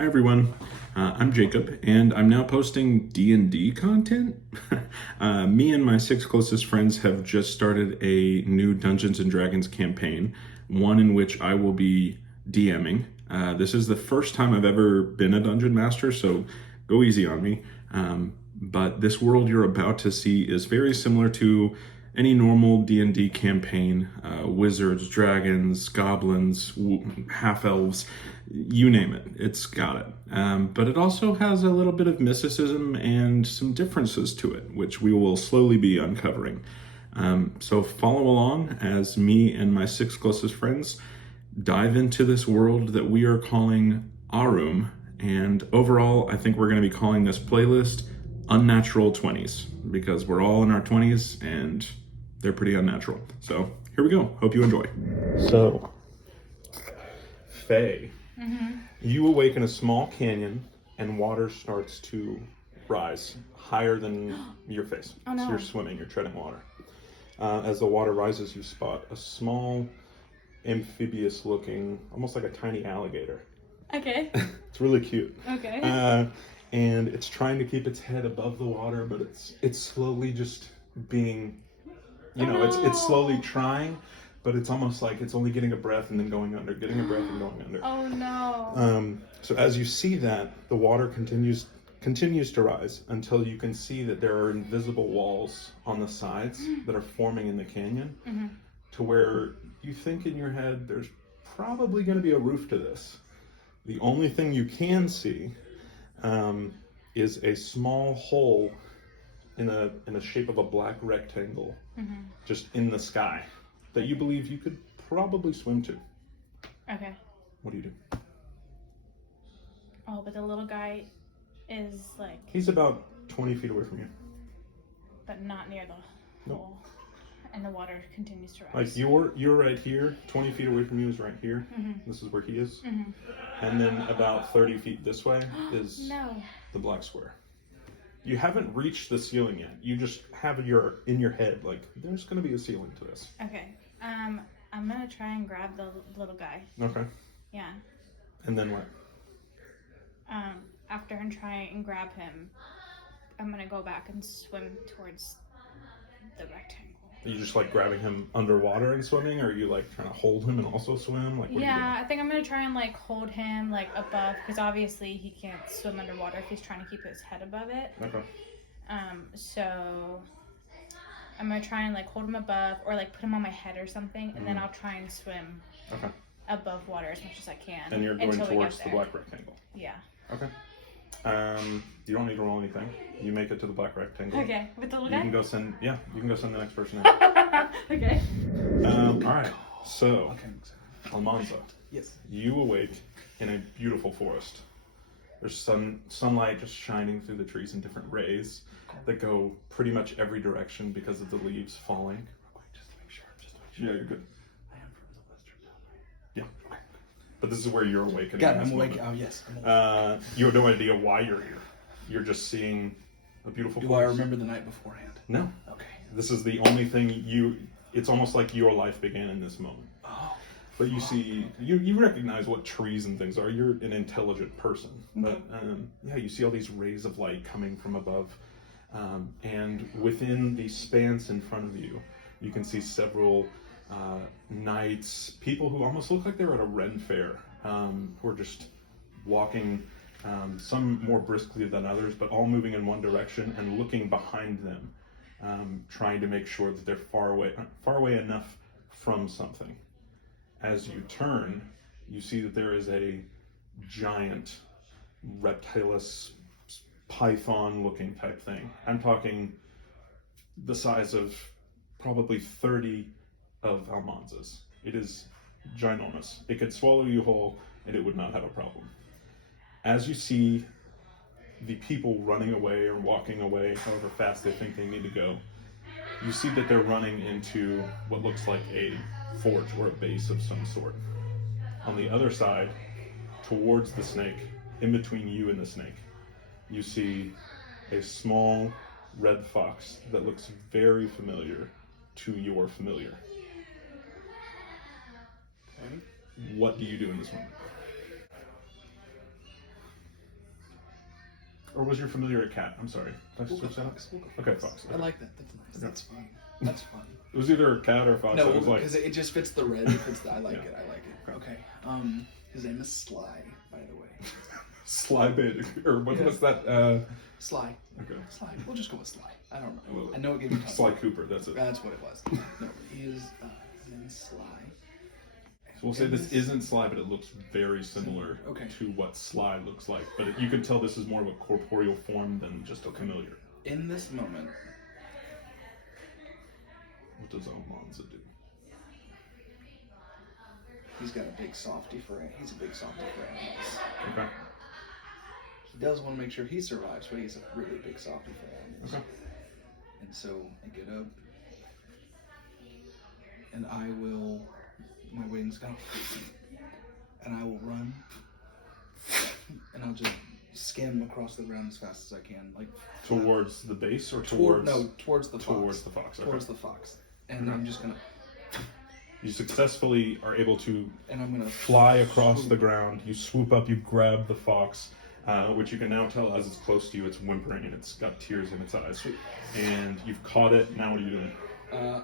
Hi everyone, I'm Jacob, and I'm now posting D&D content. Me and my 6 closest friends have just started a new Dungeons & Dragons campaign, one in which I will be DMing. This is the first time I've ever been a Dungeon Master, so go easy on me. But this world you're about to see is very similar to any normal D&D campaign. Wizards, dragons, goblins, half-elves, you name it, it's got it. But it also has a little bit of mysticism and some differences to it, which we will slowly be uncovering. So follow along as me and my 6 closest friends dive into this world that we are calling Arum. And overall, I think we're going to be calling this playlist UnNatural 20's, because we're all in our 20s and they're pretty unnatural. So here we go. Hope you enjoy. So, Faye, you awake in a small canyon and water starts to rise higher than your face. Oh, no. So you're swimming, you're treading water. As the water rises, you spot a small, amphibious looking, almost like a tiny alligator. Okay. It's really cute. Okay. And it's trying to keep its head above the water, but it's slowly just being, it's slowly trying, but it's almost like it's only getting a breath and then going under, getting a breath and going under. Oh no. So as you see that, the water continues to rise until you can see that there are invisible walls on the sides that are forming in the canyon, to where you think in your head there's probably going to be a roof to this. The only thing you can see is a small hole in the shape of a black rectangle, just in the sky, that you believe you could probably swim to. Okay. What do you do? Oh, but the little guy is like... He's about 20 feet away from you. But not near the hole. And the water continues to rise. Like you're right here, 20 feet away from you is right here. This is where he is. And then about 30 feet this way is the black square. You haven't reached the ceiling yet. You just have in your head, like, there's going to be a ceiling to this. Okay. I'm going to try and grab the little guy. Okay. Yeah. And then what? After I try and grab him, I'm going to go back and swim towards the rectangle. Are you just like grabbing him underwater and swimming, or are you like trying to hold him and also swim? Like, what are you doing? I think I'm gonna try and like hold him like above, because obviously he can't swim underwater if he's trying to keep his head above it. Okay. So I'm gonna try and like hold him above, or like put him on my head or something, and then I'll try and swim above water as much as I can. And you're going towards the black rectangle. Yeah. Okay. You don't need to roll anything. You make it to the black rectangle. Okay, with the little guy? You can go send the next person in. Okay. Alright, so, Almanza. Yes. You awake in a beautiful forest. There's sunlight just shining through the trees in different rays that go pretty much every direction because of the leaves falling. Real quick, just to make sure. Yeah, you're good. I am from the western boundary. Yeah. But this is where you're awakening. Got it, I'm awake. Oh, yes. You have no idea why you're here. You're just seeing a beautiful Do place. I remember the night beforehand? No. Okay. This is the only thing it's almost like your life began in this moment. Oh. But you see, you recognize what trees and things are. You're an intelligent person. Okay. But you see all these rays of light coming from above. And within the expanse in front of you, you can see several knights, people who almost look like they're at a Ren fair, who are just walking, some more briskly than others, but all moving in one direction and looking behind them, trying to make sure that they're far away enough from something. As you turn, you see that there is a giant reptilous python-looking type thing. I'm talking the size of probably 30 of Almanzas. It is ginormous. It could swallow you whole and it would not have a problem. As you see the people running away or walking away, however fast they think they need to go, you see that they're running into what looks like a forge or a base of some sort. On the other side, towards the snake, in between you and the snake, you see a small red fox that looks very familiar to your familiar. Okay. What do you do in this moment? Or was your familiar a cat? I'm sorry. Did I switch that up? We'll go Okay, fox. fox. I Okay. like that. That's nice. Okay. That's fun. That's fun. It was either a cat or a fox. No, I was like, because it just fits the red. It fits the, I like Yeah. it. I like it. Okay. His name is Sly, by the way. Sly Bait, or Yeah. what's that? Sly. Okay. Sly. We'll just go with Sly. I don't know. Well, I know it gave me time. Sly Cooper. That's it. That's what it was. No, he is his name is Sly. So we'll say this isn't Sly, but it looks very similar Okay. to what Sly looks like. But you can tell this is more of a corporeal form than just a familiar. In this moment, What does Almanza do? he's got a big softy for it. He's a big softy for animals. Okay. He does want to make sure he survives, but he's a really big softy for animals. Okay. And so I get up, and I will, my wings go, and I will run, and I'll just skim across the ground as fast as I can, like Towards the base or towards towards the fox. towards the fox. Okay. Towards the fox, and I'm just gonna, You successfully are able to and I'm gonna fly across the ground. You swoop up, you grab the fox, which you can now tell as it's close to you, it's whimpering and it's got tears in its eyes. And you've caught it. Now what are you doing?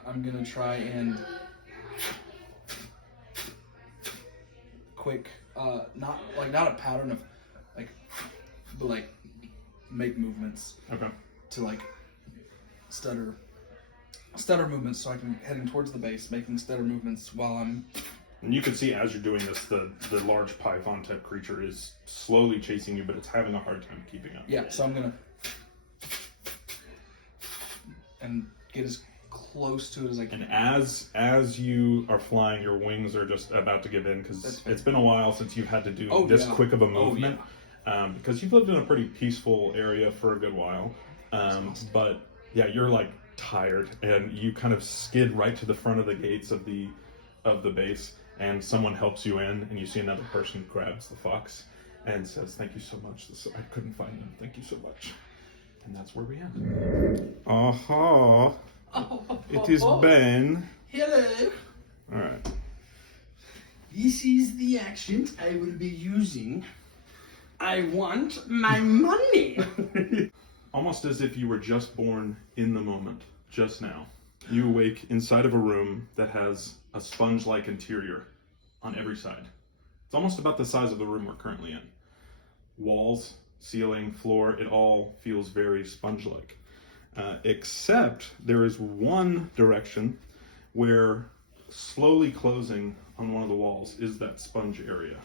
I'm gonna try and quick, not a pattern of like, but like make movements Okay. to like stutter movements, so I can heading towards the base, making stutter movements while I'm. And you can see as you're doing this, the large python type creature is slowly chasing you, but it's having a hard time keeping up. Yeah, so I'm gonna and get as close to it as I can. And as you are flying, your wings are just about to give in because That's fair. it's been a while since you've had to do Oh, this yeah. quick of a Oh, movement. Because you've lived in a pretty peaceful area for a good while. But yeah, you're like tired, and you kind of skid right to the front of the gates of the base, and someone helps you in, and you see another person grabs the fox and says, "Thank you so much. I couldn't find them. Thank you so much." And that's where we end. Aha! It is Ben. Hello. All right. This is the action I will be using. I want my money. Almost as if you were just born in the moment, just now. You awake inside of a room that has a sponge-like interior on every side. It's almost about the size of the room we're currently in. Walls, ceiling, floor, it all feels very sponge-like. Except there is one direction where slowly closing on one of the walls is that sponge area.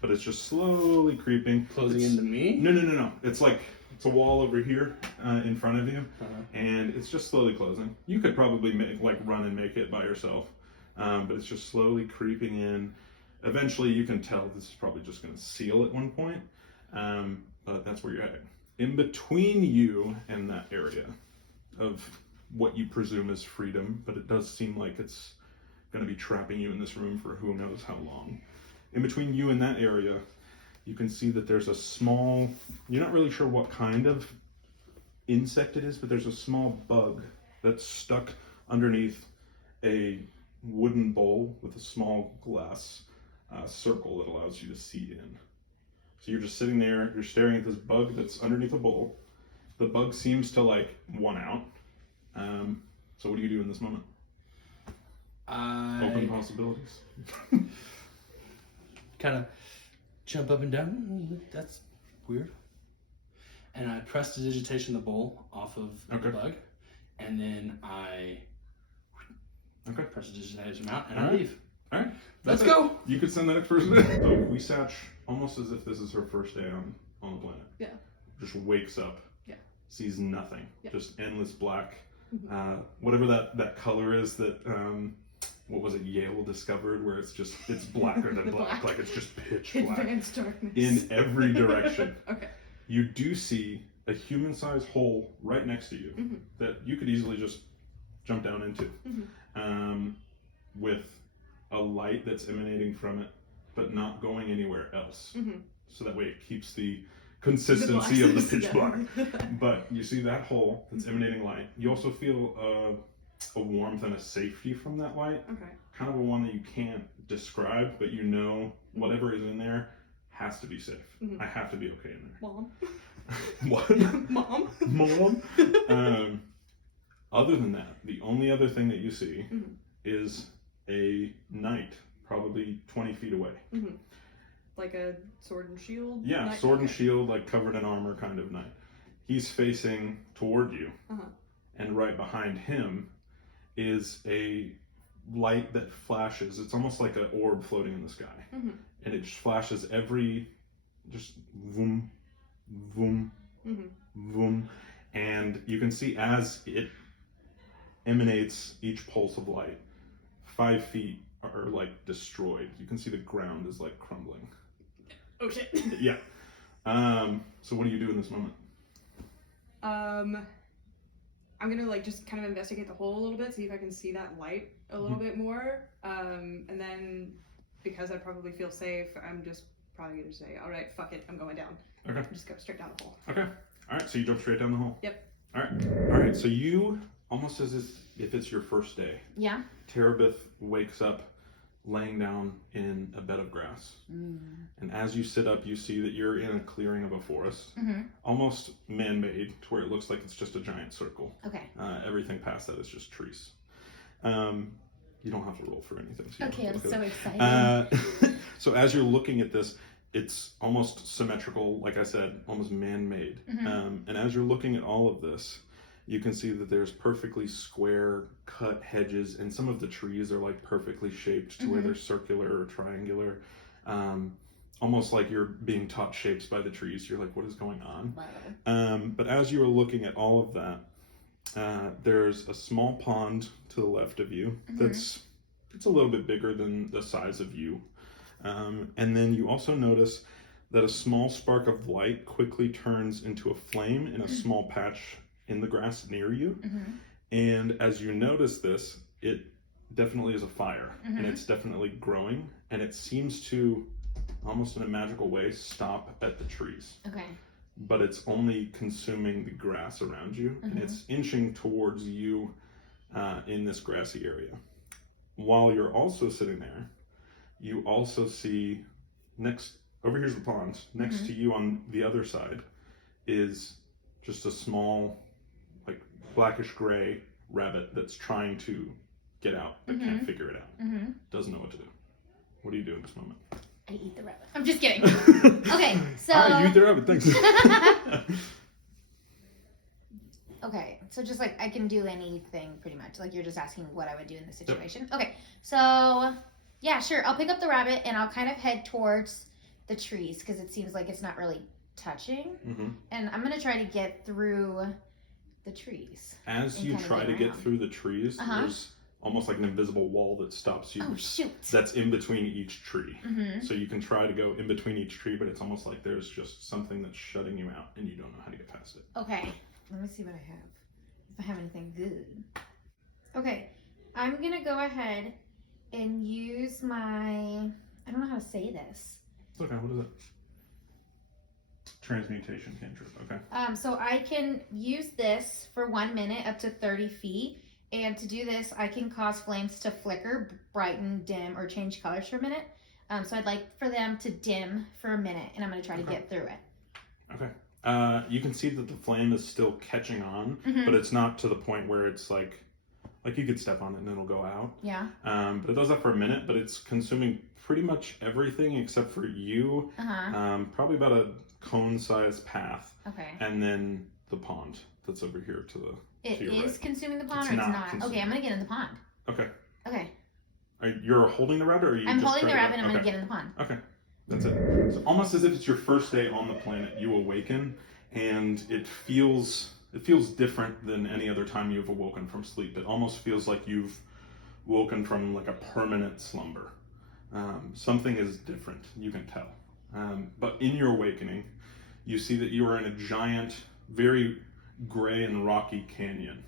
But it's just slowly creeping. Closing It's- into me? No. It's like, it's a wall over here in front of you, and it's just slowly closing. You could probably run and make it by yourself, but it's just slowly creeping in. Eventually you can tell this is probably just going to seal at one point, but that's where you're heading. In between you and that area of what you presume is freedom, but it does seem like it's going to be trapping you in this room for who knows how long. In between you and that area, you can see that there's a small, you're not really sure what kind of insect it is, but there's a small bug that's stuck underneath a wooden bowl with a small glass circle that allows you to see in. So you're just sitting there, you're staring at this bug that's underneath a bowl. The bug seems to want out. So what do you do in this moment? Open possibilities. Kind of jump up and down. That's weird. And I press the digitation of the bowl off of the bug, and then I press the digitation out, and I leave. All right. Let's go. You could send that next person in. So we Satch, almost as if this is her first day on the planet. Yeah. Just wakes up. Yeah. Sees nothing. Yeah. Just endless black. Whatever that color is that what was it Yale discovered, where it's blacker than black, like it's just pitch black Advanced darkness. in every direction. Okay. You do see a human-sized hole right next to you that you could easily just jump down into, with a light that's emanating from it, but not going anywhere else. So that way it keeps the consistency of the pitch black. But you see that hole that's emanating light. You also feel a warmth and a safety from that light. Okay. Kind of a one that you can't describe, but you know whatever is in there has to be safe. I have to be okay in there. Mom. What? Mom. Mom. Other than that, the only other thing that you see is a knight, probably 20 feet away. Like a sword and shield? Yeah, knight? sword and shield, like covered in armor kind of knight. He's facing toward you, and right behind him is a light that flashes. It's almost like an orb floating in the sky, and it just flashes just voom, voom, voom, and you can see as it emanates each pulse of light, 5 feet are like destroyed. You can see the ground is like crumbling. Oh shit. Yeah. So what do you do in this moment? I'm gonna like just kind of investigate the hole a little bit, see if I can see that light a little bit more. And then because I probably feel safe, I'm just probably gonna say, all right, fuck it, I'm going down. Okay. Just go straight down the hole. Okay. All right. So you jump straight down the hole. Yep. All right. All right. So you almost as if it's your first day. Yeah. Terabith wakes up laying down in a bed of grass. And as you sit up, you see that you're in a clearing of a forest, almost man-made, to where it looks like it's just a giant circle. Okay. Everything past that is just trees. You don't have to roll for anything. So Okay, I'm so excited. So as you're looking at this, it's almost symmetrical, like I said, almost man-made. And as you're looking at all of this, you can see that there's perfectly square cut hedges, and some of the trees are like perfectly shaped to where they're circular or triangular. Almost like you're being taught shapes by the trees. You're like, what is going on? Wow. But as you are looking at all of that, there's a small pond to the left of you it's a little bit bigger than the size of you. And then you also notice that a small spark of light quickly turns into a flame in a small patch in the grass near you. And as you notice this, it definitely is a fire, and it's definitely growing, and it seems to, almost in a magical way, stop at the trees. Okay. But it's only consuming the grass around you, and it's inching towards you in this grassy area. While you're also sitting there, you also see over here's the pond. Next to you on the other side is just a small, like blackish gray rabbit that's trying to get out but can't figure it out. Doesn't know what to do. What do you do in this moment? I eat the rabbit. I'm just kidding. Okay, so. All right, you eat the rabbit. Thanks. Okay, so just like I can do anything pretty much. Like you're just asking what I would do in this situation. Yep. Okay, so yeah, sure. I'll pick up the rabbit and I'll kind of head towards the trees because it seems like it's not really touching. And I'm gonna try to get through the trees. As you try to get through the trees, there's almost like an invisible wall that stops you. Oh shoot! That's in between each tree. So you can try to go in between each tree, but it's almost like there's just something that's shutting you out and you don't know how to get past it. Okay, let me see what I have. If I have anything good. Okay, I'm gonna go ahead and use my, I don't know how to say this. It's okay, what is it? Transmutation cantrip, okay. So I can use this for 1 minute up to 30 feet. And to do this, I can cause flames to flicker, brighten, dim, or change colors for a minute. So I'd like for them to dim for a minute, and I'm going to try to get through it. Okay. You can see that the flame is still catching on, but it's not to the point where it's like you could step on it and it'll go out. Yeah. But it does that for a minute, but it's consuming pretty much everything except for you. Probably about a cone-sized path. Okay. And then the pond that's over here to the. It is right. Consuming the pond, it's or it's not not? consuming. Okay, I'm gonna get in the pond. Okay. Okay. You're holding the rabbit, or are you? I'm just holding the rabbit. to... I'm gonna get in the pond. Okay. That's it. So almost as if it's your first day on the planet, you awaken, and it feels different than any other time you've awoken from sleep. It almost feels like you've woken from like a permanent slumber. Something is different. You can tell. But in your awakening, you see that you are in a giant, very gray and rocky canyon.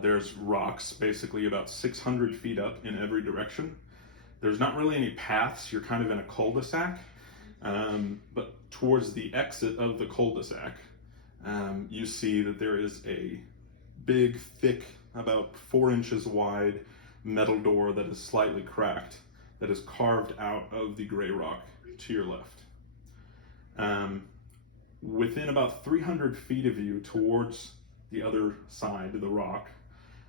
There's rocks basically about 600 feet up in every direction. There's not really any paths. You're kind of in a cul-de-sac. But towards the exit of the cul-de-sac, you see that there is a big, thick, about 4 inches wide metal door that is slightly cracked, that is carved out of the gray rock to your left. within about 300 feet of you towards the other side of the rock,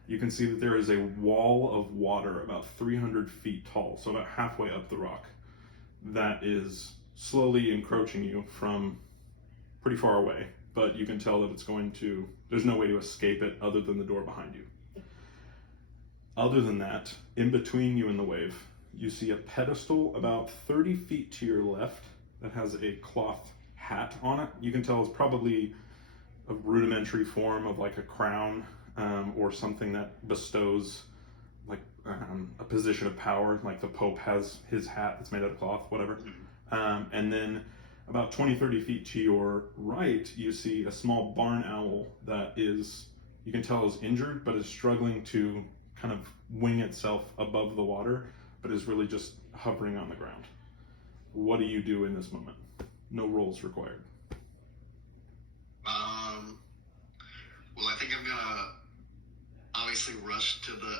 you can see that there is a wall of water about 300 feet tall, so about halfway up the rock, that is slowly encroaching you from pretty far away, but you can tell that there's no way to escape it other than the door behind you. Other than that, in between you and the wave, you see a pedestal about 30 feet to your left that has a cloth hat on it. You can tell it's probably a rudimentary form of like a crown, or something that bestows like a position of power, like the Pope has his hat that's made out of cloth, whatever. And then about 20-30 feet to your right, you see a small barn owl that you can tell is injured, but is struggling to kind of wing itself above the water, but is really just hovering on the ground. What do you do in this moment? No rolls required. Well, I think I'm gonna obviously rush to the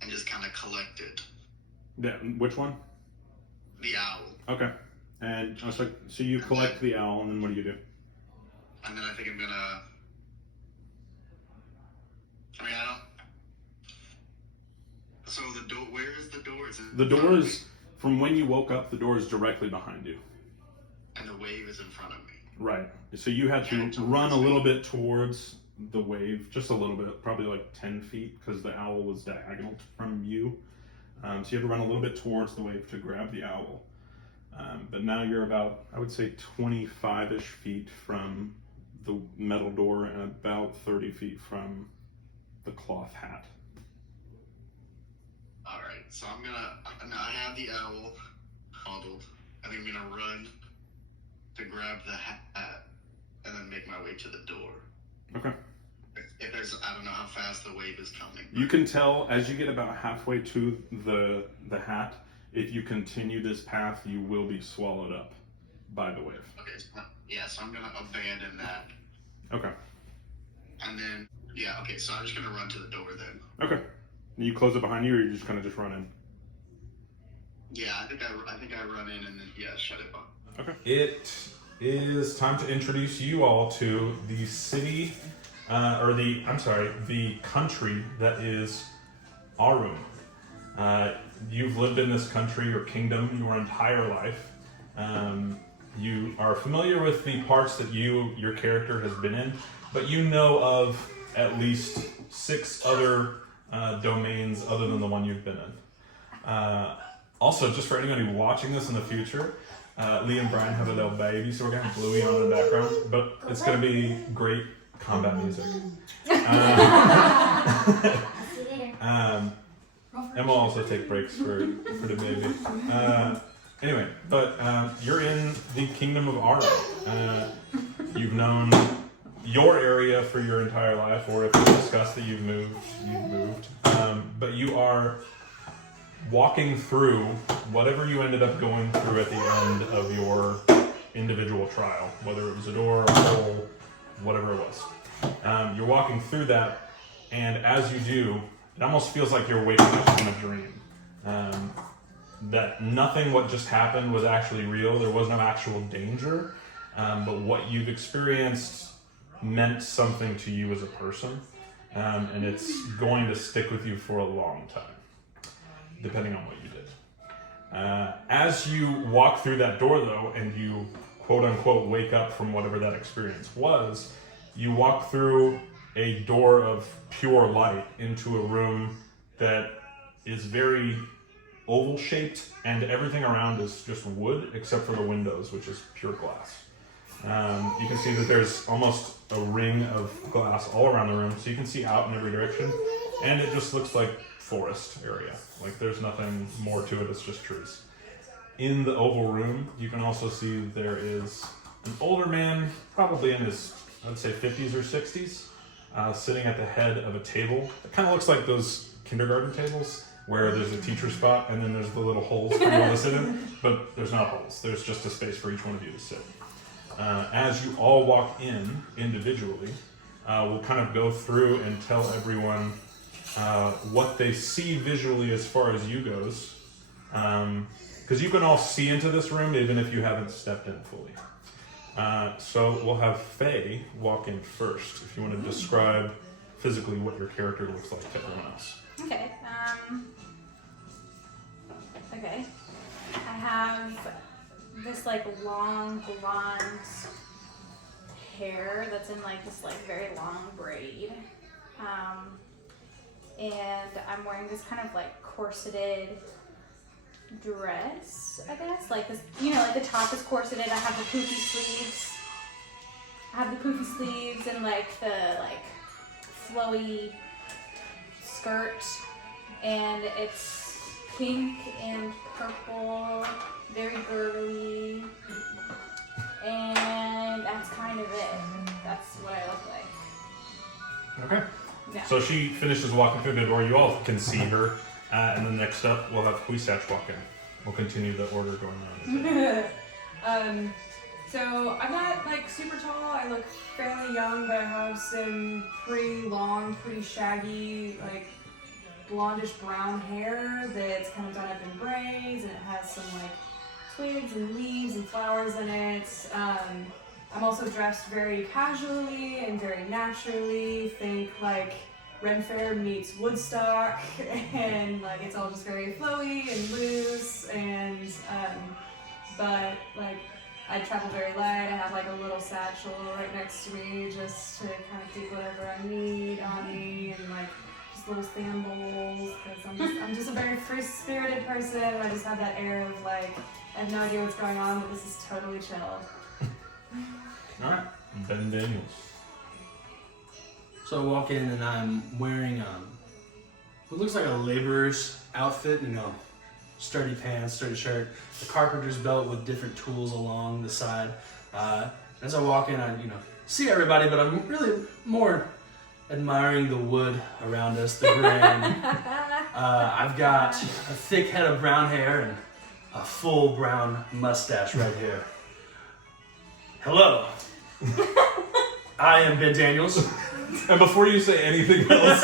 and just kind of collect it. Yeah, which one? The owl. Okay. And I was like, so you collect the owl, and then what do you do? And then I think I'm gonna. So the door. Where is the door? Is it The door is from when you woke up. The door is directly behind you. And the wave is in front of me. Right. So you had to run a little bit towards the wave, just a little bit, probably like 10 feet, because the owl was diagonal from you. So you had to run a little bit towards the wave to grab the owl. But now you're about, I would say, 25-ish feet from the metal door and about 30 feet from the cloth hat. All right. So I have the owl huddled. I think I'm gonna run to grab the hat and then make my way to the door. Okay. If there's, I don't know how fast the wave is coming. You can tell as you get about halfway to the hat, if you continue this path, you will be swallowed up by the wave. Okay, so I'm gonna abandon that. Okay. And then, so I'm just gonna run to the door then. Okay. You close it behind you, or you just kind of just run in? Yeah, I think I run in and then shut it off. Okay. It is time to introduce you all to the city, the country that is Arum. You've lived in this country or kingdom your entire life. You are familiar with the parts that your character has been in, but you know of at least 6 other domains other than the one you've been in. Also, just for anybody watching this in the future, Lee and Brian have a little baby, so we're going to have Bluey on in the background, but it's going to be great combat music. And we'll also take breaks for the baby. Anyway, but you're in the Kingdom of Arum. You've known your area for your entire life, or if you discuss that you've moved. But you are walking through whatever you ended up going through at the end of your individual trial, whether it was a door, a hole, whatever it was. You're walking through that, and as you do, it almost feels like you're waking up from a dream. That nothing what just happened was actually real. There was no actual danger, but what you've experienced meant something to you as a person, and it's going to stick with you for a long time, depending on what you did. As you walk through that door, though, and you quote-unquote wake up from whatever that experience was, you walk through a door of pure light into a room that is very oval-shaped, and everything around is just wood, except for the windows, which is pure glass. You can see that there's almost a ring of glass all around the room, so you can see out in every direction, and it just looks like forest area. Like there's nothing more to it, it's just trees. In the oval room, you can also see there is an older man, probably in his, I'd say 50s or 60s, sitting at the head of a table. It kind of looks like those kindergarten tables where there's a teacher spot and then there's the little holes for you all to sit in, but there's not holes. There's just a space for each one of you to sit. As you all walk in individually, we'll kind of go through and tell everyone what they see visually as far as you goes, because you can all see into this room even if you haven't stepped in fully. So we'll have Faye walk in first. If you want to describe physically what your character looks like to everyone else. Okay. Okay. I have this like long blonde hair that's in like this like very long braid. And I'm wearing this kind of like corseted dress, I guess. Like this, you know, like the top is corseted. I have the poofy sleeves. And like the like flowy skirt, and it's pink and purple, very girly, and that's kind of it. That's what I look like. Okay. Yeah. So she finishes walking through the door. You all can see her. And then next up, we'll have Huisach walk in. We'll continue the order going on. So I'm not like super tall. I look fairly young, but I have some pretty long, pretty shaggy, like blondish brown hair that's kind of done up in braids, and it has some like twigs and leaves and flowers in it. I'm also dressed very casually and very naturally. Think like Ren Fair meets Woodstock, and like it's all just very flowy and loose, and but like I travel very light. I have like a little satchel right next to me just to kind of keep whatever I need on me, and like just little sandals, because I'm just a very free-spirited person, and I just have that air of like I have no idea what's going on, but this is totally chill. All right, Ben Daniels. So I walk in and I'm wearing what looks like a laborer's outfit, you know, sturdy pants, sturdy shirt, a carpenter's belt with different tools along the side. As I walk in, I see everybody, but I'm really more admiring the wood around us, the grain. I've got a thick head of brown hair and a full brown mustache right here. Hello. I am Ben Daniels. And before you say anything else,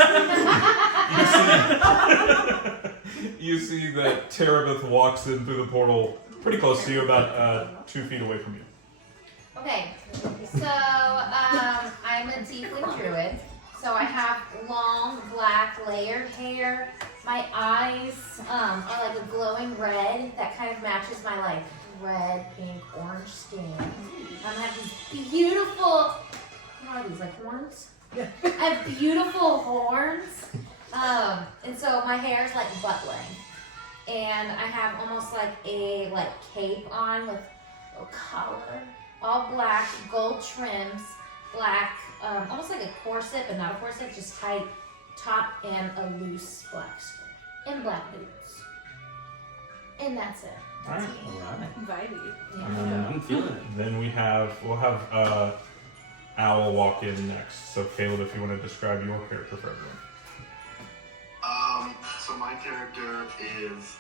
you see that Terabith walks in through the portal pretty close to you, about 2 feet away from you. Okay, so I'm a tiefling druid. So I have long black layered hair. My eyes are like a glowing red that kind of matches my like red, pink, orange skin. I have these beautiful, what are these, like horns? Yeah. I have beautiful horns. And so my hair is like butt length. And I have almost like a cape on with a collar, all black, gold trims, black, almost like a corset, but not a corset, just tight top and a loose black skirt. And black boots. And that's it. All right. Vibey. Yeah, I'm feeling it. Then we'll have Owl walk in next. So Caleb, if you want to describe your character for everyone. So my character is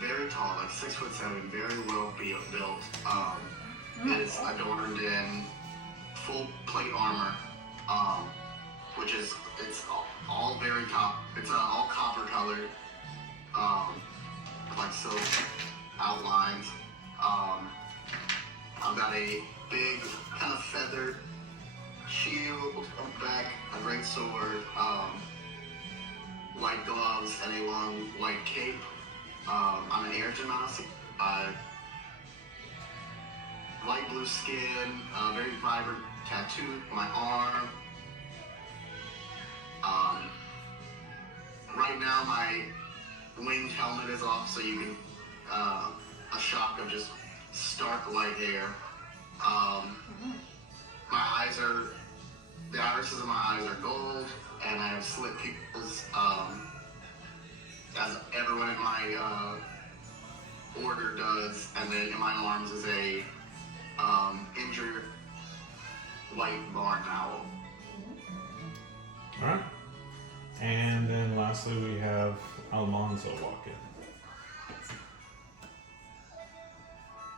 very tall, like 6'7", very well built. Is adorned in full plate armor, which is all very it's all copper colored, like silk outlines. I've got a big kind of feathered shield on the back, a great sword, white gloves, and a long white cape. I'm an air genasi, light blue skin, very vibrant tattoo on my arm. Right now my winged helmet is off, so you can, a shock of just stark light hair. The irises of my eyes are gold, and I have slit pupils, as everyone in my order does, and then in my arms is a injured white barn owl. All right. And then lastly, we have Almanzo walk in.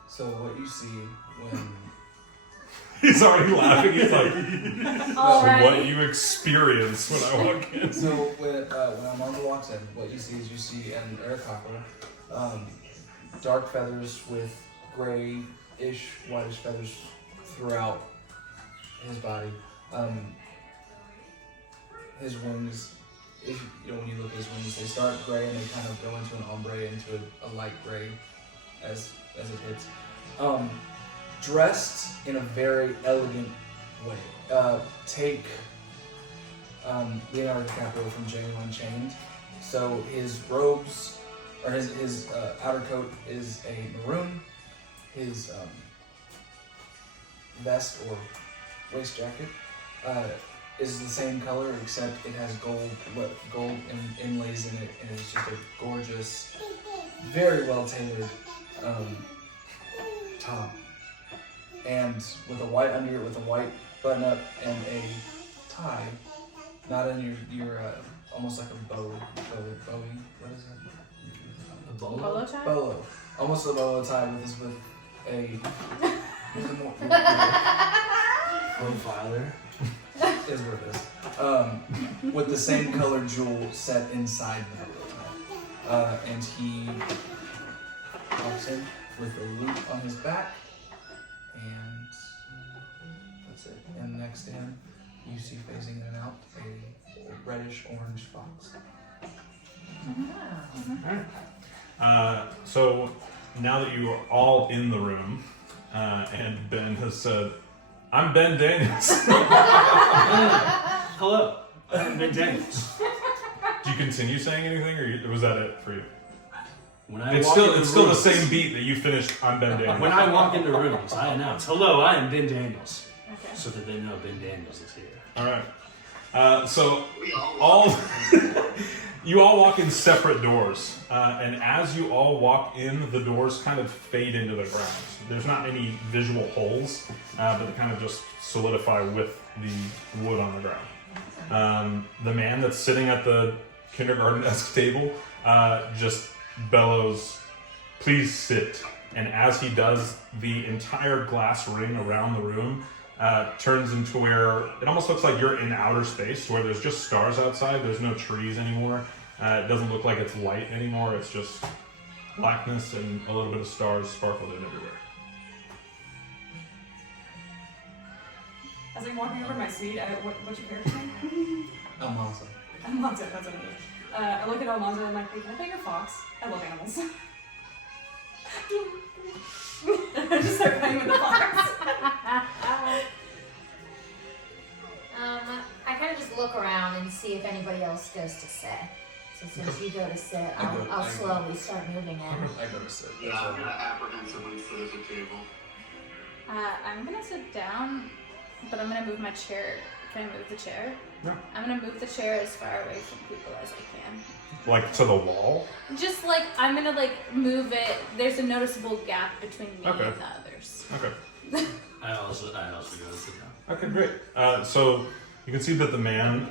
So what you see when He's already laughing. He's like, All right. what you experience when I walk in. So when Almanza walks in, what you see is an air copper dark feathers with grayish, whitish feathers throughout his body. His wings, when you look at his wings, they start gray and they kind of go into an ombre, into a light gray as it hits. Dressed in a very elegant way. Take Leonardo DiCaprio from Django Unchained. So his robes, or his outer coat is a maroon. His vest or waist jacket is the same color, except it has gold inlays in it, and it's just a gorgeous, very well tailored top. And with a white under, with a white button up and a tie, not in your almost like a bowing. What is that? A bolo? Polo tie? Bolo. Almost a bolo tie with a Profiler. is what it is. With the same color jewel set inside the bolo tie. And he walks in with a loop on his back. And that's it. And next to him, you see phasing in and out a reddish-orange fox. So now that you are all in the room, and Ben has said, "I'm Ben Daniels." Hello, I'm Ben Daniels. Do you continue saying anything, or was that it for you? When I It's walk still into the rooms- same beat that you finished. I'm Ben Daniels. When I walk into rooms, I announce, "Hello, I am Ben Daniels," Okay. so that they know Ben Daniels is here. All right. So We all all you all walk in separate doors, and as you all walk in, the doors kind of fade into the ground. There's not any visual holes, but they kind of just solidify with the wood on the ground. The man that's sitting at the kindergarten-esque table just bellows, "Please sit." And as he does, the entire glass ring around the room turns into where it almost looks like you're in outer space, where there's just stars outside. There's no trees anymore. It doesn't look like it's light anymore. It's just blackness and a little bit of stars sparkled in everywhere. As I'm walking over to my seat, what's your character name? Almanza. Almanza, that's what it is. I look at Almanza and I'm like, "Hey, can I pet your fox? I love animals." I just start playing with the fox. I kind of just look around and see if anybody else goes to sit. So since you go to sit, I'll slowly start moving in. I go to sit. Yeah, I'm gonna apprehensively sit at the table. I'm gonna sit down, but I'm gonna move my chair. Can I move the chair? Yeah. I'm gonna move the chair as far away from people as I can. Like to the wall? Just like I'm gonna move it. There's a noticeable gap between me Okay. and the others. Okay. I also go to sit down. Okay, great. So you can see that the man,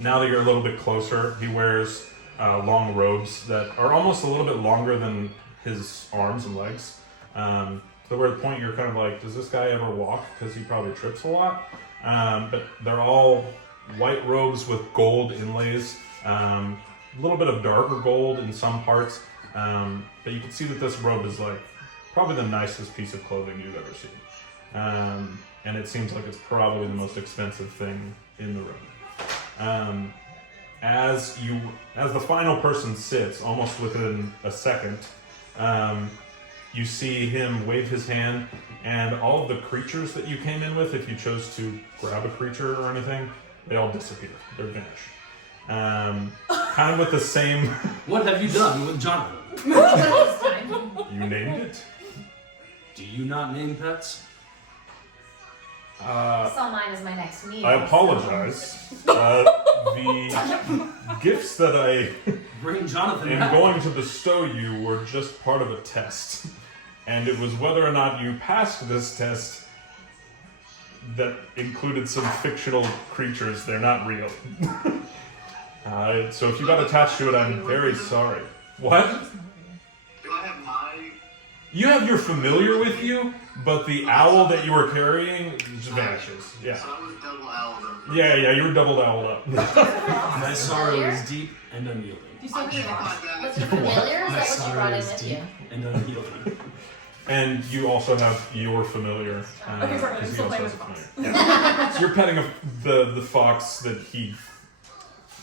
now that you're a little bit closer, he wears long robes that are almost a little bit longer than his arms and legs. So where the point you're kind of like, does this guy ever walk? Because he probably trips a lot. But they're all white robes with gold inlays. A little bit of darker gold in some parts. But you can see that this robe is like probably the nicest piece of clothing you've ever seen. And it seems like it's probably the most expensive thing in the room. As the final person sits, almost within a second, you see him wave his hand, and all of the creatures that you came in with, if you chose to grab a creature or anything, they all disappear. They're vanished. Kind of with the same... What have you done with Jonathan? You named it? Do you not name pets? I saw mine as my next meal. I apologize. The gifts that I Bring Jonathan am back. going to bestow you were just part of a test. And it was whether or not you passed this test that included some fictional creatures. They're not real. So if you got attached to it, I'm very sorry. What? Do I have my... You have your familiar with you, but the owl that you were carrying just vanishes. Yeah. So I was double owled. Yeah, you were double owled up. My sorrow is deep and unyielding. You still have your box. Was it familiar? Is that what you brought in with you? And then healed me. And you also have your familiar. Okay, perfect. I'm 'cause he still also playing has with a the fox. familiar. Yeah. So you're petting the fox that he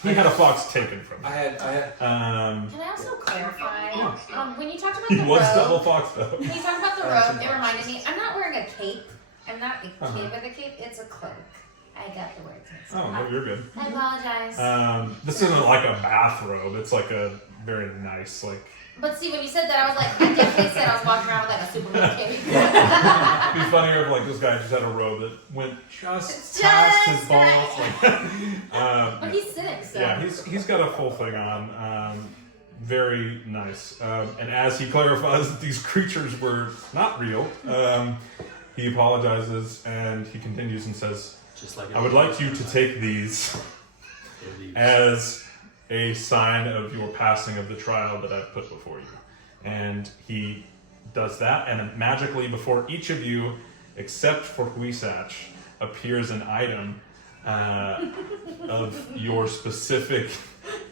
had a fox taken from I him. had. Can I also clarify? When you talked about He the was double robe, fox though. when you talked about the That's robe, it reminded me. I'm not wearing a cape. I'm not a Uh-huh. cape with a cape. It's a cloak. I got the words mixed Oh, up. no, you're good. I apologize. This isn't like a bathrobe. It's like a very nice, like. But see, when you said that, I was like, I definitely said I was walking around with like a Superman cape. It'd be funnier if like this guy just had a robe that went just past his balls. right. But he's sitting, so. Yeah, he's got a full thing on. Very nice. And as he clarifies that these creatures were not real, he apologizes and he continues and says, Just like I would like you to take these as a sign of your passing of the trial that I've put before you. And he does that, and magically before each of you, except for Huisach, appears an item of your specific,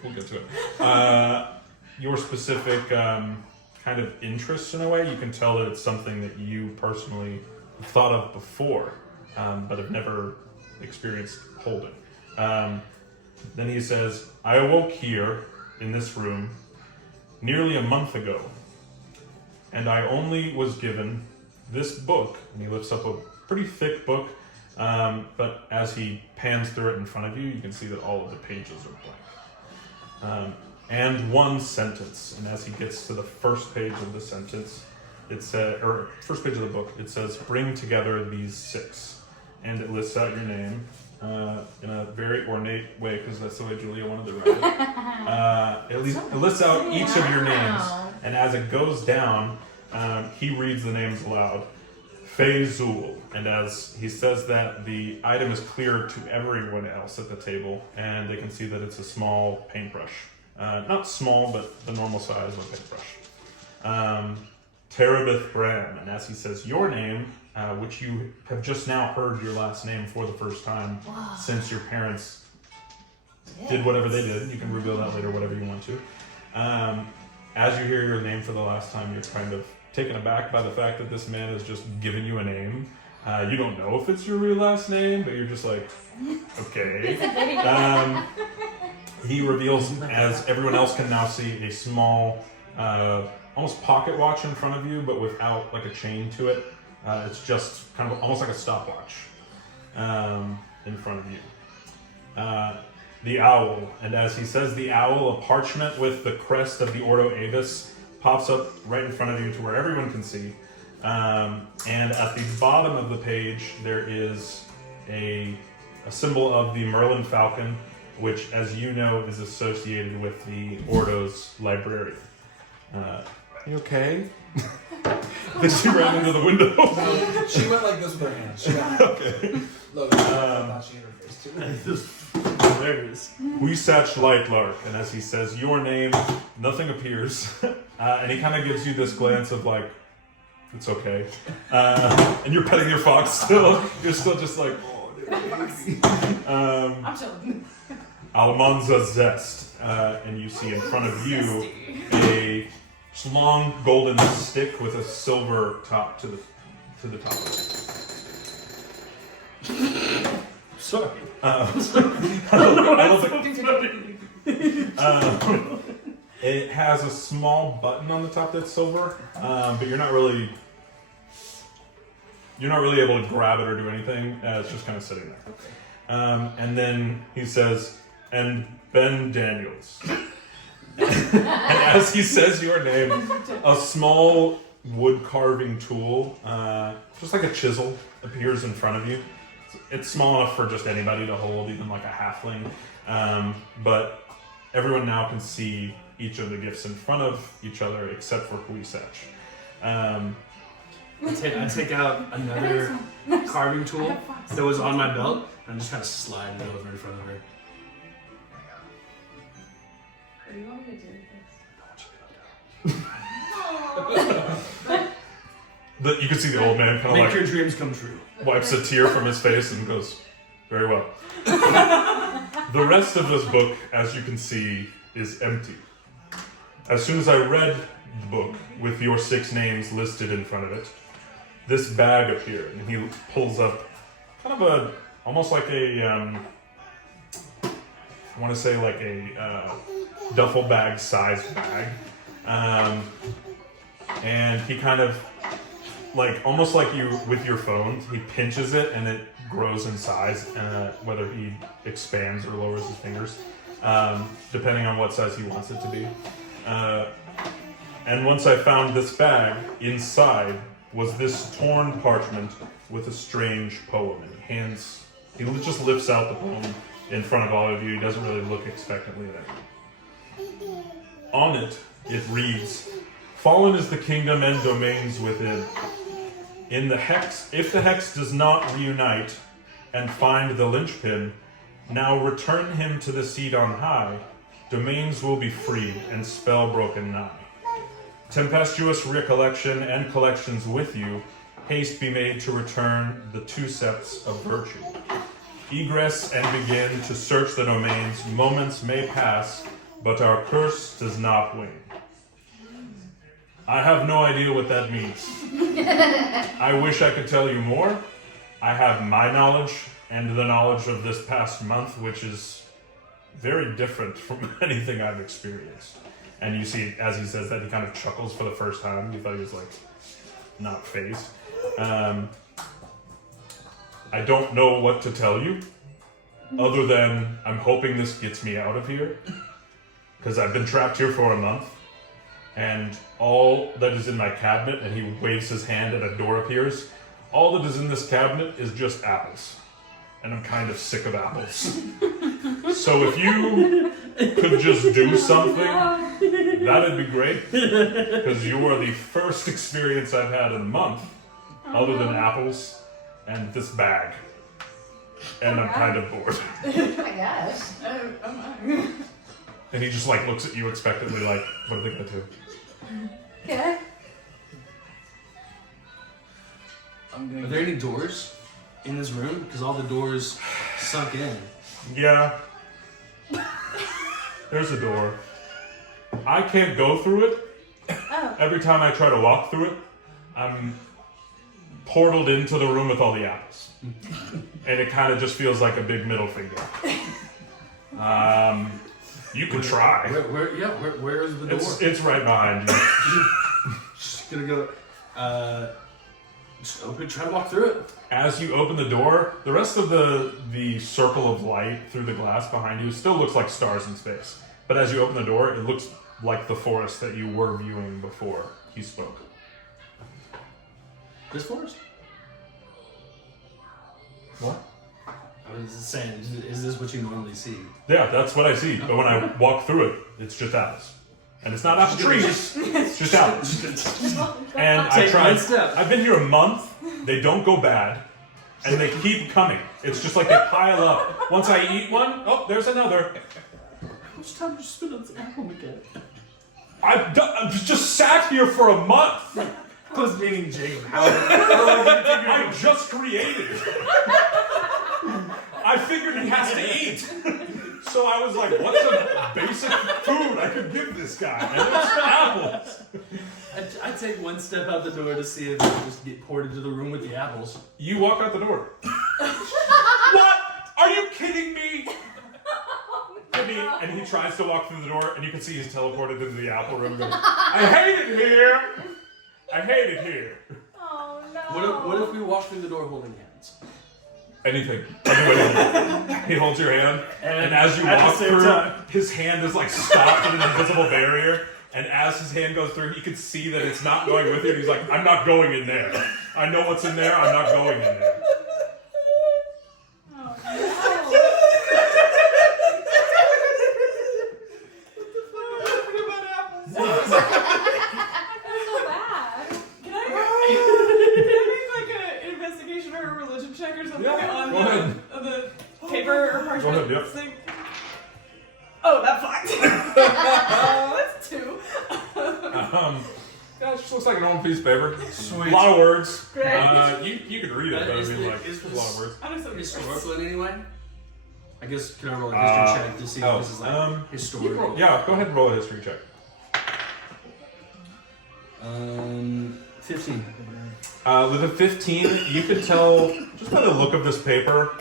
we'll get to it, your specific kind of interest in a way. You can tell that it's something that you personally thought of before, but have never experienced holding. Then he says, I awoke here in this room nearly a month ago, and I only was given this book, and he lifts up a pretty thick book, but as he pans through it in front of you, you can see that all of the pages are blank. And one sentence, and as he gets to the first page of the sentence, it says, or first page of the book, it says, bring together these 6, and it lists out your name in a very ornate way, because that's the way Julia wanted to write it. It lists out each of your names, and as it goes down, he reads the names aloud. Fezul, and as he says that, the item is clear to everyone else at the table, and they can see that it's a small paintbrush. Not small, but the normal size of a paintbrush. Terabith Bram, and as he says your name, which you have just now heard your last name for the first time since your parents did whatever they did. You can reveal that later, whatever you want to. As you hear your name for the last time, you're kind of taken aback by the fact that this man has just given you a name. You don't know if it's your real last name, but you're just like, okay. He reveals, as everyone else can now see, a small, almost pocket watch in front of you, but without like a chain to it. It's just kind of almost like a stopwatch in front of you. The owl, and as he says the owl, a parchment with the crest of the Ordo Avis pops up right in front of you to where everyone can see. And at the bottom of the page, there is a symbol of the Merlin Falcon, which, as you know, is associated with the Ordo's librarian. You okay? Then she ran into the window. No, she went like this with her hands. She went, Okay. look, I thought she hit her face too. Hilarious. Huisach Lightlark, and as he says your name, nothing appears. And he kind of gives you this glance of like, it's okay. And you're petting your fox still. You're still just like, oh, baby. I'm chilling. Almanza Zest, and you see in front of you a long golden stick with a silver top to the top of it. Sorry. I love it. It has a small button on the top that's silver, but you're not really able to grab it or do anything. It's just kind of sitting there. Okay. And then he says, and Ben Daniels. And as he says your name, a small wood carving tool, just like a chisel, appears in front of you. It's small enough for just anybody to hold, even like a halfling. But everyone now can see each of the gifts in front of each other, except for Huisach. I take out another carving tool that was on my belt, and I'm just kind of sliding it over in front of her. What do you want me to do with You can see the old man kind of Make like your dreams come true. wipes a tear from his face and goes, very well. The rest of this book, as you can see, is empty. as soon as I read the book with your 6 names listed in front of it, this bag appeared, and he pulls up kind of almost like I want to say like a duffel bag sized bag. And he kind of, like, almost like you with your phone, he pinches it and it grows in size, whether he expands or lowers his fingers, depending on what size he wants it to be. And once I found this bag, inside was this torn parchment with a strange poem. And he just lifts out the poem in front of all of you. He doesn't really look expectantly at anyone. On it, it reads, "Fallen is the kingdom and domains within. If the hex does not reunite and find the linchpin, now return him to the seat on high. Domains will be free and spell broken nigh. Tempestuous recollection and collections with you, haste be made to return the 2 septs of virtue. Egress and begin to search the domains. Moments may pass, but our curse does not wane." I have no idea what that means. I wish I could tell you more. I have my knowledge and the knowledge of this past month, which is very different from anything I've experienced. And you see, as he says that, he kind of chuckles for the first time. You thought he was, like, not phased. I don't know what to tell you, other than I'm hoping this gets me out of here, because I've been trapped here for a month, and all that is in my cabinet, and he waves his hand and a door appears, all that is in this cabinet is just apples. And I'm kind of sick of apples. So if you could just do something, that'd be great. Because you are the first experience I've had in a month, other than apples and this bag. And I'm kind of bored. Oh my gosh. And he just, like, looks at you expectantly, like, what are they gonna do? Okay. Are there any doors in this room? Because all the doors sunk in. Yeah. There's a door. I can't go through it. Oh. Every time I try to walk through it, I'm portaled into the room with all the apples. And it kind of just feels like a big middle finger. You can try. Where is the door? It's right behind you. Just gonna go, just open, try to walk through it. As you open the door, the rest of the circle of light through the glass behind you still looks like stars in space. But as you open the door, it looks like the forest that you were viewing before he spoke. This forest? What? I was just saying, is this what you normally see? Yeah, that's what I see. But when I walk through it, it's just apples. And it's not apple trees. It's just apples. And I tried. I've been here a month. They don't go bad. And they keep coming. It's just like they pile up. Once I eat one, oh, there's another. How much time did you spend on this apple mechanic? I've just sat here for a month. I was meaning Jacob. I just created it. I figured he has to eat. So I was like, what's a basic food I could give this guy? And it's apples. I'd take one step out the door to see if I just get poured into the room with the apples. You walk out the door. What? Are you kidding me? And he tries to walk through the door, and you can see he's teleported into the apple room and goes, I hate it here. I hate it here. Oh no. What if we walk through the door holding hands? Anything. I'll do anything. He holds your hand, and as you walk through, his hand is like stopped in an invisible barrier, and as his hand goes through, he can see that it's not going with you, and he's like, I'm not going in there. I know what's in there, I'm not going in there. Thing. Oh, that fucked. That's 2. Yeah, it just looks like an old piece of paper. Sweet. A lot of words. Great. You could read it, but I mean, like, is a lot of words. I don't know historical in any way? I guess can I roll a history check to see if this is like historical? Yeah, go ahead and roll a history check. 15. With a 15, you can tell just by the look of this paper.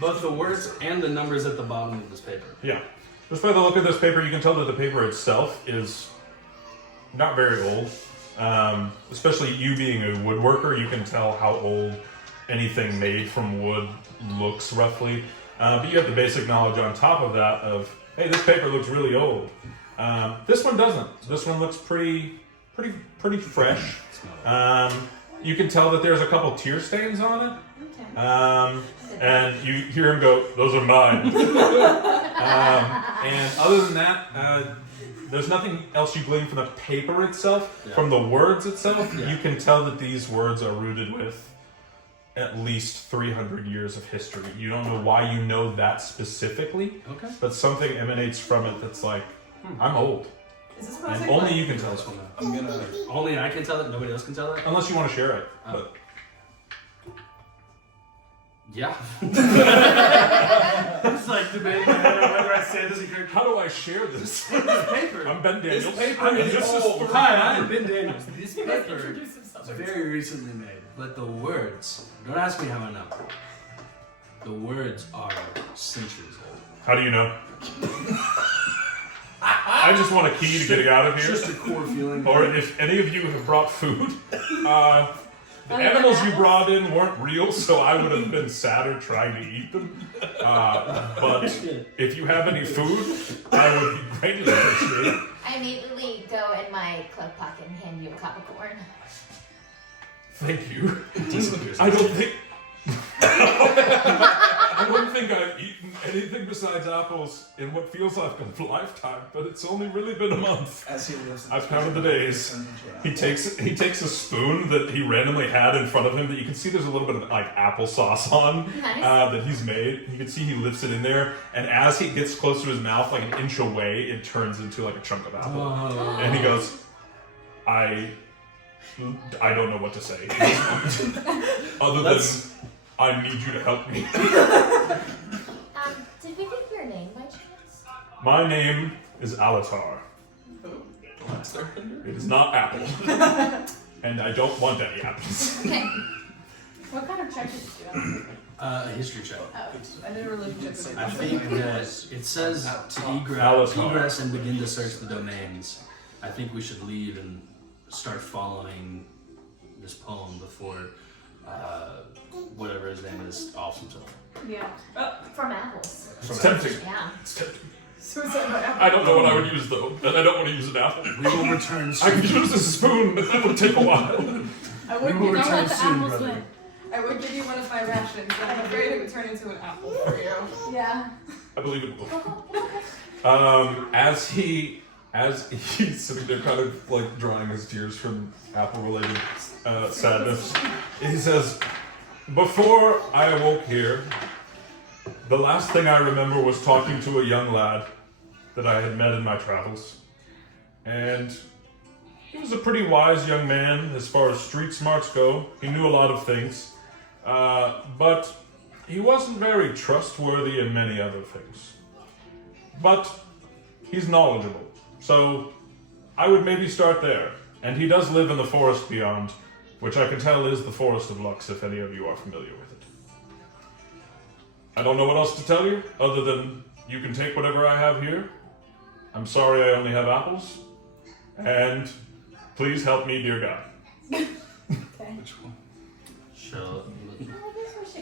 Both the words and the numbers at the bottom of this paper. Yeah. Just by the look of this paper, you can tell that the paper itself is not very old. Especially you being a woodworker, you can tell how old anything made from wood looks roughly. But you have the basic knowledge on top of that of, hey, this paper looks really old. This one doesn't. This one looks pretty fresh. You can tell that there's a couple tear stains on it. And you hear him go, "Those are mine." And other than that, there's nothing else you glean from the paper itself. Yeah. From the words itself, you can tell that these words are rooted with at least 300 years of history. You don't know why you know that specifically, but something emanates from it that's like, I'm old. Is this and only you can tell it. Only I can tell it, nobody else can tell it? Unless you want to share it. But. Yeah. It's like debating whether I say this in character. How do I share this? This paper. I'm Ben Daniels. This paper is old. Hi, I'm Ben Daniels. This paper is very recently made. But the words, don't ask me how I know. The words are centuries old. How do you know? I just want a key to get out of here. Just a core feeling. Or if any of you have brought food, the animals you brought in weren't real, so I would have been sadder trying to eat them. But if you have any food, I would be greatly appreciated. I immediately go in my cloak pocket and hand you a cob of corn. Thank you. I don't think I've eaten anything besides apples in what feels like a lifetime, but it's only really been a month. I've counted the days. He takes a spoon that he randomly had in front of him that you can see there's a little bit of like applesauce on that he's made. You can see he lifts it in there, and as he gets close to his mouth, like an inch away, it turns into like a chunk of apple. And he goes, I don't know what to say. Other than, I need you to help me. Did we get your name by chance? My name is Alatar. It is not apple. And I don't want any apples. Okay. What kind of check did you do? A history check. Oh. I did a relationship with I think that it says to egress and begin to search the domains. I think we should leave and start following this poem before whatever his name is off himself. Yeah. From apples. It's tempting. Yeah. It's tempting. suicide by apple. I don't know what I would use though, and I don't want to use an apple. We will return soon. I could use a spoon, but that would take a while. I would We will give you return the soon, apples brother. win. I would give you one of my rations, but I'm afraid it would turn into an apple for you. Yeah. I believe it will. As he's sitting there kind of like drying his tears from apple-related sadness, he says, "Before I awoke here, the last thing I remember was talking to a young lad that I had met in my travels. And he was a pretty wise young man as far as street smarts go. He knew a lot of things. But he wasn't very trustworthy in many other things. But he's knowledgeable. So I would maybe start there. And he does live in the forest beyond, which I can tell is the Forest of Lux, if any of you are familiar with it. I don't know what else to tell you, other than you can take whatever I have here. I'm sorry I only have apples. And please help me, dear God." Okay. Which one? Shall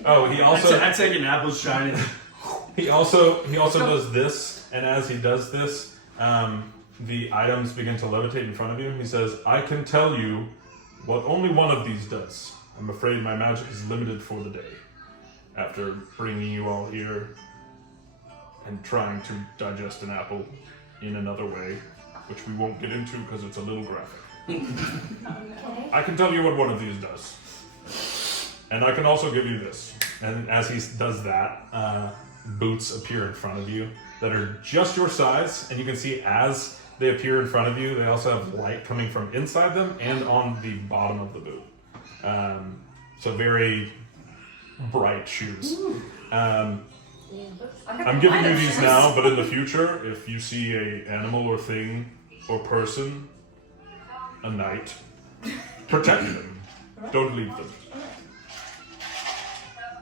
Oh, he also I take an apple shining. he also does this, and as he does this, the items begin to levitate in front of you. He says, "I can tell you what only one of these does. I'm afraid my magic is limited for the day. After bringing you all here and trying to digest an apple in another way, which we won't get into because it's a little graphic. Okay. I can tell you what one of these does. And I can also give you this." And as he does that, boots appear in front of you that are just your size, and you can see as they appear in front of you, they also have light coming from inside them and on the bottom of the boot. So very bright shoes. I'm giving you these now, but in the future, if you see a animal or thing or person a knight. Protect them. Don't leave them.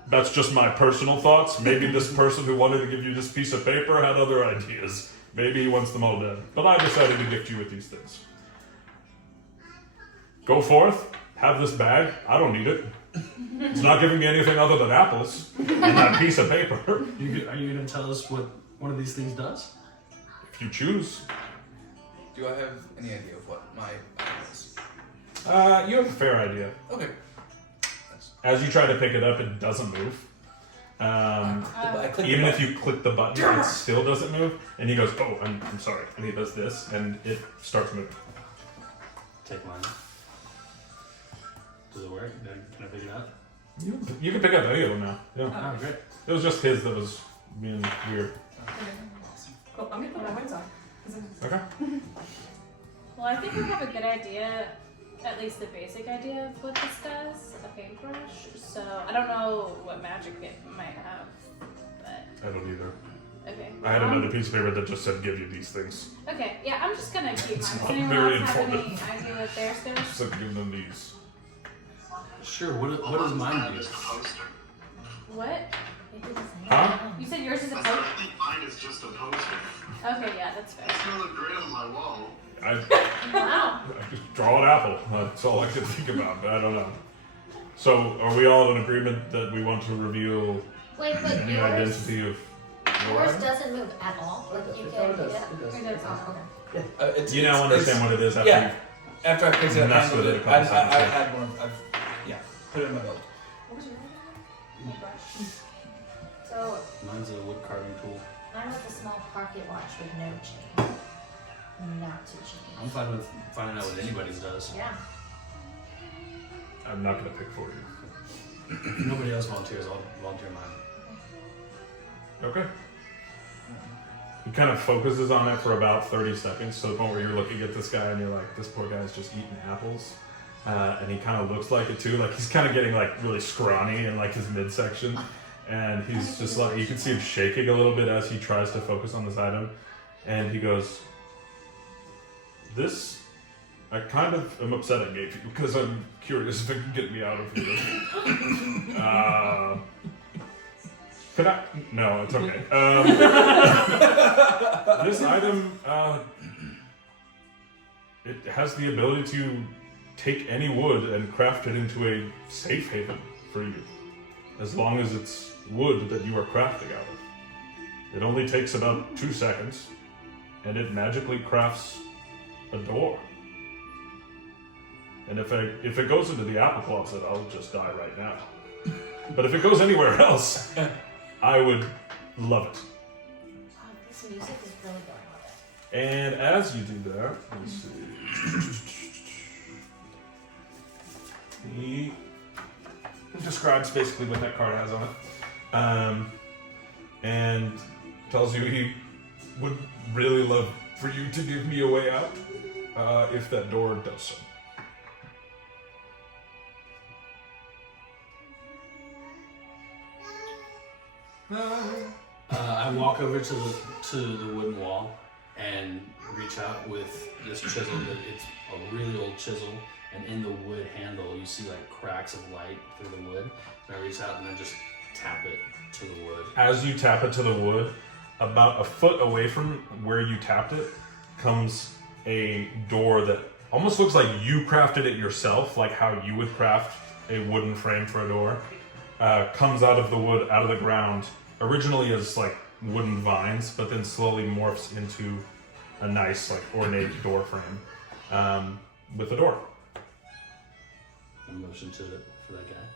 That's just my personal thoughts. Maybe this person who wanted to give you this piece of paper had other ideas. Maybe he wants them all dead. But I decided to gift you with these things. Go forth, have this bag. I don't need it. It's not giving me anything other than apples and that piece of paper. Are you going to tell us what one of these things does? If you choose. Do I have any idea of what my item is? You have a fair idea. Okay. As you try to pick it up, it doesn't move. I click Even the if you click the button, it still doesn't move. And he goes, oh, I'm sorry. And he does this, and it starts moving. Take mine. Does it work? Can I pick it up? You can pick up any of them now. Yeah. Oh, great. It was just his that was being weird. Cool. I'm gonna put my wings on. Okay. Well, I think we have a good idea, at least the basic idea of what this does, a paintbrush. So I don't know what magic it might have, but I don't either. okay. I had another piece of paper that just said give you these things. Okay, yeah, I'm just gonna keep mine. It's Does not anyone very else have any informative. idea what theirs does? So give them these. Sure, what does mine do? Just a poster. What? Huh? You said yours is a I said, post? I think mine is just a poster. Okay, yeah, that's fair. It's gonna look great on my wall. I Wow. just draw an apple. That's all I could think about, but I don't know. So are we all in agreement that we want to reveal Wait, but the yours identity of yours doesn't move at all. Like you can pick it up. It does. Oh, okay. It's, You now understand what it is after yeah. After I picked it up, Mess with handled it a it, couple I seconds, had more. Put it in my belt. What was your name? So Mine's a wood carving tool. I'm with a small pocket watch with no chain. Not to chain. I'm fine with finding out what anybody's does. Yeah. I'm not going to pick for you. If nobody else volunteers, I'll volunteer mine. Okay. He kind of focuses on it for about 30 seconds, to the point where you're looking at this guy and you're like, this poor guy's just eating apples. And he kind of looks like it too. Like he's kind of getting like really scrawny in like his midsection. And he's just like, you can see him shaking a little bit as he tries to focus on this item. And he goes, this, I kind of am upset I gave you because I'm curious if it can get me out of here. Can I? No, it's okay. This item, it has the ability to take any wood and craft it into a safe haven for you. As long as it's wood that you are crafting out of. It only takes about 2 seconds, and it magically crafts a door. And if it goes into the apple closet, I'll just die right now. But if it goes anywhere else, I would love it. Wow, this music is really going with it. And as you do that, let's see. He describes basically what that card has on it. And tells you he would really love for you to give me a way out if that door does so. I walk over to the wooden wall and reach out with this chisel. It's a really old chisel, and in the wood handle you see like cracks of light through the wood. And I reach out and I just tap it to the wood. As you tap it to the wood, about a foot away from where you tapped it comes a door that almost looks like you crafted it yourself, like how you would craft a wooden frame for a door. Comes out of the wood, out of the ground, originally as like wooden vines, but then slowly morphs into a nice like ornate door frame with a door. I motion for that guy.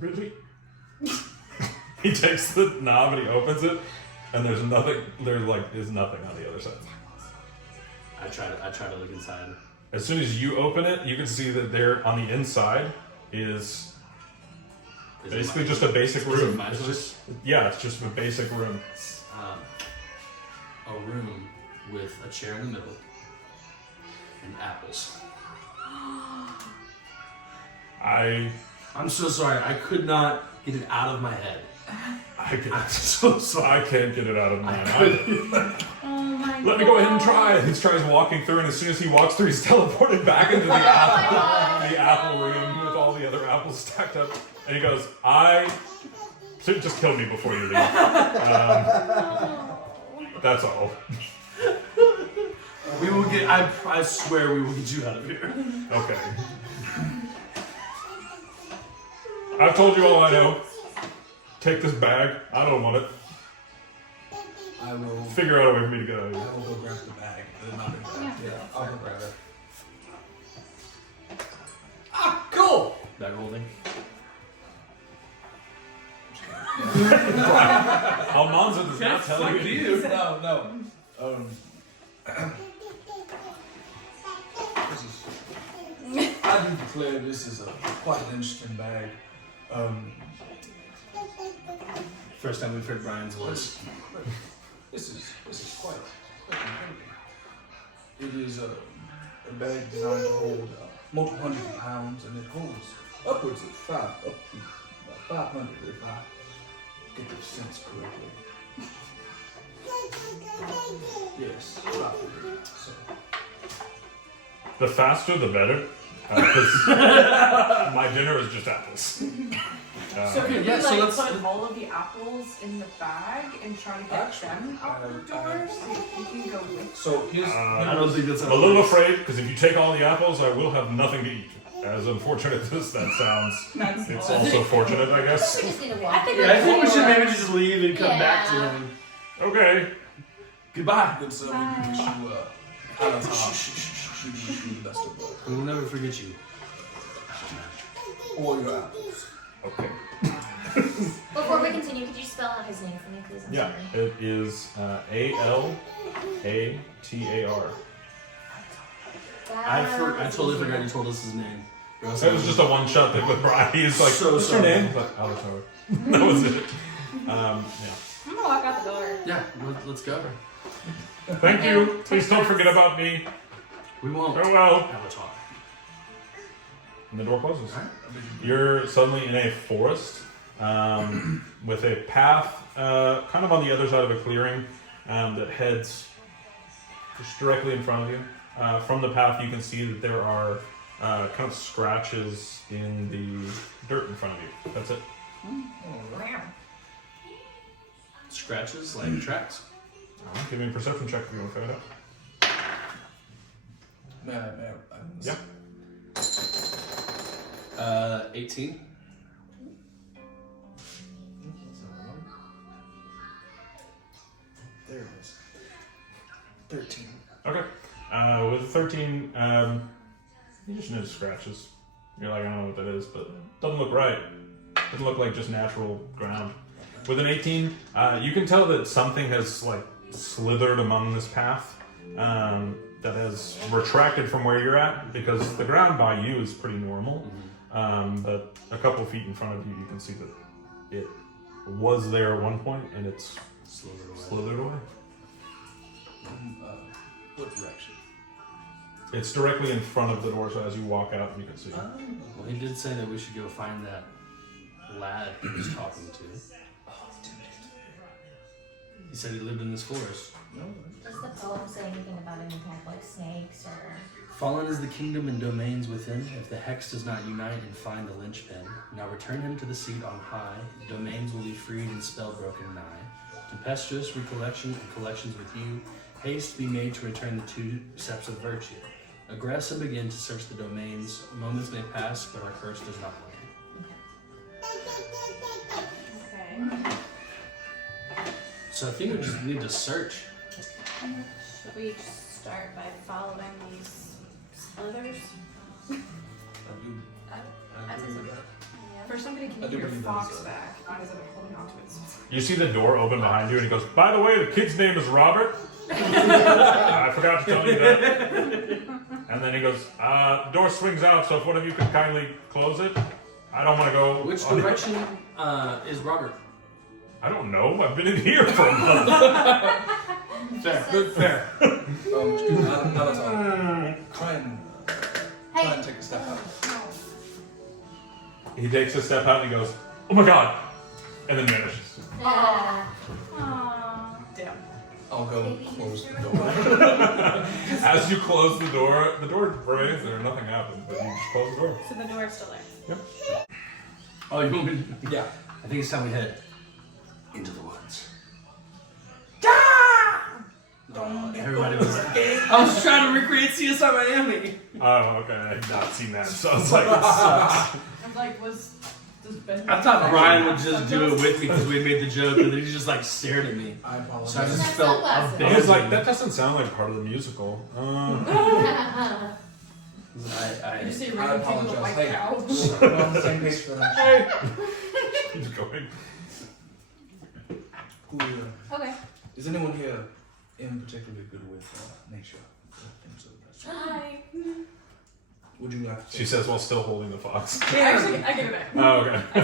Really? He takes the knob and he opens it, and there's nothing. There like is nothing on the other side. I try to look inside. As soon as you open it, you can see that there on the inside is basically just a basic Is it room. my It's choice? just, yeah, it's just a basic room. A room with a chair in the middle and apples. I'm so sorry. I could not get it out of my head. I I'm so sorry. I can't get it out of mine either. Oh my my Let me go ahead and try. And he tries walking through, and as soon as he walks through, he's teleported back into the apple room with all the other apples stacked up. And he goes, just kill me before you leave. That's all. We will get. I swear we will get you out of here. Okay. I've told you all I know. Take this bag. I don't want it. I will Figure out a way for me to get out of I here. will go grab the bag. Not the bag. Yeah, I'll go grab it. Ah, cool! Bag holding. Almanza does not tell you. No. I do declare this is quite an interesting bag. First time we've heard Brian's voice. This is quite amazing. It is a bag designed to hold multiple hundreds of pounds, and it holds upwards of 500 if I get the sense correctly. Yes, 500. So. The faster, the better. Because my dinner is just apples. So can yeah, we so like let's- put all of the apples in the bag and try to get them out the door so you can go with So here's. I don't think that's I'm a little afraid, because if you take all the apples, I will have nothing to eat. As unfortunate as that sounds, That's it's all. also fortunate, I guess. We just need to walk. I think Yeah, I think we should maybe just leave and come back to Yeah. him. Okay. Goodbye. Good sir, we wish you Alatar. We wish you the best of luck. We will never forget you. Or your apples. Okay. Before we continue, could you spell out his name for me, please? I'm Yeah, sorry. it is Alatar. I totally forgot you told us his name. It was just a one-shot thing with Brian. He's like, So what's your sorry. name? He's like, Alatar. That was it. Yeah. I'm gonna walk out the door. Yeah, let's go. Thank you. Please don't forget about me. We won't. Farewell. Alatar. And the door closes. You're suddenly in a forest with a path kind of on the other side of a clearing that heads just directly in front of you. From the path, you can see that there are kind of scratches in the dirt in front of you. That's it. Scratches like tracks. Give me a perception check if you want to figure it out. May I? Yeah. 18. There it is. 13. Okay. With 13, you just notice scratches. You're like, I don't know what that is, but it doesn't look right. Doesn't look like just natural ground. With an 18, you can tell that something has like slithered among this path that has retracted from where you're at, because the ground by you is pretty normal. But a couple feet in front of you, you can see that it was there at one point and it's slithered away. What direction? It's directly in front of the door, so as you walk out, you can see. Well, he did say that we should go find that lad he was talking to. Oh, dude. He said he lived in this forest. No. Does the poem say anything about any kind of like snakes or? Fallen is the kingdom and domains within. If the hex does not unite and find the linchpin, now return him to the seat on high. Domains will be freed and spell broken nigh. Tempestuous recollection and collections with you. Haste be made to return the two steps of virtue. Aggress and begin to search the domains. Moments may pass, but our curse does not end. Okay. So I think we just need to search. Should we just start by following these slithers? For somebody can I get do your believe that fox is a- back instead of holding onto it. You see the door open behind you, and he goes, "By the way, the kid's name is Robert." I forgot to tell you that. And then he goes, "The door swings out, so if one of you could kindly close it, I don't want to go." Which on it." direction is Robert? I don't know. I've been in here for a month. Fair. Alatar, try and Hey. take a step out. He takes a step out and he goes, "Oh my god," and then vanishes. Yeah. Aww. Damn. I'll go close the door. As you close the door remains there, nothing happens, but you just close the door. So the door is still there. Yep. Oh, you want me to? Yeah. I think it's time we head into the woods. Everybody was. I was trying to recreate CSI Miami. Oh, okay. I had not seen that, so I was like, it sucks. I'm like, does Ben? I thought Brian would just do it with me because we made the joke, and then he just like stared at me. I apologize. So I just That's felt sunglasses. I was like, abandoned. that doesn't sound like part of the musical. You see I Ricky King look apologize. like Hey, cow. we're on the same page for that. Keeps going. Okay. Is anyone here in particularly good with nature? Things of that sort? Hi. Would you like to She says while still holding the fox. Actually, I give it back. Oh, okay. I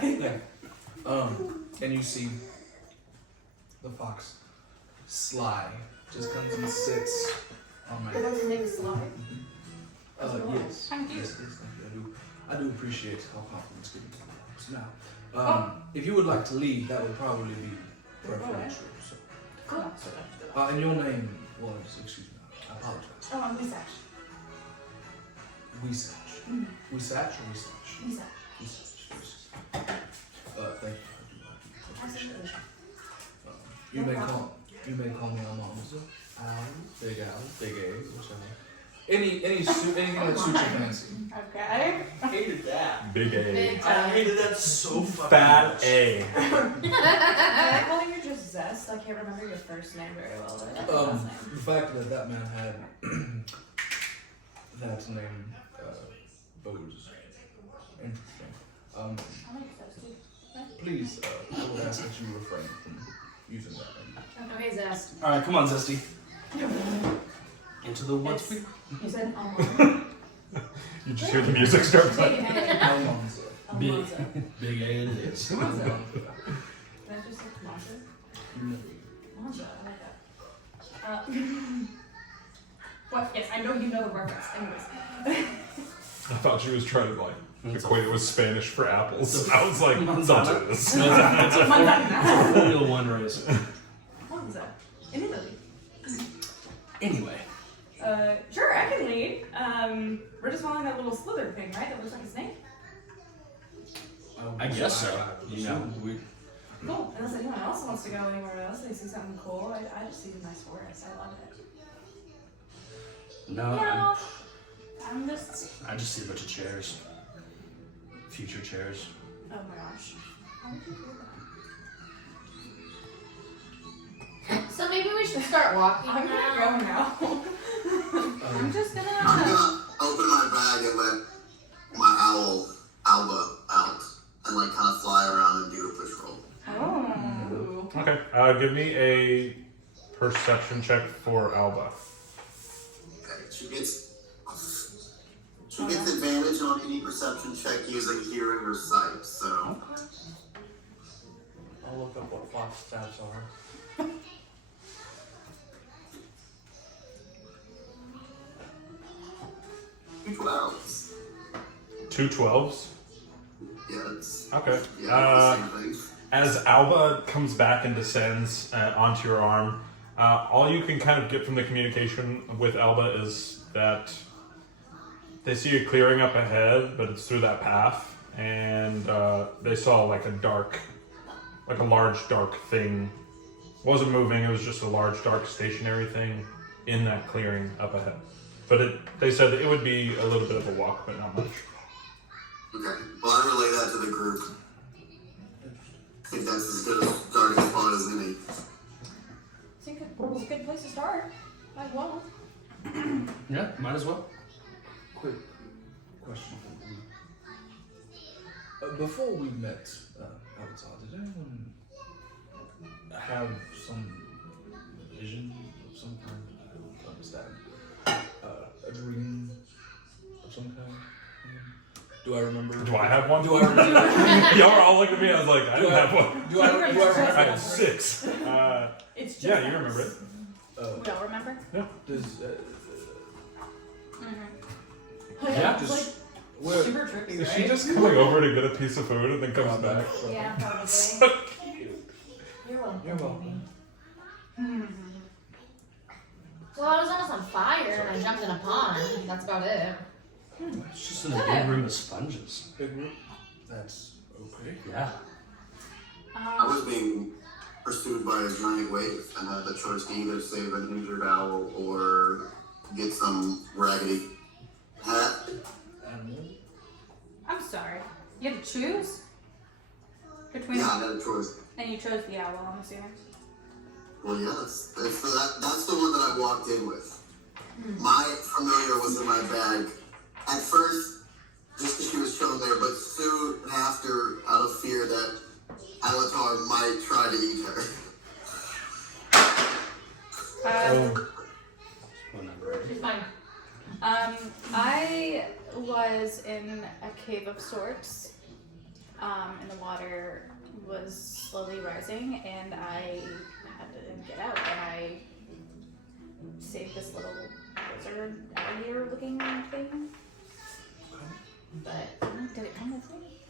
give it back. And you see the fox Sly just comes and sits on my His name is Sly. yes. Thank you. Yes, thank you. I do appreciate how compliments given to the fox. Now, if you would like to leave, that would probably be preferential. So. Cool. And your name was, excuse me, I apologize. Oh, I'm Misash. Weesach. Weesach or Weesach? Misash. Thank you. I do appreciate it. You may call me Almanza, Al, Big Al, Big A, whichever. Anything that suits your fancy. Okay. I hated that. Big A. I hated that so fucking Fat much. A. I call you just Zest. I can't remember your first name very well, but that's your last name. The fact that man had that name bodes interesting. I like those too. Please, I would ask that you refrain from using that name. Okay, Zest. All right, come on, Zesty. Into the woods. It's- You said Almanza. You just hear the music start Big playing. A. Almanza. Big, Almanza. big A it is. Almanza. Can I just say Monster? Almanza. I like that. What? Yes, I know you know the reference. Anyways. I thought she was trying to like equate it with Spanish for apples. I was like, don't Manzana. do this. It's a Formula One race. Monza. In Italy. Anyway. Sure, I can lead. We're just following that little slither thing, right? That looks like a snake. I guess so. You know, we. Cool. Unless anyone else wants to go anywhere else, they see something cool. I just see a nice forest. I love it. No, No. I'm just. I just see a bunch of chairs. Future chairs. Oh my gosh. How would you do that? So maybe we should start walking I'm now. gonna go now. I'm just I'm gonna. gonna open my bag and let my owl Alba out and like kind of fly around and do a push roll. Oh. Okay, give me a perception check for Alba. Okay, she gets advantage on any perception check using hearing or sight. So I'll look up what fox stats are. two 12s. 2 12s. Yeah, it's Okay. the same thing. As Alba comes back and descends onto your arm, all you can kind of get from the communication with Alba is that they see a clearing up ahead, but it's through that path, and they saw like a large dark thing. It wasn't moving, it was just a large dark stationary thing in that clearing up ahead. But they said that it would be a little bit of a walk, but not much. Okay, well I relay that to the group. I think that's as good a starting spot as any. I think it's a good place to start. Might as well. Yeah, might as well. Quick question for you. Before we met Alatar, did anyone have some vision of some kind? I don't understand. A dream of some kind? Do I remember? Do I have one? Do I remember? Y'all were all looking at me, I was like, I didn't have one. Do I remember? I had 6. It's just Yeah, you remember it. We all remember? Does Yeah. It's like where, super trippy, Is right? she just coming over to get a piece of food and then comes back? Yeah, probably. So cute. You're welcome. You're welcome. Well, I was almost on fire and I jumped in a pond. That's about it. It's just in a big room of sponges. Big room. That's okay. Yeah. I was being pursued by a giant wave and had the choice to either save an injured owl or get some raggedy hat. I'm sorry. You had to choose between. Yeah, I had a choice. And you chose the owl, I'm assuming. Well, yeah, that's the one that I walked in with. My familiar was in my bag. At first, just because she was shown there, but soon after, out of fear that Alatar might try to eat her. She's fine. I was in a cave of sorts, and the water was slowly rising, and I had to get out, and I saved this little lizard alligator-looking thing. But did it come with me?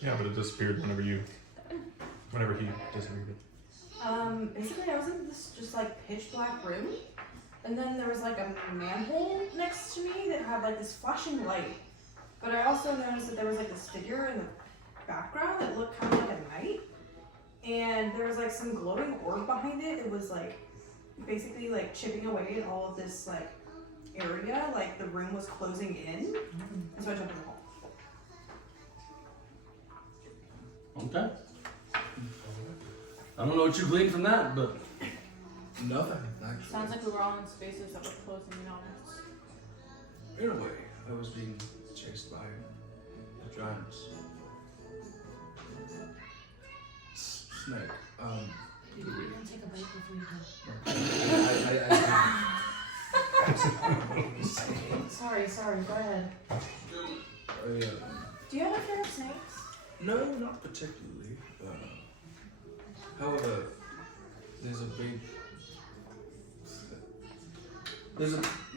Yeah, but it disappeared whenever he disappeared. Basically, I was in this just like pitch black room, and then there was like a manhole next to me that had like this flashing light. But I also noticed that there was like this figure in the background that looked kind of like a knight, and there was like some glowing orb behind it. It was like basically like chipping away at all of this like area, like the room was closing in, and so I jumped in the hole. Okay. I don't know what you gleaned from that, but Nothing, actually. Sounds like we were all in spaces that were closing in on us. In a way, I was being chased by giants. Snake. You're gonna take a break before you go. Sorry, go ahead. Do you have a fear of snakes? No, not particularly. However, there's a big.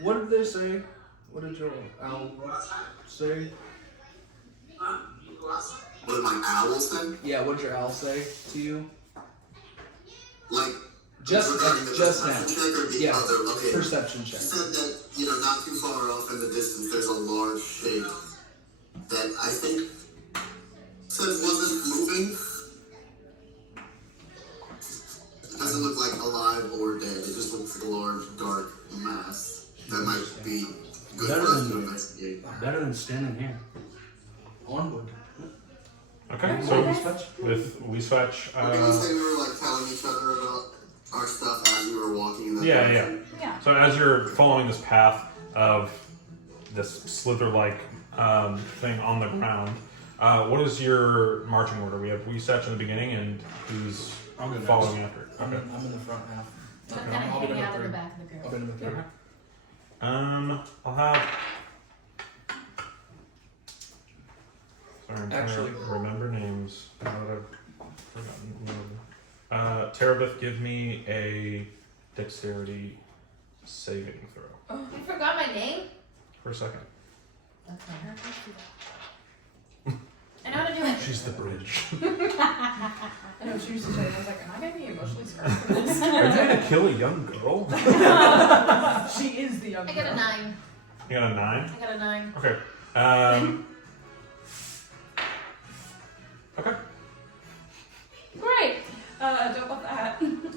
What did they say? What did your owl say? What did my owl say? Yeah, what did your owl say to you? Like, Just regarding the now. perception check or the Yeah, other? Okay. perception She check. said that, not too far off in the distance, there's a large shape that I think said wasn't moving. It doesn't look like alive or dead. It just looks like a large, dark mass that might be good Better for us to than- investigate. better than standing here. Onward. Okay, So so we switch. Did we say we were like telling each other about our stuff as we were walking in that Yeah. Yeah. So as you're following this path of this slither-like thing on the ground, what is your marching order? We have Weesatch in the beginning, and who's I'll go following after? I'm Okay. in the front half. So I'm kind of I'll be hanging out number in the three. back of the I'll group. be number three. Okay. I'll have. Sorry, I'm trying Actually- to remember names. Now that I've forgotten. Terabith, give me a dexterity saving throw Oh, you forgot my name? for a second. Okay. I know how to do it. She's the bridge. I know she used to say, I was like, am I gonna be emotionally scarred for this? Are you trying to kill a young girl? She is the young I got a girl. 9. You got a 9? I got a 9. Okay. Okay. Great. Don't want that. Can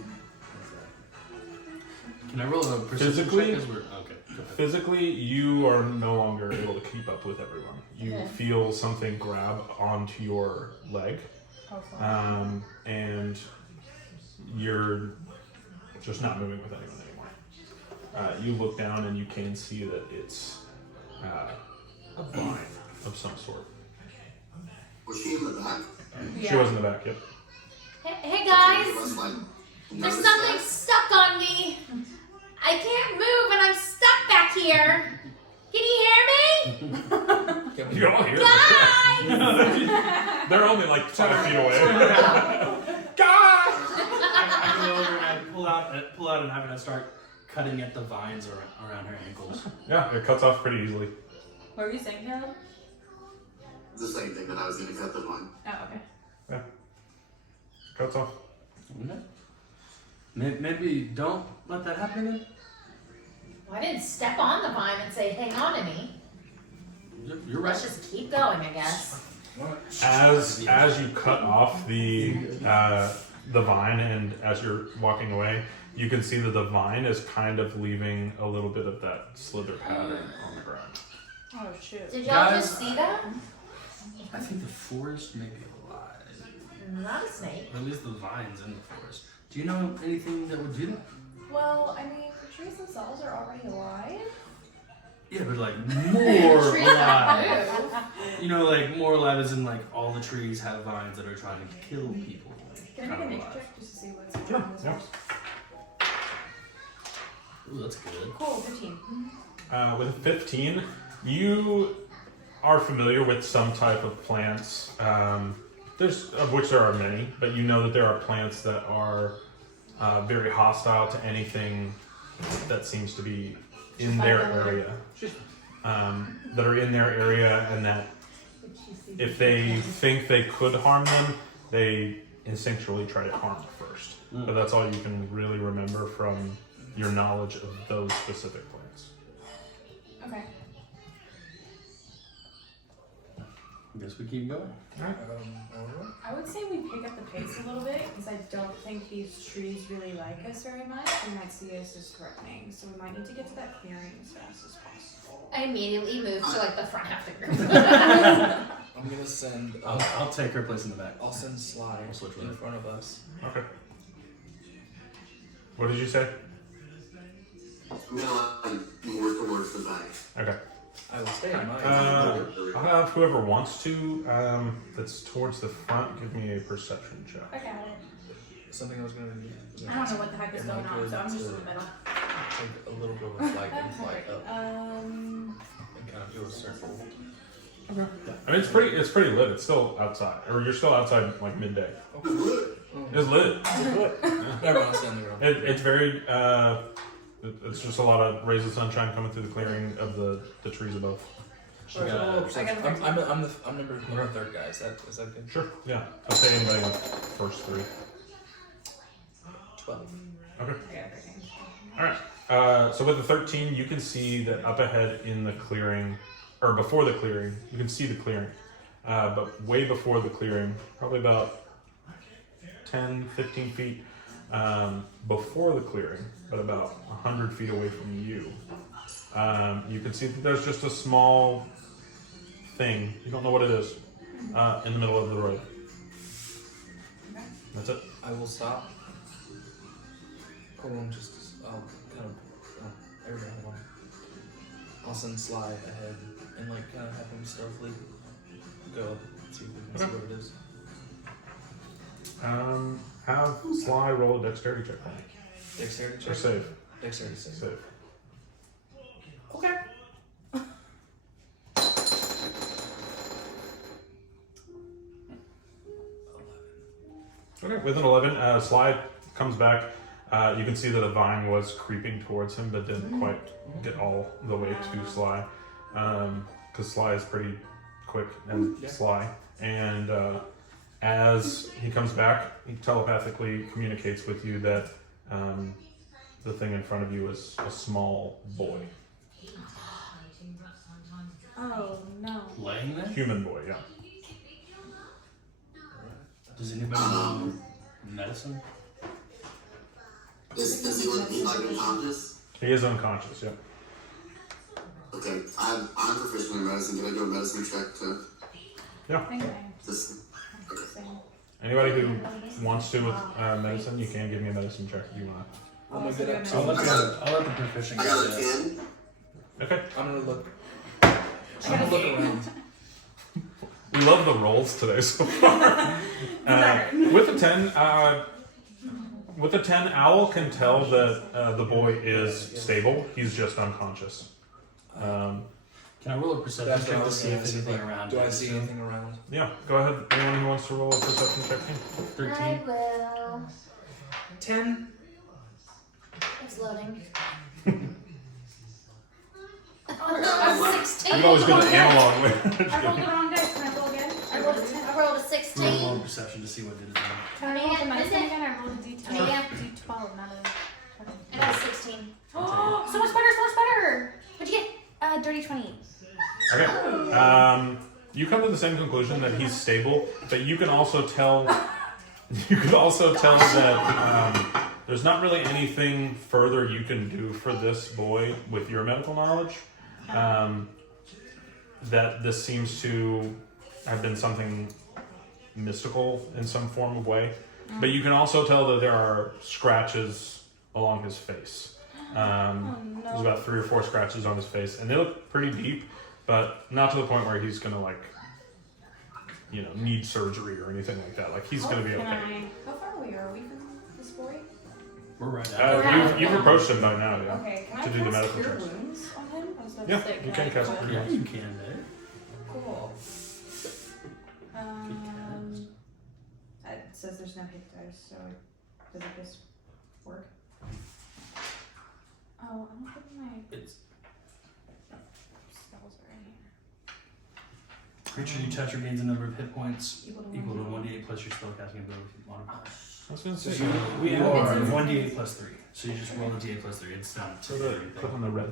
I roll a perception Physically? check as we're okay? Go ahead. Physically, you are no longer able to keep up with everyone. You Okay. feel something grab onto your leg, and you're just not moving with anyone anymore. You look down and you can see that it's a vine of some sort. Was she in the back? She was in the back, yep. Hey It guys! was like, There's notice something that? stuck on me! I can't move and I'm stuck back here! Can you hear me? You don't hear Guys! They're only like 5 feet away. I go over and I pull out and I'm gonna start cutting at the vines around her ankles. Yeah, it cuts off pretty easily. What were you saying, Caleb? The same thing that I was going to cut the line. Oh, okay. Yeah. Cuts off. Okay. Maybe don't let that happen again. I didn't step on the vine and say, hang on to me. You're right. Let's just keep going, I guess. As you cut off the vine, and as you're walking away, you can see that the vine is kind of leaving a little bit of that slither pattern on the ground. Oh shoot. Did y'all Guys, just see that? I think the forest may be alive. Not a snake. Or at least the vines in the forest. Do you know anything that would do that? Well, I mean, the trees themselves are already alive. Yeah, but like more Trees alive. that You know, like more alive as in like all the trees have vines that are trying to kill people. Can I make a Kinda nature alive. check just to see what's going on? Yeah. Ooh, that's good. Cool, 15. With a 15, you are familiar with some type of plants. Of which there are many, but you know that there are plants that are very hostile to anything that seems to be in their area. That are in their area, and that if they think they could harm them, they instinctually try to harm first. But that's all you can really remember from your knowledge of those specific plants. Okay. I guess we keep going. I would say we pick up the pace a little bit because I don't think these trees really like us very much. They might see us as threatening, so we might need to get to that clearing as fast as possible. I immediately moved to like the front half of the group. I'm gonna send. I'll take her place in the back. I'll send Sly I'll switch with in her. front of us. Okay. What did you say? I'm gonna move towards the back. Okay. I will stay in mine. I'll have whoever wants to, that's towards the front, give me a perception check. I got it. Something I was gonna do. I don't know what the heck is going on, so I'm just in the middle. Take a little bit of a flight and fly up and kind of do a circle. I mean, it's pretty lit. It's still outside, or you're still outside like midday. It's lit. Never mind, stand the ground. It's very. It's just a lot of rays of sunshine coming through the clearing of the trees above. I'm number third guy. Is that good? Sure. Yeah. I'll say anybody with first three. 12. Okay. I got 13. All right. So with the 13, you can see that up ahead in the clearing, or before the clearing, you can see the clearing. But way before the clearing, probably about 10, 15 feet before the clearing, but about 100 feet away from you, you can see that there's just a small thing, you don't know what it is, in the middle of the road. That's it. I will stop. Hold on, I'll kind of, everybody hold on. I'll send Sly ahead and like kind of have him stealthily go up and see if we can see what it is. Have Sly roll a dexterity check. Dexterity check? Or save. Dexterity save. Save. Okay. Okay, with an 11, Sly comes back. You can see that a vine was creeping towards him, but didn't quite get all the way to Sly. Because Sly is pretty quick and sly. And as he comes back, he telepathically communicates with you that the thing in front of you is a small boy. Oh no. Laying there? Human boy, yeah. Does anybody know medicine? Is he like unconscious? He is unconscious, yeah. Okay, I'm proficient in medicine. Can I do a medicine check to Okay. just? Okay. Anybody who wants to with medicine, you can give me a medicine check if you want. I'm gonna get up to I'll let the proficient I guy got a do it. 10. Okay. I'm gonna look around. We love the rolls today so far. With a 10, Owl can tell that the boy is stable. He's just unconscious. Can I roll a perception check to see if there's anything around? Do I see anything around? Yeah, go ahead. Anyone who wants to roll a perception check? 13. I will. 10. It's loading. Oh, 16. You always get the analog with. I rolled the wrong dice. Can I roll again? I rolled a Roll a 16. perception to see what it is. Can I roll the Is medicine it- again? I rolled a d10. Yeah. D12, not a. I got a 16. Oh, so much better, so much better. What'd you get? Dirty 20. Okay. You come to the same conclusion that he's stable, but you can also tell. You can also tell that there's not really anything further you can do for this boy with your medical knowledge. That this seems to have been something mystical in some form of way. But you can also tell that there are scratches along his face. There's about 3 or 4 scratches on his face, and they look pretty deep, but not to the point where he's gonna need surgery or anything like that. Like, he's gonna be okay. How far away are we from this boy? We're right out. You've approached him by now, yeah. Okay, can To I do the cast medical Cure checks. Wounds on him? I was about to Yeah, say, you can cast I- Cure Yeah, Wounds. you can there. Cool. It says there's no hit dice, so does it just work? Oh, I don't think my It's spells are in here. creature you touch regains a number of hit points Equal to equal to 1d8. 1d8 plus your spellcasting ability modifier. I was gonna So say, you are 1d8 plus 3. So you just roll a d8 plus 3. It's not So click on the red.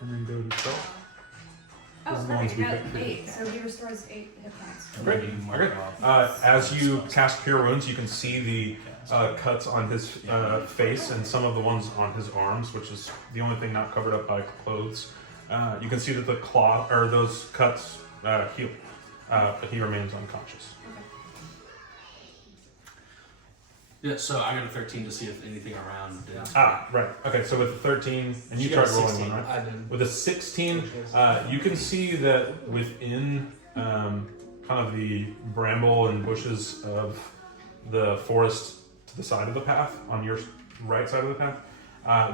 And then go to spell. Oh, Those are the ones perfect. we I got picked. 8, so he restores 8 hit points. Great. Okay. As you cast Cure Wounds, you can see the cuts on his face and some of the ones on his arms, which is the only thing not covered up by clothes. You can see that the claw or those cuts heal, but he remains unconscious. Yeah, so I got a 13 to see if anything around did. Right. Okay. So with the 13, and you She got tried a rolling 16. one, right? I did. With a 16, you can see that within kind of the bramble and bushes of the forest to the side of the path, on your right side of the path,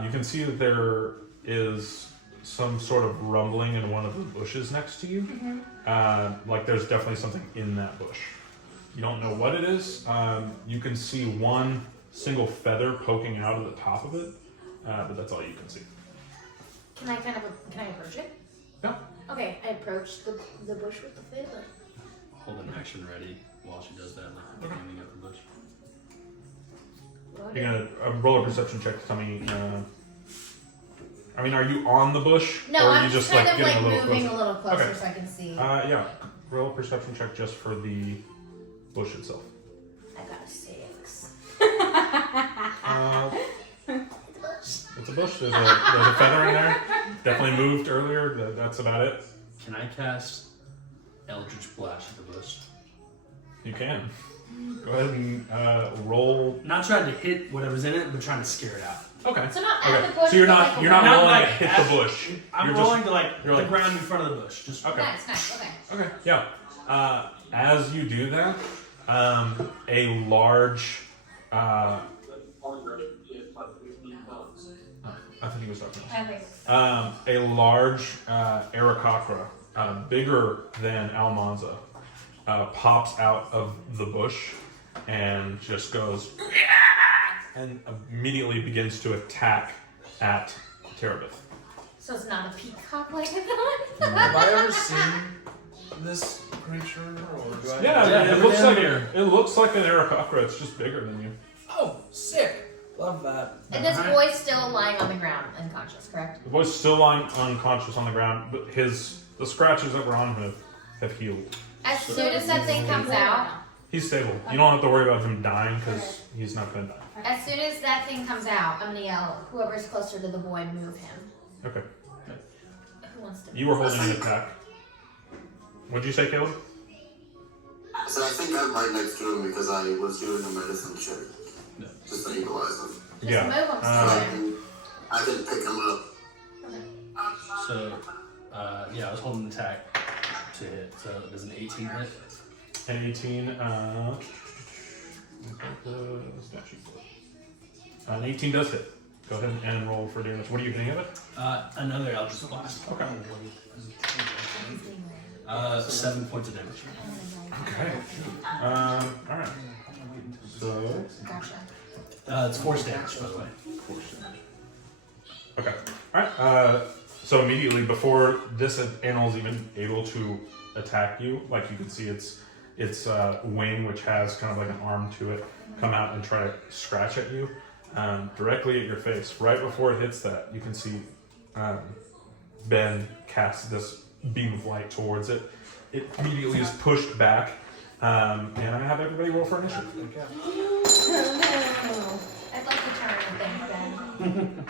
you can see that there is some sort of rumbling in one of the bushes next to you. Like there's definitely something in that bush. You don't know what it is. You can see one single feather poking out of the top of it, but that's all you can see. Can I approach it? Yeah. Okay, I approach the bush with the feather. Hold an action ready while she does that, like aiming at the bush. You're gonna roll a perception check to tell me. Are you on the bush? No, or are I'm you just just kind like of getting like a little moving closer? a little closer Okay. so I can see. Yeah. Roll a perception check just for the bush itself. I got a 6. It's a bush. There's a feather in there. Definitely moved earlier. That's about it. Can I cast Eldritch Blast at the bush? You can. Go ahead and roll. Not trying to hit whatever's in it, but trying to scare it out. Okay. So not Okay. at the bush. So you're but not like you're not Not rolling like to hit at- the bush. I'm You're rolling just, to you're the like- ground in front of the bush. Just Okay. Nice. Okay. Okay. Yeah. As you do that, a large. I think he was talking. A large Aarakocra, bigger than Almanza, pops out of the bush and just goes and immediately begins to attack at Terabith. So it's not a peacock like I thought. Have I ever seen this creature, or do I? Yeah, it we're looks down like here. it looks like an Aarakocra. It's just bigger than you. Oh, sick! Love that. And this boy's still lying on the ground, unconscious, correct? The boy's still lying unconscious on the ground, but the scratches that were on him have healed. As soon as that thing comes out, He's stable. You don't have to worry about him dying because he's not going to die. as soon as that thing comes out, I'm gonna yell, whoever's closer to the boy, move him. Okay. Who wants to? You were holding an attack. What'd you say, Caleb? So I think I'm right next to him because I was doing a medicine check. No. Just to equalize him. Just Yeah. move him. I can pick him up. So, I was holding an attack to hit. So does an 18 hit? An 18. An 18 does hit. Go ahead and roll for damage. What are you hitting of it? Another Eldritch Blast. Okay. 7 points of damage. Okay. All right. So. Gotcha. It's force damage, by the way. Okay. All right. So immediately before this animal's even able to attack you, like you can see its wing, which has kind of like an arm to it, come out and try to scratch at you. directly at your face. Right before it hits that, you can see Ben cast this beam of light towards it. It immediately is pushed back, and I have everybody roll for initiative. I'd like to turn and thank Ben.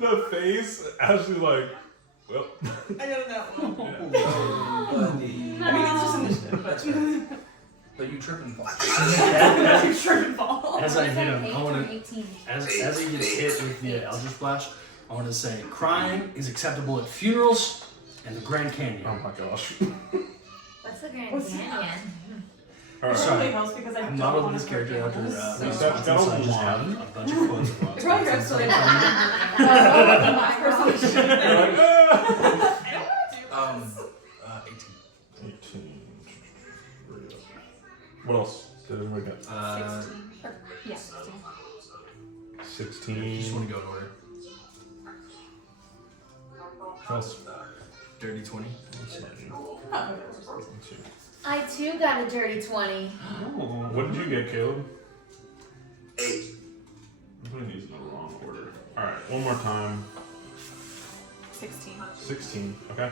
The face, Ashley, like, well. I got that one. Buddy. I mean, it's just initiative, but. That's right. But you trip and fall. You trip and fall. As I hit him, 8 I or want to, 18. as he gets hit with the Eldritch Flash, I want to say, crying is acceptable at funerals and the Grand Canyon. Oh my gosh. What's the Grand What's Canyon? All right. Sorry. Really helps because I I'm don't not want on this to character forget after this, Wisconsin, That's so I just have one. a bunch of quotes from It probably grabs so Oh, personally should. You're like, ah! 18. 18. What else did everybody get? Yeah. 16. You just want to go in order. What else? Dirty 20. Let's see. I too got a dirty 20. Oh, what did you get, Caleb? 8. I'm putting these in the wrong order. Alright, one more time. 16. 16. Okay.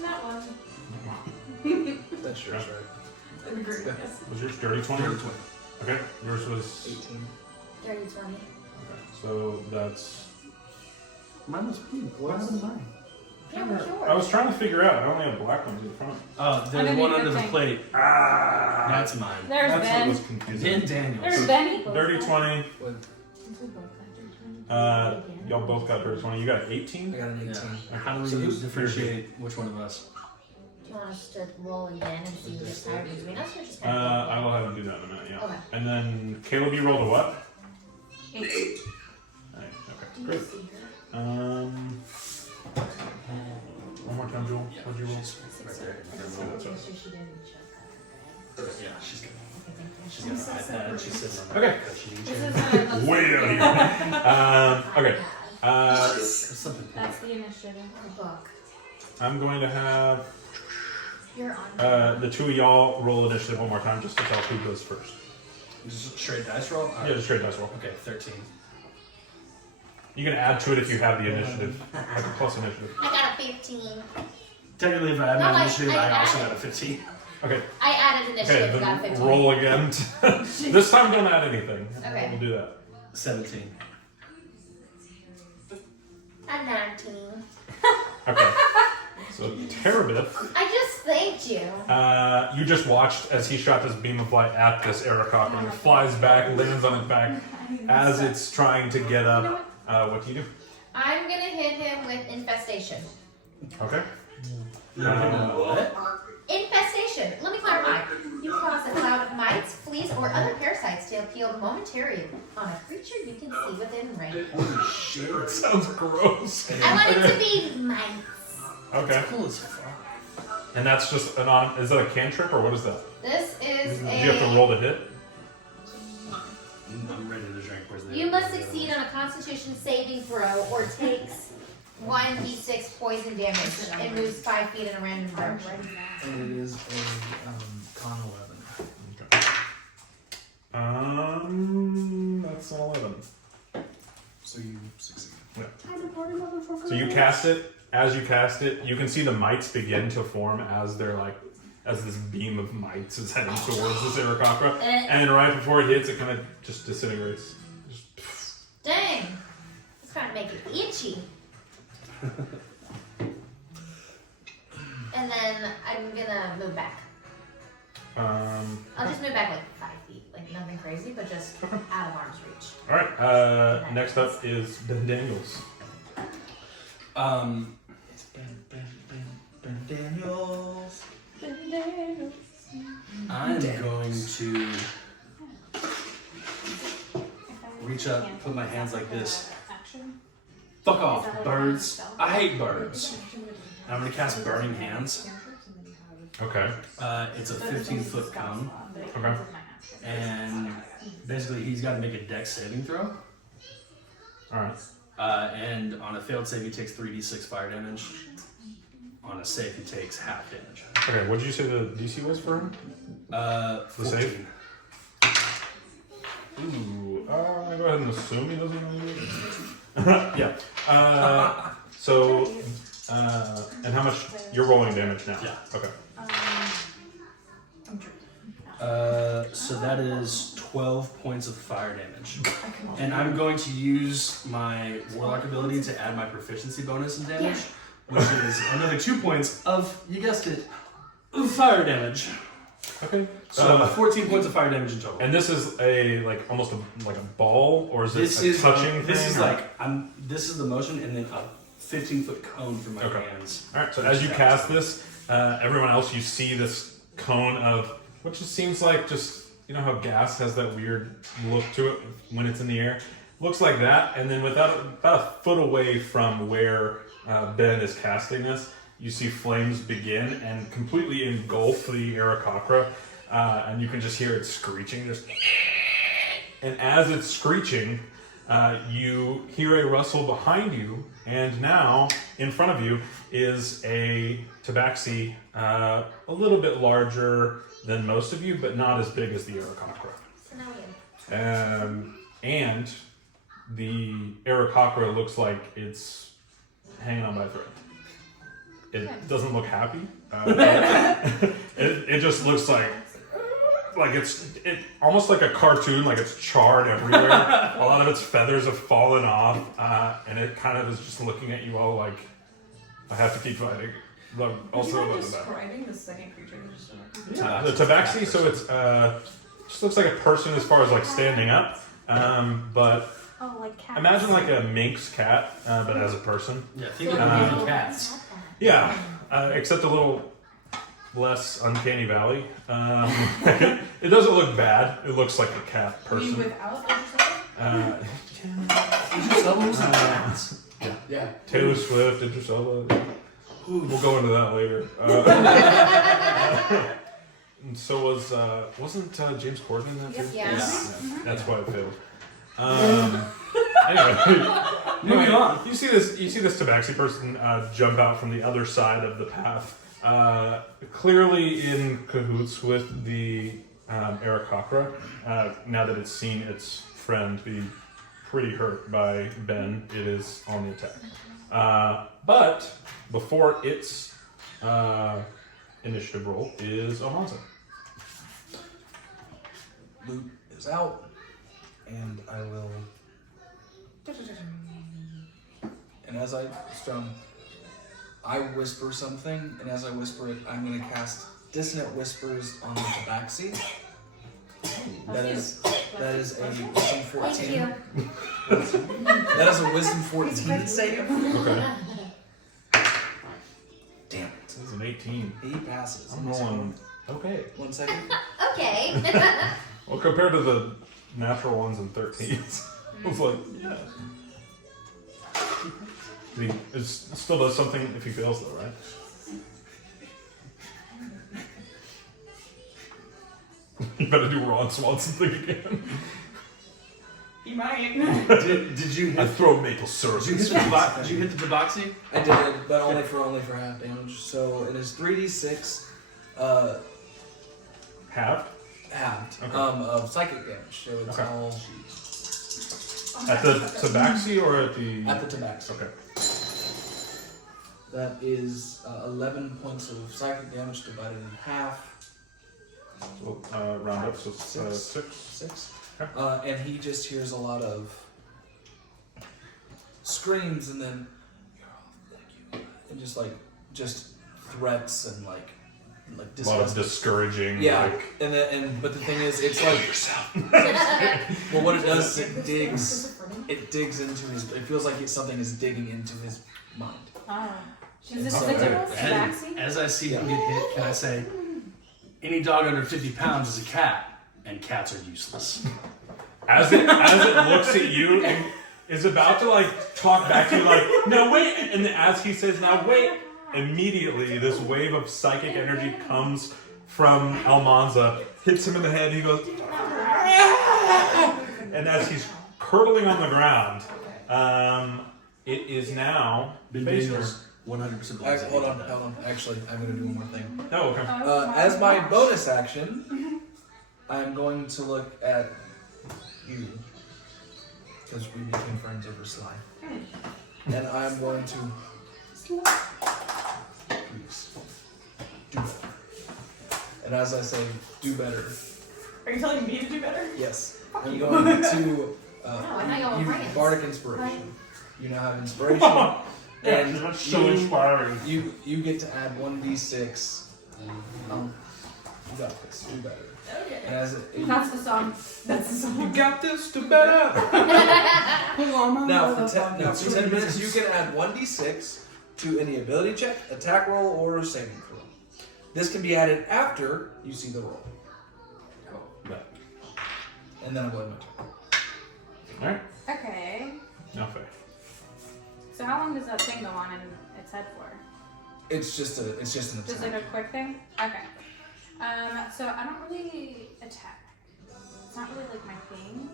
That one. That's yours, right? That'd be great. Was yours dirty 20? Dirty 20. Okay. Yours was 18. Dirty 20. Okay. So that's. Mine was pink. What happened to mine? Yeah, what's yours? I was trying to figure out. I only have black ones in front. Oh, there's Underneath one the under the thing. plate. Ah! That's mine. There's That's what Ben. was confusing. Ben Daniels. There's Benny. Dirty 20. What? Y'all both got dirty 20. You got 18? I got an 18. Yeah. How do we So who's- differentiate which one of us? Do you want us to roll again and see who gets tired between us or just I will have him do that in a minute, yeah. Okay. And then Caleb, you rolled a what? 8. 8. Okay, great. One more time, Joel. What'd you roll? Right there. Yeah, she's good. She's got an iPad. She's sitting on Okay. the cushion This chair. is what it looks Way like. down here. Okay. There's something pink. That's the initiative. The book. I'm going to have You're on. the two of y'all roll initiative one more time just to tell who goes first. Just straight dice roll? Yeah, just straight dice roll. Okay, 13. You can add to it if you have the initiative, like a plus initiative. I got a 15. Technically, if I had No, my I- initiative, I I also added. got a 15. Okay. I added initiative Okay, and got 15. then roll again. This time don't add anything. Okay. We'll do that. 17. A 19. Okay. So Terabith, I just thanked you. you just watched as he shot this beam of light at this Aarakocra and it flies back, lands on its back. As it's trying to get up, what do you do? I'm gonna hit him with infestation. Okay. What? Infestation. Let me clarify. You cause a cloud of mites, fleas, or other parasites to appeal momentarily on a creature you can see within range. Holy shit. That sounds gross. I want it to be mites. Okay. Cool as fuck. And that's just is that a cantrip or what is that? This is Do you have to roll to hit? I'm ready to drink. Where's the You must succeed on a Constitution saving throw or takes 1d6 poison damage and moves 5 feet in a random direction. And it is a con 11. That's an 11. So you succeed. So you cast it. As you cast it, you can see the mites begin to form as they're like, as this beam of mites is heading towards this Aarakocra. And right before it hits, it kind of just disintegrates. Just, Dang! It's trying to make it itchy. And then I'm gonna move back. I'll just move back like 5 feet. Like nothing crazy, but just out of arm's reach. all right. Next up is Ben Daniels. It's Ben Daniels. I'm going to reach up, put my hands like this. Fuck off, birds. I hate birds. And I'm going to cast Burning Hands. Okay. It's a 15-foot cone. Okay. And basically, he's got to make a dex saving throw. All right. And on a failed save, he takes 3d6 fire damage. On a save, he takes half damage. Okay. What did you say the DC was for him? The 14. save? Ooh, I'm gonna go ahead and assume he doesn't know. Yeah. And how much you're rolling damage now? Yeah. Okay. I'm true. So that is 12 points of fire damage. And I'm going to use my Warlock ability to add my proficiency bonus in damage, which is another 2 points of, you guessed it, of fire damage. Okay. So 14 points of fire damage in total. And this is almost a ball, or is this a touching thing? This is this is the motion, and then a 15-foot cone from my hands. All right. So as you cast this, everyone else, you see this cone of what just seems like how gas has that weird look to it when it's in the air. Looks like that, and then about a foot away from where Ben is casting this, you see flames begin and completely engulf the Aarakocra, and you can just hear it screeching. And as it's screeching, you hear a rustle behind you, and now in front of you is a tabaxi, a little bit larger than most of you, but not as big as the Aarakocra. And the Aarakocra looks like it's hanging on by a thread. It doesn't look happy. It just looks like it's almost like a cartoon, like it's charred everywhere. A lot of its feathers have fallen off, and it kind of is just looking at you all like, I have to keep fighting. Also, Would you mind describing the second creature that just the tabaxi. So it's just looks like a person as far as like standing up, but like cats. imagine like a minx cat, but as a person. Yeah, think of cats. Yeah, except a little less uncanny valley. It doesn't look bad. It looks like a cat person. without Idris Yeah. Taylor Swift, Idris Elba. We'll go into that later. And so wasn't James Corden in that too? Yeah. That's why it failed. Anyway, moving on. You see this tabaxi person jump out from the other side of the path, clearly in cahoots with the Aarakocra. Now that it's seen its friend be pretty hurt by Ben, it is on the attack. But before its initiative roll is Almanza. Loot is out, and I will. And as I strum, I whisper something, and as I whisper it, I'm going to cast Dissonant Whispers on the Tabaxi. That is a wisdom 14. Thank you. That is a wisdom 14. Okay. Damn it. This is an 18. He passes. I'm rolling okay. 1 second. Okay. Well, compared to the natural ones and 13s, I was like, yeah. It still does something if he fails, though, right? You better do Ron Swanson thing again. He might. Did you I hit? throw maple syrup. Did you hit the tabaxi? I did, but only for half damage. So it is 3d6 Halved? halved Okay. of psychic damage. So it's Okay. all At the tabaxi or at the... at the tabaxi. Okay. That is 11 points of psychic damage divided in half. So round up, so it's 6. 6. Okay. And he just hears a lot of screams and then and just threats and like A lot of disgust. discouraging, Yeah, but the thing is, it's like well, what it does is it digs into his. It feels like something is digging into his mind. Is this So- literal And tabaxi? as I see him get hit, can I say, any dog under 50 pounds is a cat, and cats are useless. As it looks at you and is about to like talk back to you like, no wait, and then as he says, now wait, immediately this wave of psychic energy comes from Almanza, hits him in the head, and he goes, and as he's curdling on the ground, it is now Bendino's 100% Hold on. Actually, I'm gonna do one more thing. Oh, okay. As my bonus action, I'm going to look at you, because we became friends over slime. And I'm going to please do better. And as I say, do better. Are you telling me to do better? Yes. Fuck I'm you. going to I know y'all were friends. bardic inspiration. You now have inspiration. And that's so inspiring. You get to add 1d6. You got this. Do better. Okay. And as That's the song. That's the song. You got this to better. now for 10 minutes, you can add 1d6 to any ability check, attack roll, or saving throw. This can be added after you see the roll. And then I'll go ahead and my turn. Alright, Okay. now fair. So how long does that thing go on in its head for? It's just an Just attack. like a quick thing? Okay. So I don't really attack. It's not really like my thing.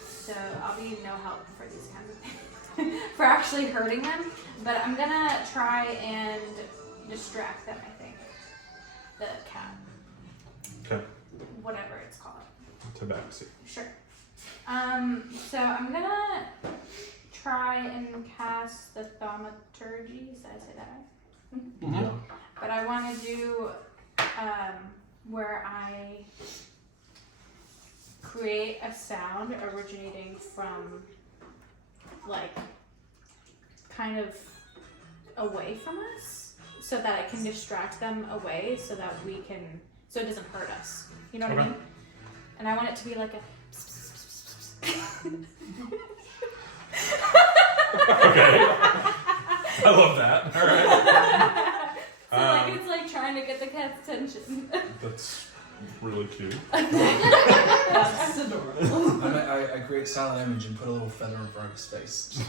So I'll be no help for these kinds of things. For actually hurting them. But I'm gonna try and distract them, I think. The cat. Okay, Whatever it's called. tabaxi. Sure. So I'm gonna try and cast the thaumaturgy. Did I say that right? Yeah. But I want to do where I create a sound originating from, like, kind of away from us, so that I can distract them away, so that we can, so it doesn't hurt us. You know what I Okay. mean? And I want it to be like a. Okay. I love that. Alright. So like it's like trying to get the cat's attention. That's really cute. That's adorable. I create silent image and put a little feather in front of his face.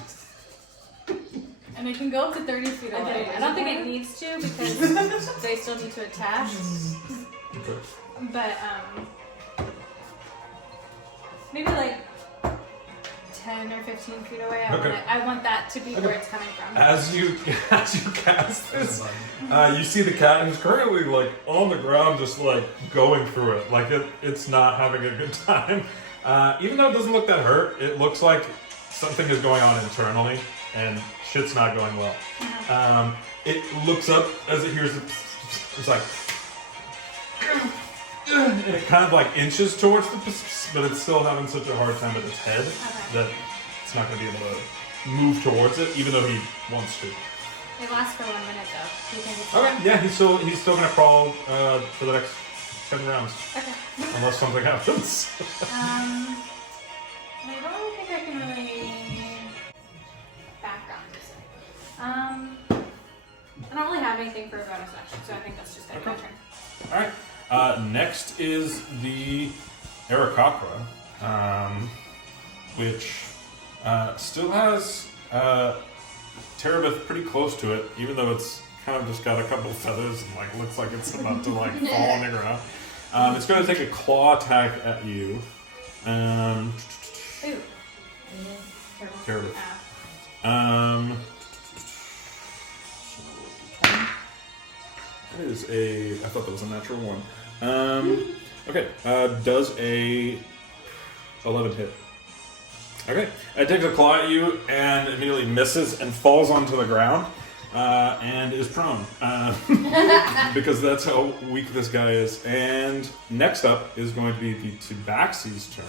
And it can go up to 30 feet Okay, away. I don't think it needs to because they still need to attach. Okay. But maybe like 10 or 15 feet away. I want that to be where it's coming from. As you cast this, you see the cat who's currently like on the ground, just like going through it. Like it's not having a good time. Even though it doesn't look that hurt, it looks like something is going on internally, and shit's not going well. It looks up as it hears it. It's like, and it kind of like inches towards the, but it's still having such a hard time with its head that it's not going to be able to move towards it, even though he wants to. It lasts for 1 minute though. Do you think it's Okay, yeah, he's still gonna crawl for the next 10 rounds, Okay. unless something happens. I don't really think I can really background this. I don't really have anything for a bonus action, so I think that's just gonna be my turn. All right. Next is the Arakocra, which still has Terabith pretty close to it, even though it's kind of just got a couple of feathers and like looks like it's about to like fall on the ground. It's going to take a claw attack at you. Ooh. Terabith. That is a. I thought that was a natural one. Okay. Does a 11 hit? Okay. It takes a claw at you and immediately misses and falls onto the ground and is prone because that's how weak this guy is. And next up is going to be the Tabaxi's turn,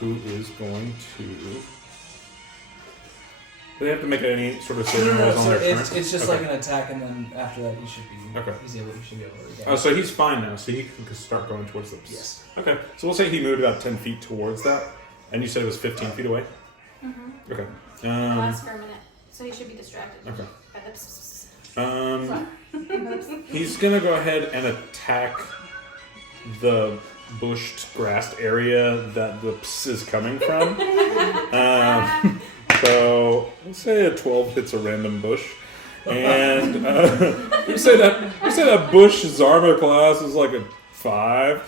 who is going to. Do they have to make any sort of saving rolls on their turn? It's just Okay. like an attack, and then after that, he should be. Okay. He should be able to. Oh, so he's fine now, so he can start going towards the. Yes. Okay, so we'll say he moved about 10 feet towards that, and you said it was 15 feet away? Mm-hmm. Okay. It lasts for a minute, so you should be distracted. Okay. By the He's gonna go ahead and attack the bushed, grassed area that the ps is coming from. So let's say a 12 hits a random bush, and you say that bush's armor class is like a 5.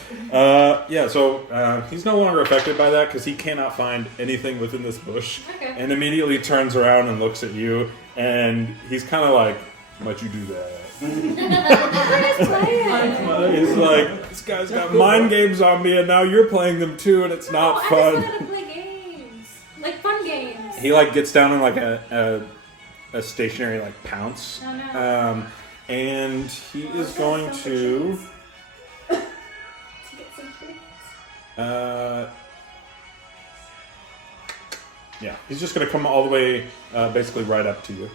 Yeah, so he's no longer affected by that because he cannot find anything within this bush, Okay. and immediately turns around and looks at you, and he's kind of like, "Why'd you do that?" He's like, this guy's got mind games on me, and now you're playing them too, and it's not I fun. just wanted to play games. Like fun games. He like gets down on like a stationary like pounce, Oh no. and he is going to. To get some treats. Yeah, he's just gonna come all the way, basically right up to you,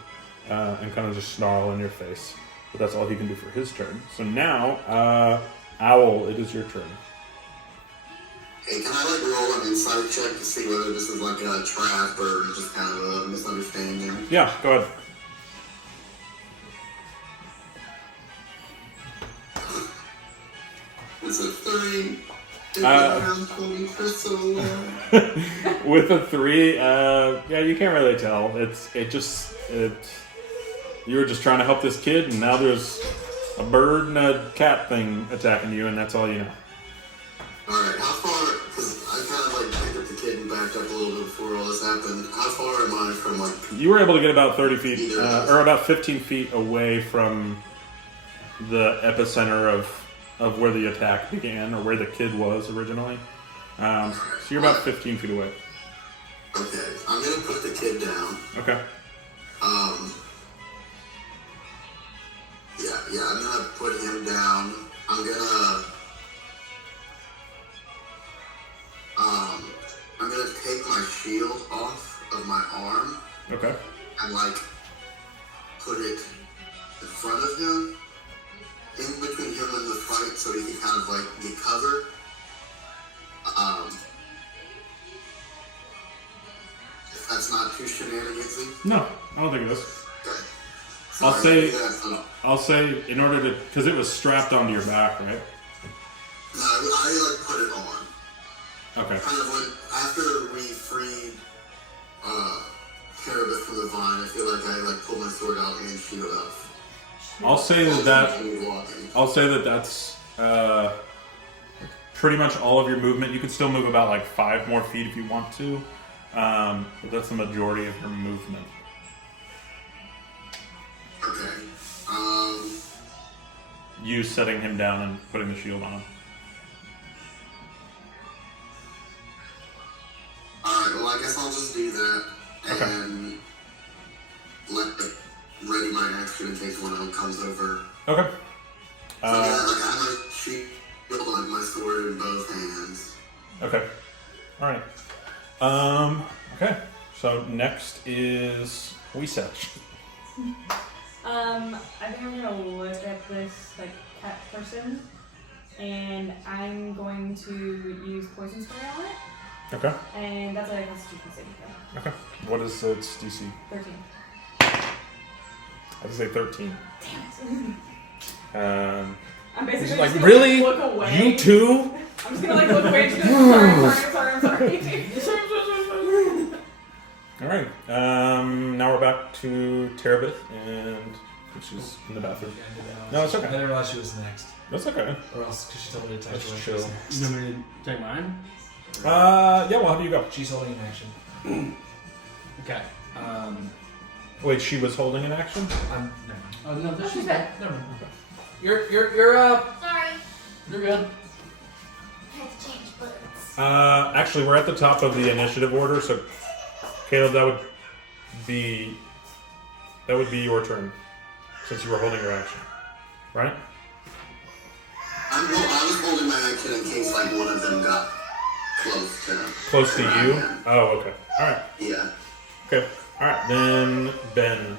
and kind of just snarl in your face. But that's all he can do for his turn. So now, Owl, it is your turn. Hey, can I like roll an insight check to see whether this is like a trap or just kind of a misunderstanding? Yeah, go ahead. It's a 3. It's been around 20 for so long. With a 3, yeah, you can't really tell. You were just trying to help this kid, and now there's a bird and a cat thing attacking you, and that's all you know. Alright, how far, because I kind of like picked up the kid and backed up a little bit before all this happened. How far am I from like... You were able to get about 30 feet, or about 15 feet away from the epicenter of where the attack began, or where the kid was originally. So you're about 15 feet away. Okay, I'm gonna put the kid down. Okay. Yeah, I'm gonna put him down. I'm gonna take my shield off of my arm. Okay. And like put it in front of him, in between him and the fight, so he can kind of like get cover. If that's not too shenanigansy. No, I don't think it is. Okay. I'll say in order to, because it was strapped onto your back, right? No, I like put it on. Okay. Kind of when after we freed Terabith from the vine, I feel like I like pulled my sword out and shield up. I'll say that's pretty much all of your movement. You could still move about like 5 more feet if you want to, but that's the majority of your movement. Okay. You setting him down and putting the shield on him. Alright, well I guess I'll just do that and let the ready my action in case one of them comes over. Okay. So yeah, like I have my shield, like my sword in both hands. Okay. Alright. Okay. So next is Weesach. I think I'm gonna look at this like cat person, and I'm going to use poison spray on it. Okay. And that's what I Constitution saving throw. Okay. What is its DC? 13. I would say 13. I'm basically It's like, just gonna, really? look away. You too? I'm just gonna like look away and just go, sorry. Alright. Now we're back to Terabith, and she's in the bathroom. No, it's I okay. didn't realize she was next. That's okay. Or else, because she told me to touch Let's her when she chill. was next. You want me to take mine? Yeah, we'll have you go. She's holding an action. Okay. Wait, she was holding an action? Never mind. Oh no, this she's is back. Never mind. You're up. Sorry. You're good. I had to change buttons. Actually, we're at the top of the initiative order, so Caleb, that would be your turn, since you were holding your action, right? I was holding my action in case like one of them got close to Close to you? Oh, okay. All right. Yeah. Okay. All right. Then Ben.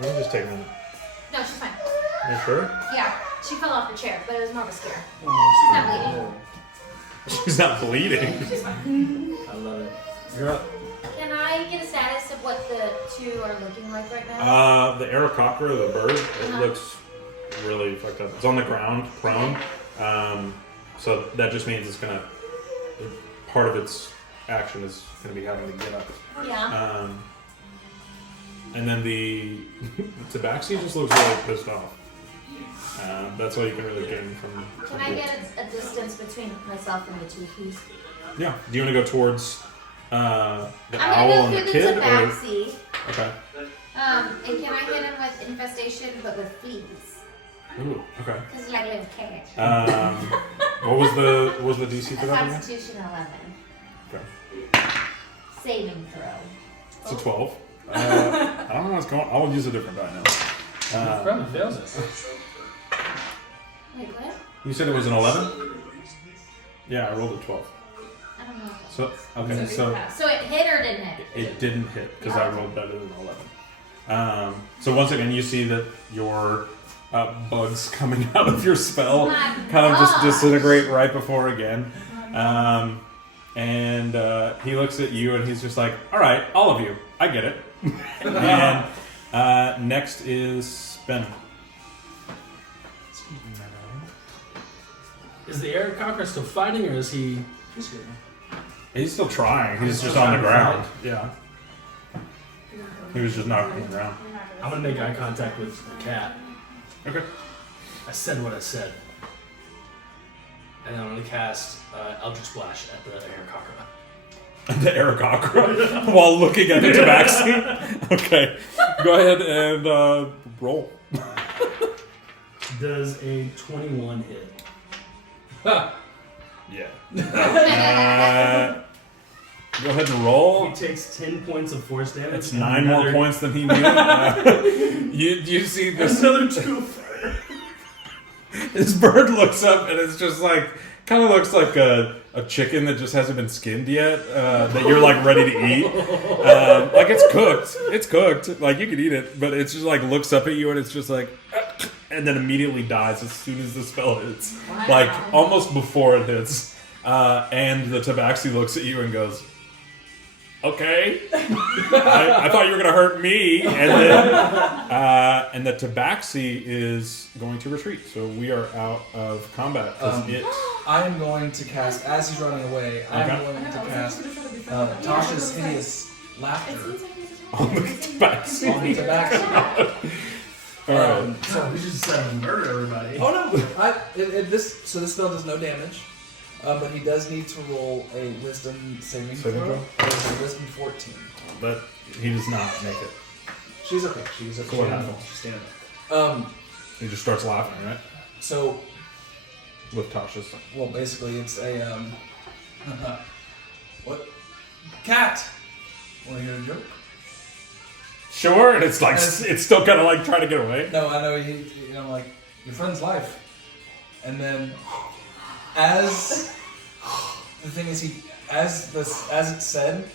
Let me just take a minute. No, she's fine. You sure? Yeah, she fell off her chair, but it was more of a scare. She's not bleeding. She's not bleeding. She's fine. I love it. You're up. Can I get a status of what the two are looking like right now? The Aerocopter, the bird, it looks really fucked up. It's on the ground, prone. So that just means it's gonna. Part of its action is gonna be having to get up. Yeah. And then the Tabaxi just looks really pissed off. That's all you can really gain from. Can I get a distance between myself and the two keys? Yeah. Do you want to go towards the I'm owl gonna and go the through kid, the or tabaxi. okay? And can I hit him with infestation, but with fleas? Ooh, okay. Because like little cat. What was the DC for that again? Constitution 11. Okay. Saving throw. It's a 12. I don't know what's going on. I'll use a different die now. Probably fails it. Wait, what? You said it was an 11? Yeah, I rolled a 12. I don't know. So, okay, so So it hit or didn't hit? it didn't hit because I rolled better than 11. So once again, you see that your bugs coming out of your spell kind of just disintegrate right before again. And he looks at you and he's just like, all right, all of you, I get it. And next is Ben. Is the Aarakocra still fighting, or is he? He's still trying. He's just on the ground. Yeah. He was just knocking on the ground. I'm gonna make eye contact with the cat. Okay. I said what I said. And I'm gonna cast Eldritch Splash at the Aarakocra. The Aarakocra while looking at the tabaxi. Okay. Go ahead and roll. Does a 21 hit? Yeah. Go ahead and roll. He takes 10 points of force damage. That's 9 more points than he needed. You see this? Another 2. This bird looks up and it's just like, kind of looks like a chicken that just hasn't been skinned yet, that you're like ready to eat. Like it's cooked. It's cooked. Like you could eat it, but it's just like looks up at you and it's just like, and then immediately dies as soon as the spell hits. Wow. Like almost before it hits. And the tabaxi looks at you and goes, okay. I thought you were going to hurt me. And then, and the tabaxi is going to retreat. So we are out of combat. I am going to cast, as he's running away, I am going to cast Tasha's Hideous Laughter On the tabaxi. on the tabaxi. Alright. So we just decided to murder everybody. Oh no! This spell does no damage, but he does need to roll a Wisdom saving throw. It's a Wisdom 14. But he does not make it. She's okay. She's okay. So what happens? She's standing up. He just starts laughing, right? So, With Tasha's. well, basically, it's a what? Cat. Want to hear a joke? Sure, and it's like it's still kind of like trying to get away. No, I know. Like your friend's life, and then as the thing is, as it's said,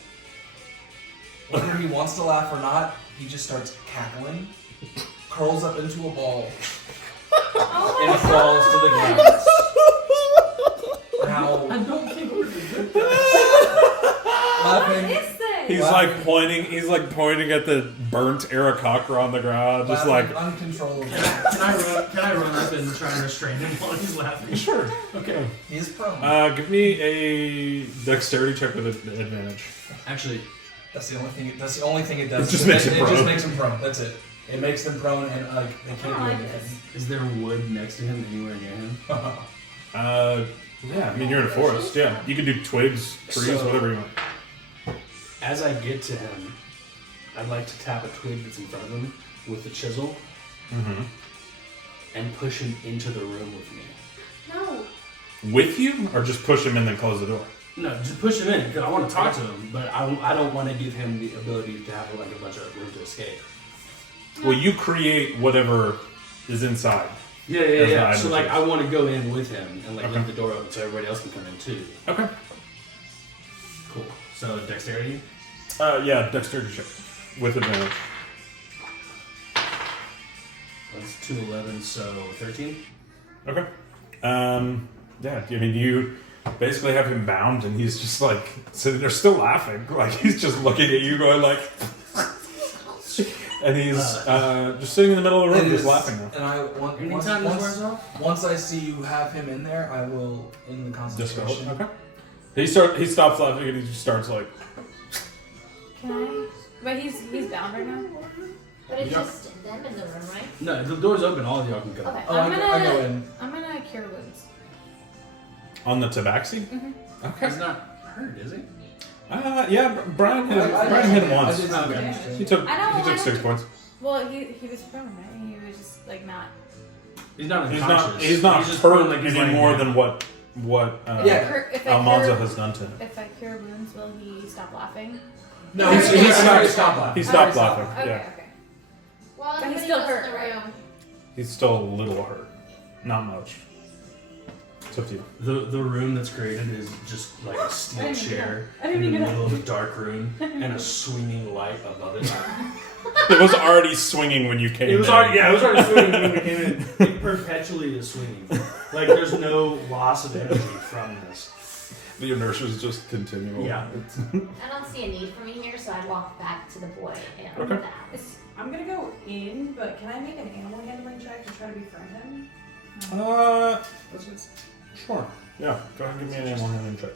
whether he wants to laugh or not, he just starts cackling, curls up into a ball, and falls to the ground. Now, I don't think we're good. laughing. He's like pointing. He's like pointing at the burnt Aarakocra on the ground, just like uncontrollable. Can I run up and try and restrain him while he's laughing? sure. Okay. He's prone. Give me a dexterity check with advantage. Actually, That's the only thing. That's the only thing it does. It just makes him It prone. just makes him prone. That's it. It makes them prone, and like they can't do anything. is there wood next to him anywhere near him? Yeah, I mean you're in a forest. Yeah, you can do twigs, trees, So- whatever you want. As I get to him, I'd like to tap a twig that's in front of him with the chisel Mm-hmm. and push him into the room with me. No. With you, or just push him in and close the door? No, just push him in because I want to talk to him, but I don't want to give him the ability to have like a bunch of room to escape. Well, you create whatever is inside. Yeah. As So the like, item I want to go in with him and like Okay. leave the door open so everybody else can come in too. Okay. Cool. So dexterity. Yeah, dexterity check with advantage. That's 211, so 13. Okay. Yeah, I mean, you basically have him bound, and he's just like sitting there, still laughing. Like he's just looking at you, going like, and he's just sitting in the middle of the room, just laughing now. And I Anytime this wears off. once I see you have him in there, I will in the Dispel. concentration. Okay. He stops laughing, and he just starts like. Can I? But he's bound right now. But it's just them in the room, right? No, the door's open. All of y'all can come. Okay. Oh, I go in. I'm gonna cure wounds. On the tabaxi? Mhm. Okay. He's not hurt, is he? Yeah, Brian hit him I once. did some Okay. damage to him. He took I don't he took want 6 to- points. Well, he was prone, right? He was just like not. He's not He's unconscious. not just hurt prone, like he's any laying more down. than what If I Almanza cure- has done to him. If I cure wounds, will he stop laughing? No, He's- he's he's stopped laughing. He stopped Sorry, laughing. Okay, Yeah, okay. Well, But he's everybody still goes hurt, in the right? room. he's still a little hurt, not much. It's up to you. The room that's created is just like a steel chair in the middle of a dark room and a swinging light above it. It was already swinging when you came. It was in. already swinging when we came in. It perpetually is swinging. Like there's no loss of energy from this. The inertia is just continual. Yeah. I don't see a need for me here, so I walk back to the boy and Okay. that. I'm gonna go in, but can I make an animal handling check to try to befriend him? Sure. Yeah. Go ahead and give me an animal handling check.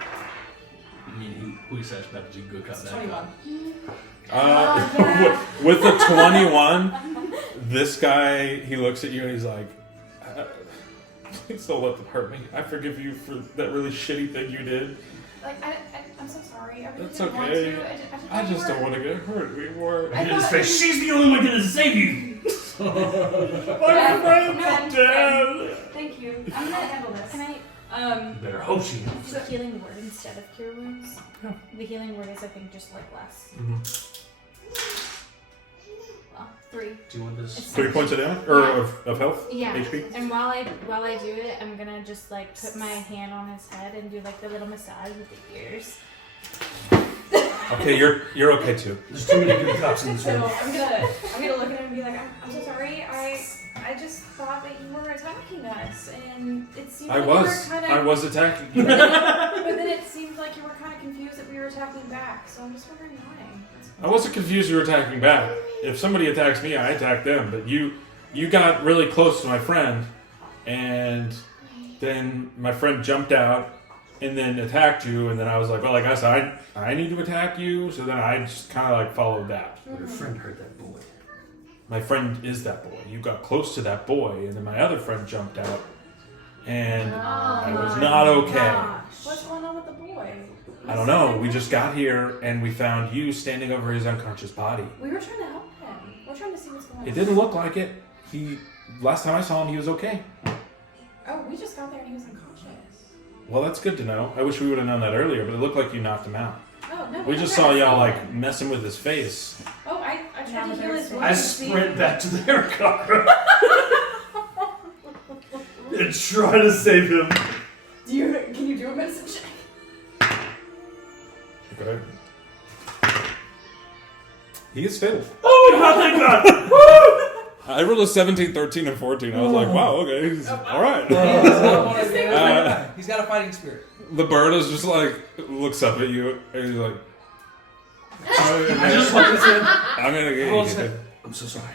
I mean, who says about to do good cut It's that 21. yeah. with the 21, this guy, he looks at you and he's like, please don't let them hurt me. I forgive you for that really shitty thing you did. Like, I'm so sorry. I really That's didn't okay. want to. I just don't want to get hurt anymore. I in his thought- face. She's the only one gonna save you. My friend's dead. Thank you. I'm gonna handle this. Can I Better hope she knows. use a healing word instead of cure wounds? Yeah. The healing word is, I think, just like less. Well, 3. Do you want this? 3 points of damage or of health? Yeah. HP. And while I do it, I'm gonna just like put my hand on his head and do like the little massage with the ears. Okay, you're okay too. There's too many good cops in this So room. I'm gonna look at him and be like, I'm so sorry. I just thought that you were attacking us, and it seemed I like you were was. kind I of. was attacking you. But then it seemed like you were kind of confused that we were attacking back. So I'm just wondering why. I wasn't confused you were attacking back. If somebody attacks me, I attack them. But you got really close to my friend, and then my friend jumped out and then attacked you, and then I was like, well, I guess I need to attack you. So then I just kind of like followed that. Your friend hurt that boy. My friend is that boy. You got close to that boy, and then my other friend jumped out, and I was not okay. What's going on with the boy? I don't know. We just got here, and we found you standing over his unconscious body. We were trying to help him. We're trying to see what's going on. It didn't look like it. Last time I saw him, he was okay. Oh, we just got there and he was unconscious. Well, that's good to know. I wish we would have known that earlier, but it looked like you knocked him out. Oh no. We just saw y'all like messing with his face. Oh, I tried to heal his wound. I to see- sprint back to the helicopter and try to save him. Can you do a medicine check? Okay. He is fatal. Oh my god, thank God! I rolled a 17, 13, and 14. I was like, wow, okay, he's all right. He's got a fighting spirit. The bird is just like looks up at you and he's like, I just want to say, I'm gonna get you. I'm so sorry.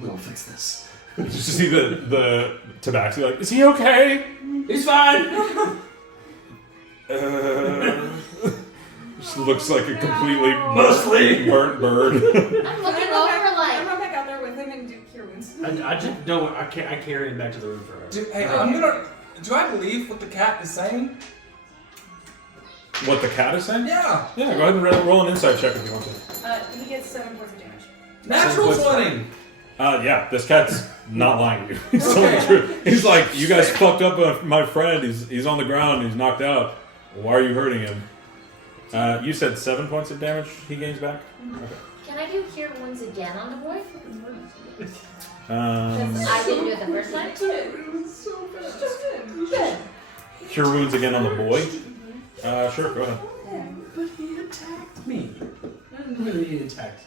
We'll fix this. Just to see the tabaxi like, is he okay? He's fine! Just looks like a completely Mostly. burnt bird. I'm looking I'm over like. run back out there with him and do cure wounds. I just don't. I carry him back to the room for her. Hey, do I believe what the cat is saying? What the cat is saying? Yeah. Yeah, go ahead and roll an insight check if you want to. He gets 7 points of damage. Natural 20. Yeah, this cat's not lying to you. He's telling the truth. He's like, you guys fucked up my friend. He's on the ground. He's knocked out. Why are you hurting him? You said 7 points of damage he gains back? Okay. Can I do cure wounds again on the boy? Um, Since I didn't do it the first time. cure wounds again on the boy? Sure, go ahead. But he attacked me. Really, he attacked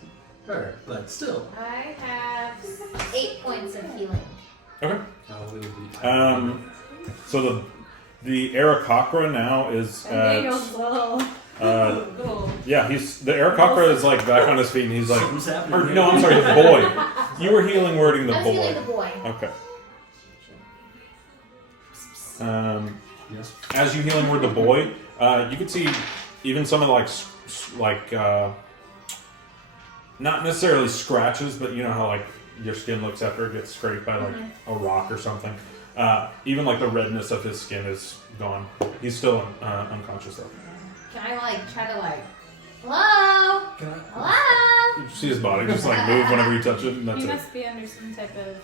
her, but still. I have 8 points of healing. Okay. Oh, we would be So the Aarakocra now is at, yeah, the Aarakocra is like back on his feet and he's like, Something's happening or, here. no, I'm sorry, the boy. You were healing wording the I was healing boy. the boy. Okay. Yes. As you healing word the boy, you can see even some of the not necessarily scratches, but you know how like your skin looks after it gets scraped by like a rock or something. Even like the redness of his skin is gone. He's still unconscious though. Can I like try to like, hello? Can I? Hello? You just See his body just like move whenever you touch it, and that's He it. must be under some type of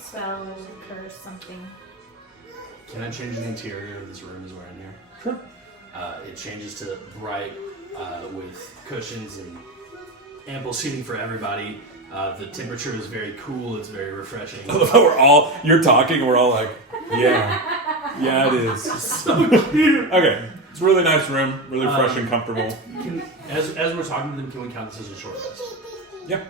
spell, curse, something. Can I change the interior of this room as we're in here? Sure. It changes to bright with cushions and ample seating for everybody. The temperature is very cool. It's very refreshing. You're talking, we're all like, yeah, it is. So cute. Okay, it's a really nice room, really fresh and comfortable. As we're talking to them, can we count this as a short rest? Yeah.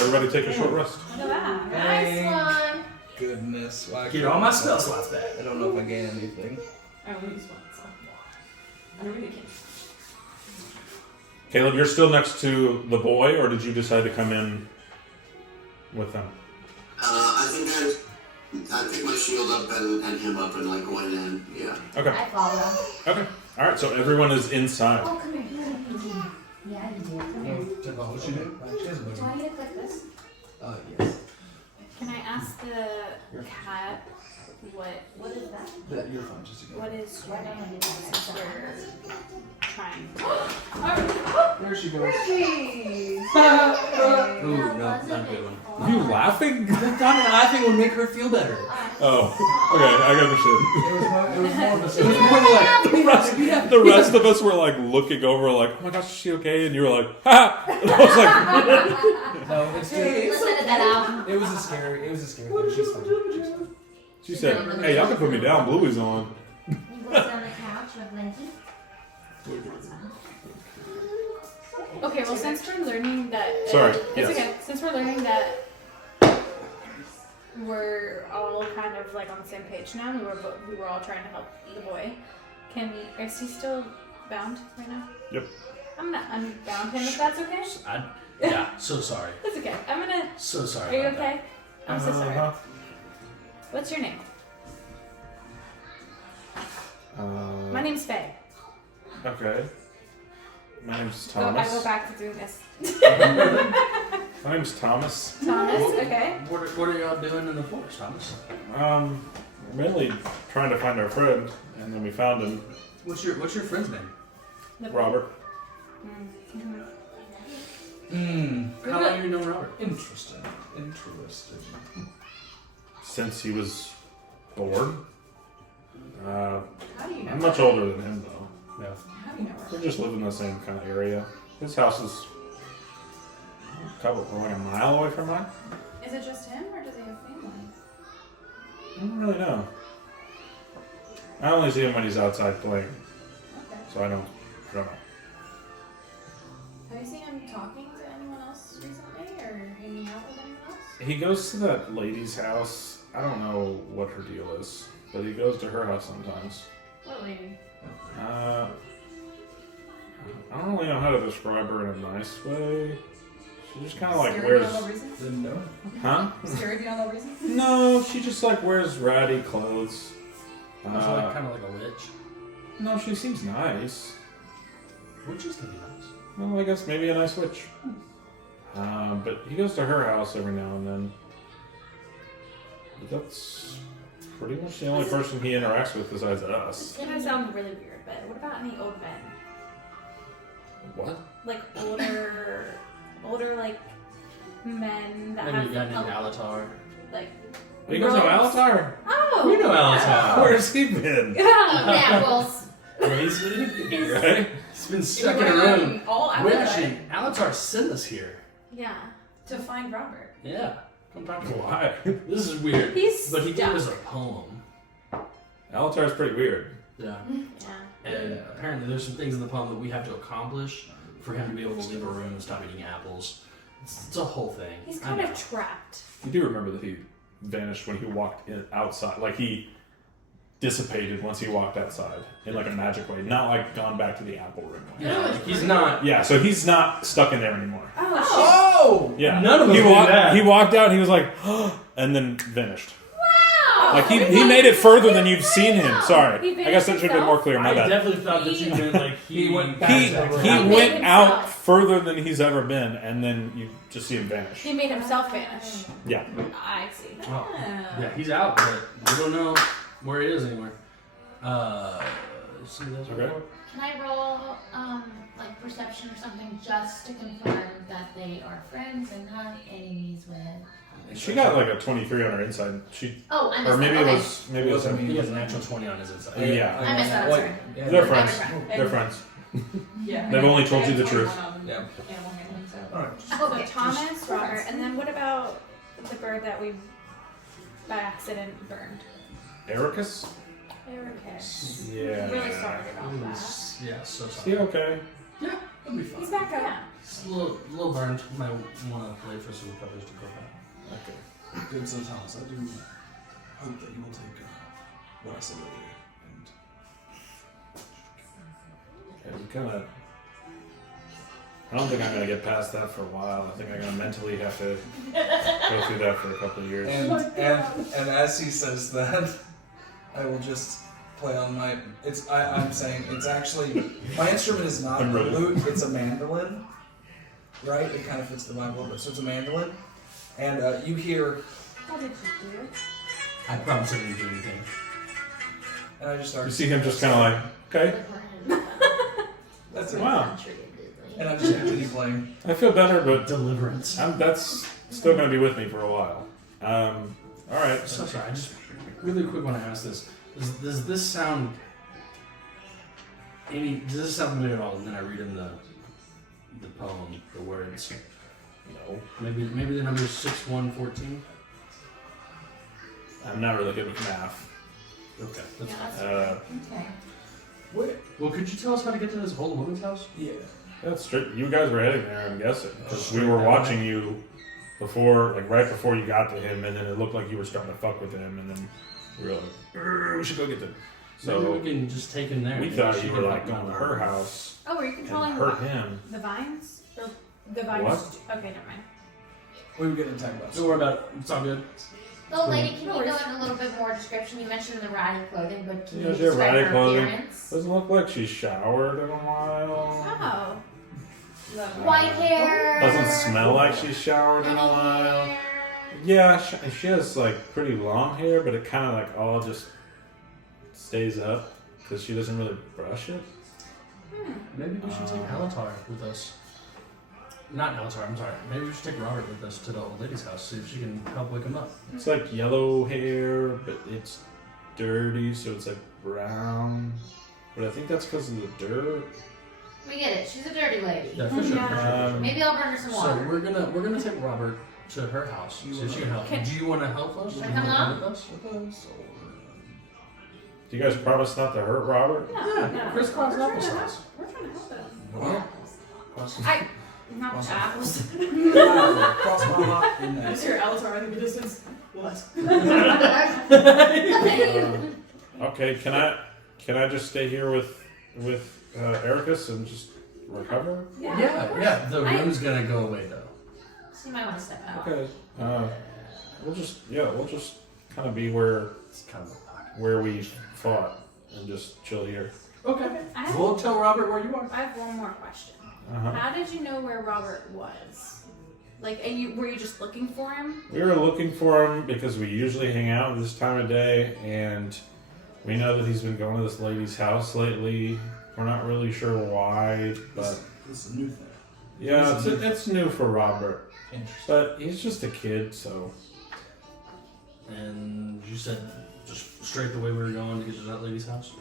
Everybody take a short rest. Look at that. Nice one. Goodness. Well, Get all my spell slots back. I don't know if I gain anything. I only use one, so. I don't really care. Caleb, you're still next to the boy, or did you decide to come in with them? I pick my shield up and him up and like going in. Yeah. Okay. I follow. Okay. All right. So everyone is inside. Oh, come here. Yeah, you do. Come here. What she do? She has a Do I need to click this? yes. Can I ask the cat what is that? You're fine, just again. What is your name? Since we're trying to. There she goes. Ooh, no, not a good one. Are you laughing? I thought laughing would make her feel better. Oh. Okay. I understand. It was more like The rest of us were like looking over, like, oh my gosh, is she okay? And you were like, ha! And I was like, no, it's just, Let's edit that out. it was a scary thing. She's fine. She's fine. she said, hey, y'all can put me down. Bluey's on. You go sit on the couch with Linky. Okay, well, since we're learning that. Sorry, It's yes. okay. Since we're learning that we're all kind of like on the same page now, we were all trying to help the boy. Is he still bound right now? Yep. I'm gonna unbound him if that's okay. Yeah, so sorry. That's okay. I'm gonna. So sorry. Are you about okay? I'm so sorry. Uh-huh. What's your name? My name's Faye. Okay. My name's I Thomas. go back to doing this. My name's Thomas. Thomas, okay. What are y'all doing in the forest, Thomas? We're mainly trying to find our friend, and then we found him, What's your friend's name? Robert. How long have you known Robert? Interesting. Since he was born. How do you know? I'm much older than him, though. Yeah. How do you know? We just live in the same kind of area. His house is like a mile away from mine. Is it just him, or does he have family? I don't really know. I only see him when he's outside playing, Okay. so I don't know. Have you seen him talking to anyone else recently, or hanging out with anyone else? He goes to that lady's house. I don't know what her deal is, but he goes to her house sometimes. What lady? I don't really know how to describe her in a nice way. She just kind of like Scary wears. beyond all reason? Then no. Huh? Scary beyond all reason? No, she just like wears ratty clothes. kind of like a witch. No, she seems nice. Witches can be nice. Well, I guess maybe a nice witch. But he goes to her house every now and then. But that's pretty much the only person he interacts with besides us. It's gonna sound really weird, but what about any old men? What? Like older like men that Maybe a guy have named Alatar. like. He goes to Alatar. Oh. We know Alatar. Where's he been? Apples. Right? Right? He's been stuck in a room. All out We there actually, Alatar sent us here. Yeah. to find Robert. Yeah. Come talk to him. Why? This is weird. He's But he gave stuck. us a poem. Alatar's pretty weird. Yeah. Yeah. And apparently there's some things in the poem that we have to accomplish for him to be able to leave a room and stop eating apples. It's a whole thing. He's I kind know. of trapped. You do remember that he vanished when he walked outside. Like he dissipated once he walked outside in like a magic way. Not like gone back to the apple room. Yeah, he's not. Yeah, so he's not stuck in there anymore. Oh! Yeah. None of us he knew that. He walked out and he was like, and then vanished. Wow! Like he made it further than you've seen him. Sorry. He I guess that should have been more vanished clear. My I bad. definitely thought that you meant like he went back He to the room. made went out himself. further than he's ever been, and then you just see him vanish. He made himself vanish. Yeah. I see. Oh. Yeah, he's out, but we don't know where he is anymore. Somebody else? Okay. Can I roll like perception or something just to confirm that they are friends and not enemies with? She got like a 23 on her inside. Oh, I missed Or maybe that. it Okay. was maybe it was He has a natural 20 on his inside. Yeah. I missed that. I'm sorry. Yeah, They're no, friends. Okay. They're friends. Yeah. They've only told you the truth. Yeah. Animal handling, so. Alright. So Okay. Thomas, Robert, and then what about the bird that we by accident burned? Ericus? Ericus. Yeah. I'm really sorry about that. Yeah, so Is sorry. he okay? Yeah, that'll be fine. He's back up. Yeah. It's a little burned. Might want to play for some coverage to go back. Okay. Good, so Thomas, I do hope that you will take what I said earlier and Yeah, you kind of. I don't think I'm gonna get past that for a while. I think I'm gonna mentally have to go through that for a couple of years. and as he says that, I will just play on my. I'm saying it's actually my instrument is not a I'm ready. lute. It's a mandolin, right? It kind of fits the vibe a little bit. So it's a mandolin, and you hear, What did you do? I promise I didn't do anything. and I just start. You see him just kind of like, okay, That's it. wow. And I just continue playing. I feel better, but Deliverance. that's still gonna be with me for a while. All right. So sorry, I just really quick want to ask this. Does this sound does this sound familiar at all? And then I read in the poem, the words. No, Maybe the number is 6114? I'm not really good with math. Okay. That's Yeah, fine. that's okay. Wait. Well, could you tell us how to get to this old woman's house? Yeah. That's true. You guys were heading there, I'm guessing, because we Straight were that watching you before, like right before you got to him, and then it looked like you were starting to fuck with him, and then we were like, we should go get them. So So we can just take him there. we Maybe thought she you can were help like him going to out. her house Oh, were you and controlling hurt him. the vines? Or the vines? What? Okay, never mind. We were getting attacked by. Don't worry about it. It's all good. So, lady, can No you go worries. in a little bit more description? You mentioned the ratty clothing, but can Yeah, you she had describe ratty her clothing. appearance? Doesn't look like she's showered in a while. Oh. White hair. Doesn't smell like she's showered in a Any while. hair. Yeah, she has like pretty long hair, but it kind of like all just stays up because she doesn't really brush it. Maybe we should take Alatar with us. Not Alatar, I'm sorry. Maybe we should take Robert with us to the old lady's house, see if she can help wake him up. It's like yellow hair, but it's dirty, so it's like brown. But I think that's because of the dirt. We get it. She's a dirty lady. Yeah, for sure, for sure. Maybe I'll burn her some So water. we're gonna take Robert to her house, see if she can help. Can- Do you want to help us? Wanna Do you come wanna along? with us? Do you guys promise not to hurt Robert? Yeah, crisscross We're trying to applesauce. help. We're trying to help him. Well, Not Awesome. apples. cross my heart in I there. just hear Alatar in the distance. What? Okay, can I just stay here with Ericus and just recover? Yeah. The room's gonna go away though. So you might want to step out. Okay. We'll just kind of be where It's kind of a pocket. we fought and just chill here. Okay. I have, We'll tell Robert where you are. I have one more question. Uh-huh. How did you know where Robert was? Like, were you just looking for him? We were looking for him because we usually hang out this time of day, and we know that he's been going to this lady's house lately. We're not really sure why, but This is a new thing. yeah, it's new for Robert. Interesting. But he's just a kid, so And you said just straight the way we were going to get to that lady's house?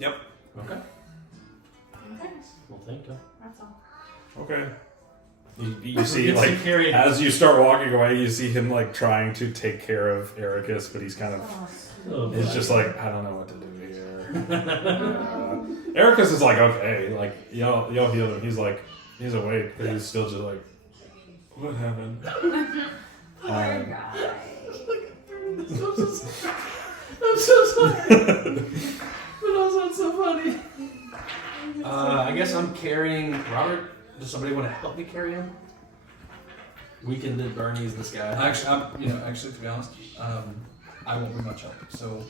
Yep. Okay. Okay, Well, thank you. that's all. okay. You see, It's like carry- as you start walking away, you see him like trying to take care of Ericus, but he's kind of Oh, it's just like I don't know what to do here. Ericus is like okay, like y'all heal him. He's awake, but he's still just like, what happened? Poor guy. I'm so sorry. But also it's so funny. I guess I'm carrying Robert. Does somebody want to help me carry him? Weekended Bernie's this guy. Actually, to be honest, I won't be much help. So,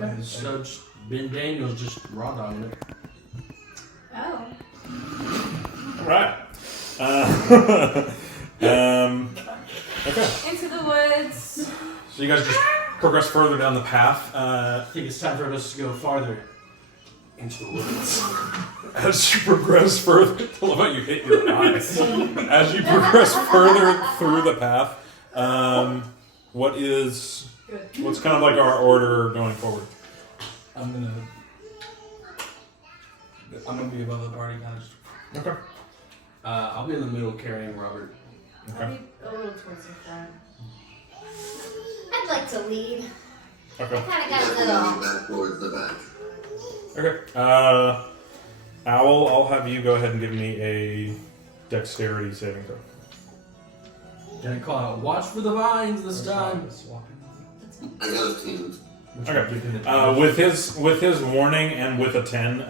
Okay. So just Ben Daniels just raw dogging it. Oh. All right. Okay. Into the woods. So you guys just progress further down the path. I think it's time for us to go farther. into the woods. As you progress further, I love how you hit your eyes. As you progress further through the path, what's kind of like our order going forward? I'm gonna be above the party, kind of just. Okay. I'll be in the middle carrying Robert. I'll be a little towards the front. I'd like to lead. Okay. Kind of got a Moving little. back towards the back. Okay. Owl, I'll have you go ahead and give me a dexterity saving throw. Gonna call out, watch for the vines this time. I got a 10. Okay. With his warning and with a 10,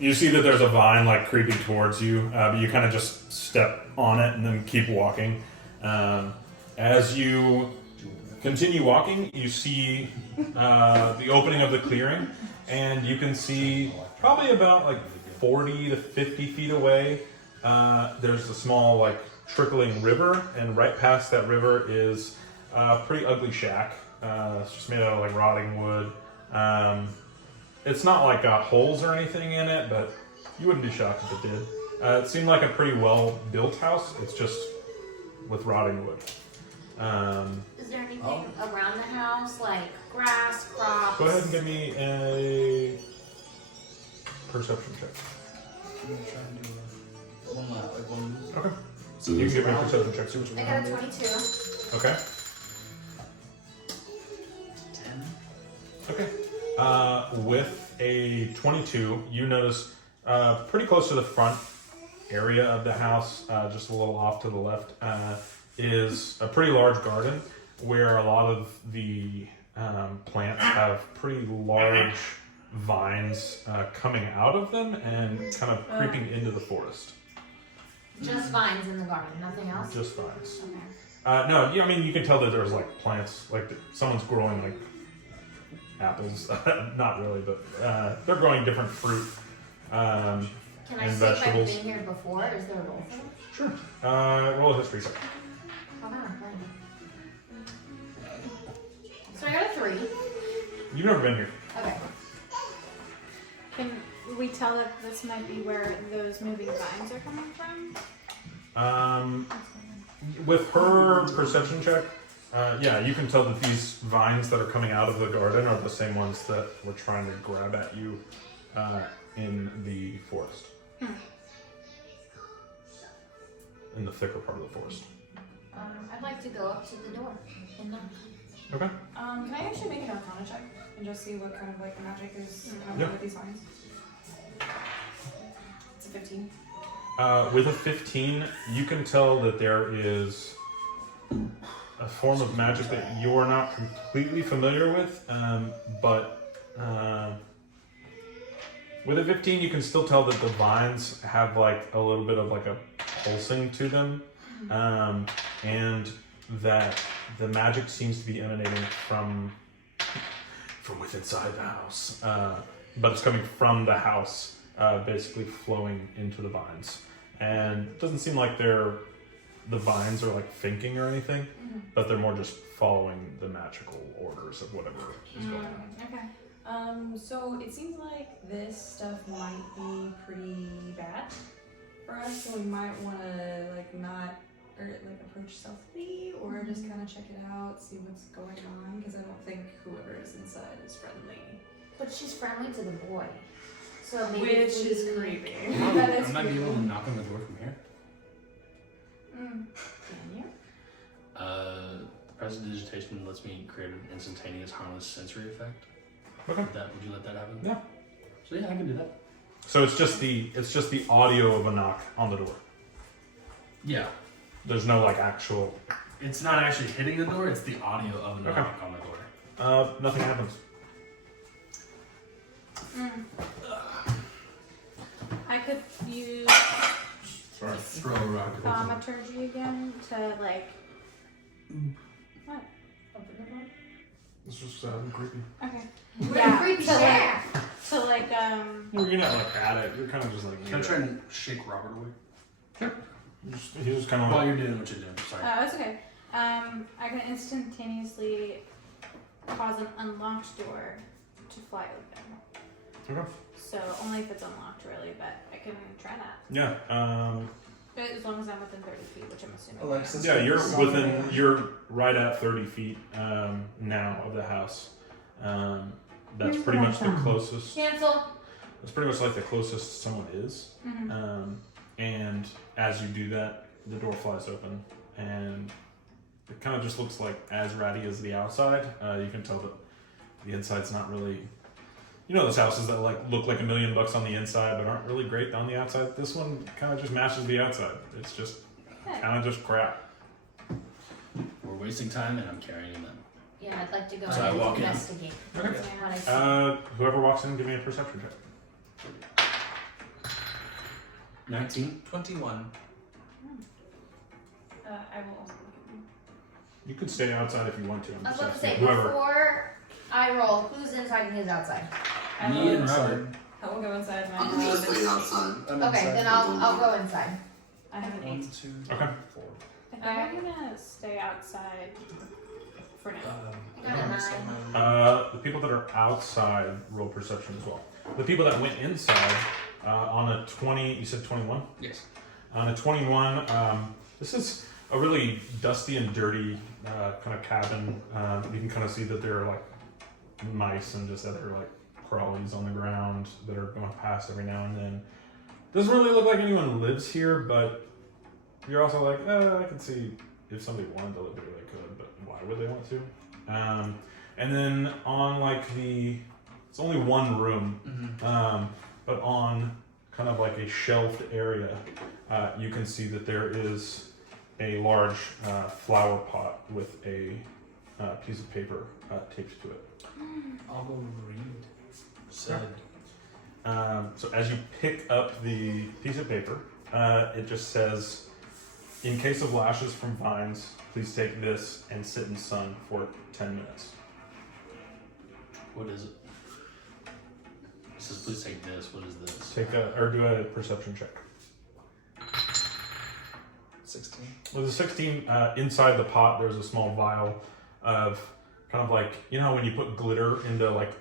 you see that there's a vine like creeping towards you, but you kind of just step on it and then keep walking. As you continue walking, you see the opening of the clearing, and you can see probably about like 40 to 50 feet away. There's a small like trickling river, and right past that river is a pretty ugly shack. It's just made out of like rotting wood. It's not like got holes or anything in it, but you wouldn't be shocked if it did. It seemed like a pretty well built house. It's just with rotting wood. Is there anything around the house, like grass, crops? Go ahead and give me a perception check. I'm gonna try and do one lap, like one. Okay. So you can give me a perception check. See what you I want. got a 22. Okay. 10. Okay. With a 22, you notice pretty close to the front area of the house, just a little off to the left, is a pretty large garden where a lot of the plants have pretty large vines coming out of them and kind of creeping into the forest. Just vines in the garden, nothing else? Just vines. Okay. No, yeah, I mean, you can tell that there's like plants, like someone's growing like apples. Not really, but they're growing different fruit Can I and see if I've vegetables. been here before? Is there a roll for it? Sure. Roll a history check. Hold on, I'm playing. So I got a 3. You've never been here. Okay. Can we tell that this might be where those moving vines are coming from? With her perception check, yeah, you can tell that these vines that are coming out of the garden are the same ones that were trying to grab at you in the forest. In the thicker part of the forest. I'd like to go up to the door and knock. Okay. Can I actually make an Arcana check and just see what kind of like magic is happening Yeah. with these vines? It's a 15. With a 15, you can tell that there is a form of magic that you're not completely familiar with, but with a 15, you can still tell that the vines have like a little bit of like a pulsing to them, and that the magic seems to be emanating from within inside the house, but it's coming from the house, basically flowing into the vines. And it doesn't seem like the vines are like thinking or anything, but they're more just following the magical orders of whatever is going on. Okay. So it seems like this stuff might be pretty bad for us, so we might want to like not or like approach stealthily or just kind of check it out, see what's going on, because I don't think whoever is inside is friendly. But she's friendly to the boy. So maybe Which we- is creepy. That is I'm not creepy. able to knock on the door from here. Can you? Prestidigitation lets me create an instantaneous harmless sensory effect. Okay. Would you let that happen? Yeah. So yeah, I can do that. So it's just the audio of a knock on the door. Yeah. There's no like actual. It's not actually hitting the door, it's the audio of a knock Okay. on the door. Nothing happens. I could use Sorry. Throw a rock. thaumaturgy again to like. What? Open the door. It's just creepy. Okay. We're Yeah, in a creepy so like- shack. So like You're not like at it. You're kind of just like. Can I try and shake Robert away? He's just kind of While like. you're doing what you're doing, sorry. it's okay. I can instantaneously cause an unlocked door to fly open. Okay. so only if it's unlocked, really. But I can try that. Yeah. As long as I'm within 30 feet, which I'm assuming. Alexis, Yeah, you're Solid. within. You're right at 30 feet now of the house. That's pretty much the closest. Cancel. That's pretty much like the closest someone is. And as you do that, the door flies open, and it kind of just looks like as ratty as the outside. You can tell that the inside's not really. You know those houses that like look like $1 million on the inside but aren't really great on the outside. This one kind of just matches the outside. It's just kind of just crap. We're wasting time, and I'm carrying them. Yeah, I'd like to go So I and walk in. investigate. Okay. What I see. Whoever walks in, give me a perception check. 19. 21. I will also look at them. You could stay outside if you want to. I'm I was just about to asking say, whoever. before I roll, who's inside and who's outside? I Me will, and Robert. I will go inside. And I I'm gonna have, stay outside. I'm Okay, inside. then I'll go inside. I have an 8. 1, 2, Okay. 4. I think I'm gonna stay outside for now. I got a 9. The people that are outside roll perception as well. The people that went inside on a 20, you said 21? Yes. On a 21, this is a really dusty and dirty kind of cabin. You can kind of see that there are like mice and just other like crawlies on the ground that are going past every now and then. Doesn't really look like anyone lives here, but you're also like, I can see if somebody wanted to live here, they could, but why would they want to? And then on like it's only one room, but on kind of like a shelved area, you can see that there is a large flower pot with a piece of paper taped to it. I'll go read. Said. So as you pick up the piece of paper, it just says, in case of lashes from vines, please take this and sit in sun for 10 minutes. What is it? It says, please take this. What is this? Do a perception check. 16. With a 16, inside the pot, there's a small vial of kind of like, you know how when you put glitter into like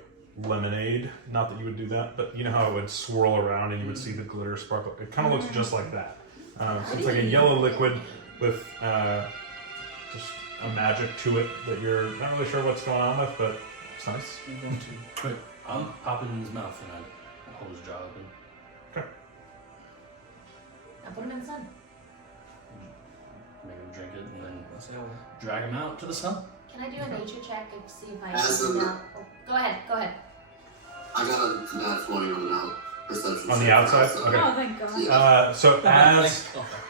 lemonade, not that you would do that, but you know how it would swirl around and you would see the glitter sparkle. It kind of looks just like that. So it's like a yellow liquid with just a magic to it that you're not really sure what's going on with, but it's nice. I'm going to. Quick, I'll pop it in his mouth and I hold his jaw open. I'll put him in the sun. Make him drink it and then drag him out to the sun. Can I do a nature check and see if I As can a- out? Oh, go ahead. I got a nat 20 on the out. Perception On the check outside? for Okay. Oh, thank God. Yeah. So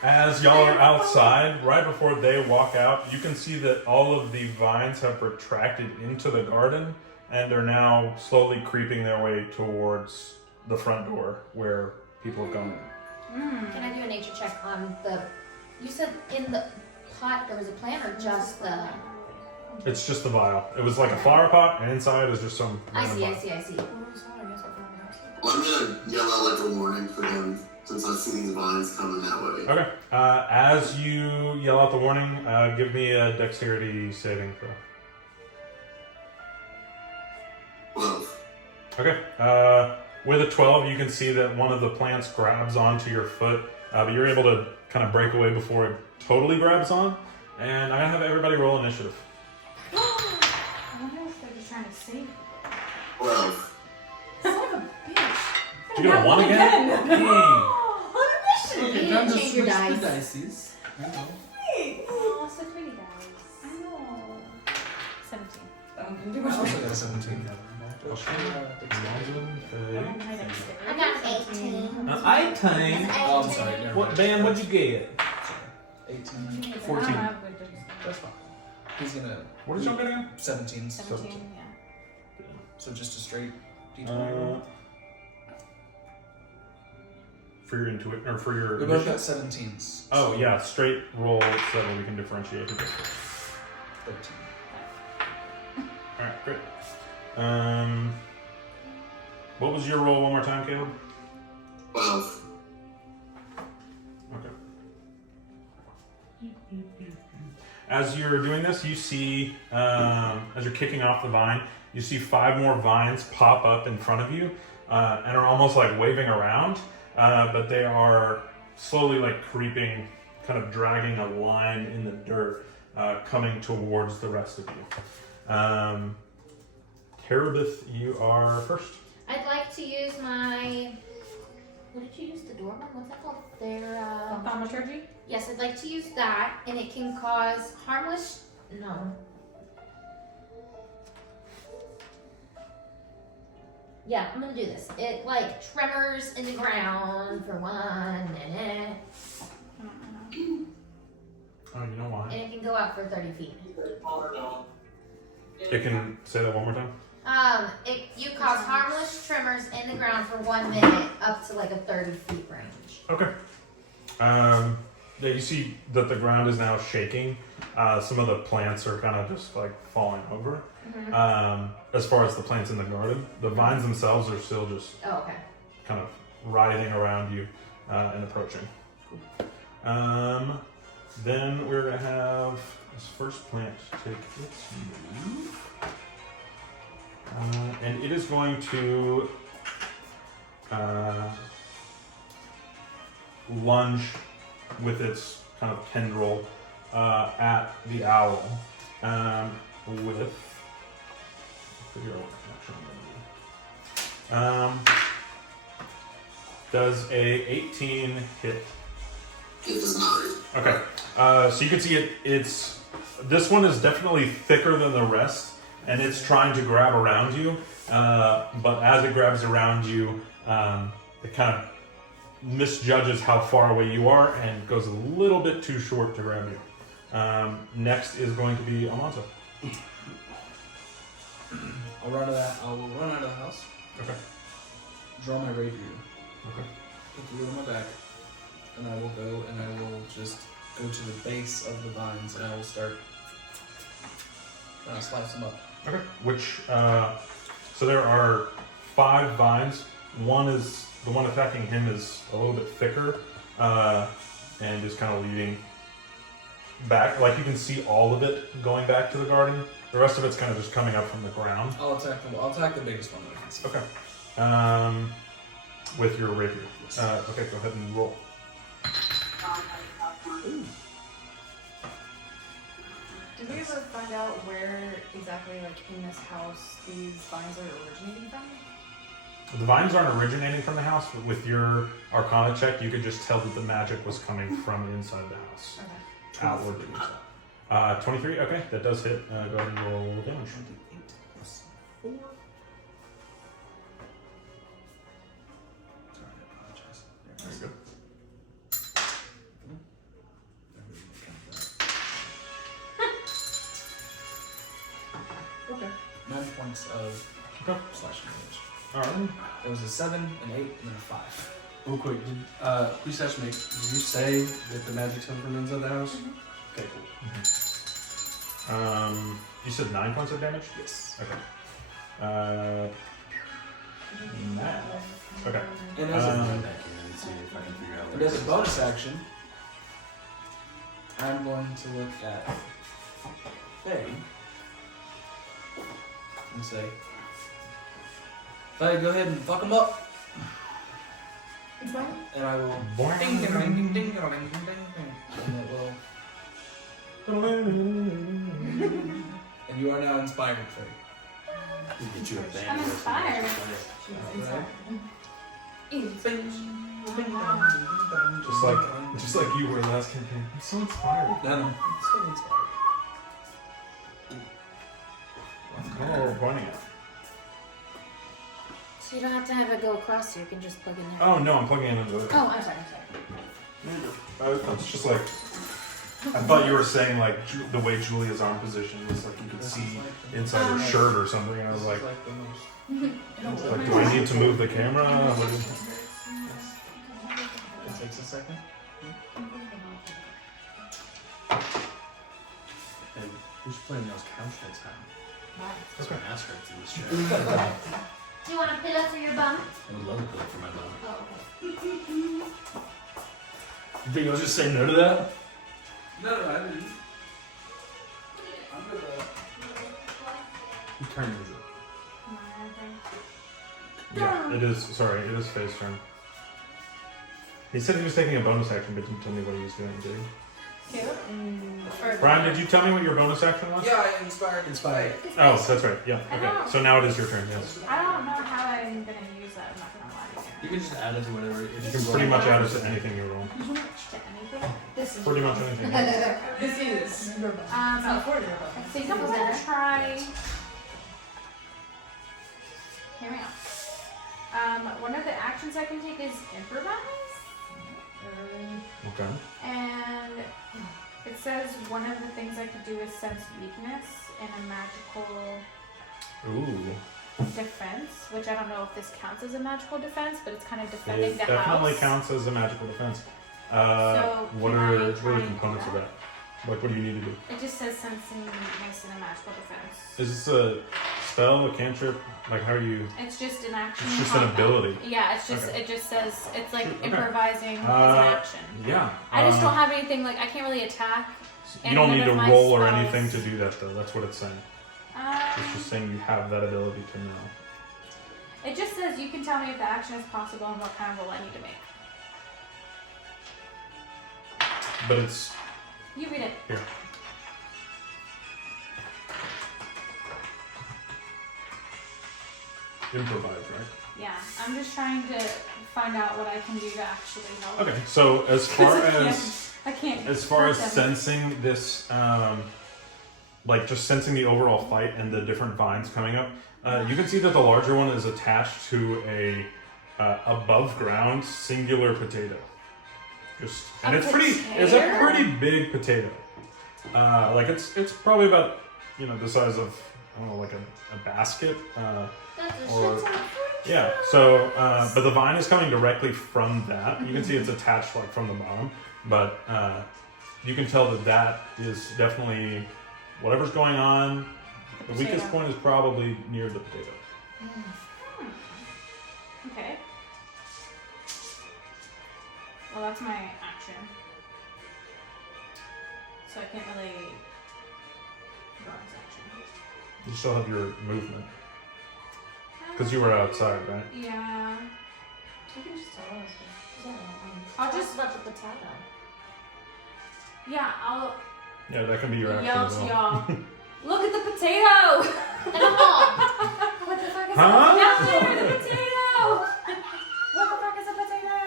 as y'all are outside, right before they walk out, you can see that all of the vines have retracted into the garden and they're now slowly creeping their way towards the front door where people have gone in. Can I do a nature check on the? You said in the pot there was a plant or just the? It's just the vial. It was like a flower pot, and inside is just some I random see. vial. Well, I'm gonna yell out like a warning for them since I've seen these vines coming that way. Okay. As you yell out the warning, give me a dexterity saving throw. 12. Okay. With a 12, you can see that one of the plants grabs onto your foot, but you're able to kind of break away before it totally grabs on. And I'm gonna have everybody roll initiative. I wonder if they're just trying to save me. 12. Son of a bitch. Did you get a 1 again? Dang. You didn't change your dice. dices. Oh, so pretty, guys. I know. 17. I also got a 17. I got 18. 18. Oh, I'm sorry. Never mind. Dan, what'd you get? 18. 14. I don't have good dice. That's fine. He's gonna. What did y'all get again? 17. 17, yeah. So just a straight D20. For your intuit or for your We both got initiative? 17s. Oh yeah, straight roll so that we can differentiate it. 13. Alright, great. What was your roll one more time, Caleb? 12. Okay. As you're doing this, you see, as you're kicking off the vine, you see 5 more vines pop up in front of you. and are almost like waving around, but they are slowly like creeping, kind of dragging a line in the dirt, coming towards the rest of you. Terabith, you are first. I'd like to use my. What did you use the door one? What's that called? Thaumaturgy? Yes, I'd like to use that, and it can cause harmless. No. Yeah, I'm gonna do this. It like tremors in the ground for 1 minute, Oh, you know and why? it can go out for 30 feet. It can say that one more time. You cause harmless tremors in the ground for 1 minute, up to like a 30 feet range. Okay. Yeah, you see that the ground is now shaking. Some of the plants are kind of just like falling over. As far as the plants in the garden, the vines themselves are still just Oh, okay. kind of writhing around you and approaching. Then we're gonna have this first plant take its move, and it is going to lunge with its kind of tendril at the owl with. Figure out what action I'm gonna do. Does a 18 hit? It does not. Okay, so you can see this one is definitely thicker than the rest, and it's trying to grab around you, but as it grabs around you, it kind of misjudges how far away you are and goes a little bit too short to grab you. Next is going to be Alonso. I'll run out of the house. Okay. Draw my rapier. Okay. Put the wood on my back, and I will go and I will just go to the base of the vines and I will start trying to slice them up. Okay. Which, so there are 5 vines. The one attacking him is a little bit thicker, and is kind of leading back. Like you can see all of it going back to the garden. The rest of it's kind of just coming up from the ground. I'll attack the biggest one that I can see. Okay. With your rapier. Yes. Okay, go ahead and roll. Ooh. Did we ever find out where exactly, like, in this house these vines are originating from? The vines aren't originating from the house, but with your Arcana check, you could just tell that the magic was coming from inside the house. Okay. Outwardly. 23, okay, that does hit. Go ahead and roll damage. 8 plus 4. Sorry, I apologize. There you go. Okay. 9 points of Okay. slashing damage. Alright. There was a 7, an 8, and then a 5. Real quick, please ask me, did you say that the magic's coming from inside the house? Okay, cool. You said 9 points of damage? Yes. Okay. Math. Okay. And I'll as, run a, back in and see if I can figure out and as a bonus action, I'm going to look at Faye and say, Faye, go ahead and fuck him up. And I will Boing. ding ding ding ding ding ding ding ding, and it will. And you are now inspired, Faye. Get you a band. I'm inspired. Just like you were last campaign. I'm so inspired. No, I'm so inspired. Oh, bunny. So you don't have to have it go across, so you can just plug in there. Oh no, I'm plugging in into the. Oh, I'm sorry. It's just like I thought you were saying like the way Julia's arm position was like you could This see is like the- inside her shirt or something. And I was this like, is like the most. like, do I need to move the camera? What is- It takes a second. Hey, who's playing those couch next time? That's my ass hurts in this chair. Do you want a pillow for your bum? I would love a pillow for my bum. Oh, okay. You think I'll just say no to that? No, I didn't. I'm gonna. Whose turn is it? Yeah, it is. Sorry, it is Faye's turn. He said he was taking a bonus action, but didn't tell me what he was doing, did he? Cute. Brian, did you tell me what your bonus action was? Yeah, I inspired. Oh, that's right. Yeah. I Okay. know. So now it is your turn. Yes. I don't know how I'm gonna use that. I'm not gonna lie to You can just add it to whatever. If You can pretty much add it to anything you roll. you. To anything. This is Pretty much anything. This is your book. I think I'm gonna try. Hear me out. One of the actions I can take is improvise. Okay. And it says one of the things I could do is sense weakness in a magical Ooh. defense, which I don't know if this counts as a magical defense, but it's kind of defending It the definitely house. counts as a magical defense. So What can are I what are try the and do components of that? that? Like, what do you need to do? It just says sensing weakness in a magical defense. Is this a spell, a cantrip? Like, how are you? It's just an action. It's just in an combat. ability. Yeah, it's just Okay. it just says it's like Okay. improvising as an action. Yeah. I just don't have anything like I can't really attack. You don't any need to of my roll or spells. anything to do that, though. That's what it's saying. It's just saying you have that ability to know. It just says you can tell me if the action is possible and what kind of roll I need to make. But it's You read it. here. Improvise, right? Yeah, I'm just trying to find out what I can do to actually help. Okay. So as far I can't. as far as hurt them. sensing this, like just sensing the overall fight and the different vines coming up, you can see that the larger one is attached to a above ground singular potato. And it's a pretty big potato. Like it's probably about the size of I don't know, like a basket. That's a Or- shit ton of Yeah. So, but the vine is coming directly from that. You can see it's attached like from the bottom, but you can tell that is definitely whatever's going on. The weakest potato. point is probably near the potato. Okay. Well, that's my action. So I can't really. Bonus action. You still have your movement because you were outside, right? Yeah. You can just tell us. I'll just. about the potato. Yeah, I'll Yeah, that can be your action yell as to well. y'all. Look at the potato! And I'm all, What the fuck is Huh? a potato? Look at the potato! What the fuck is a potato?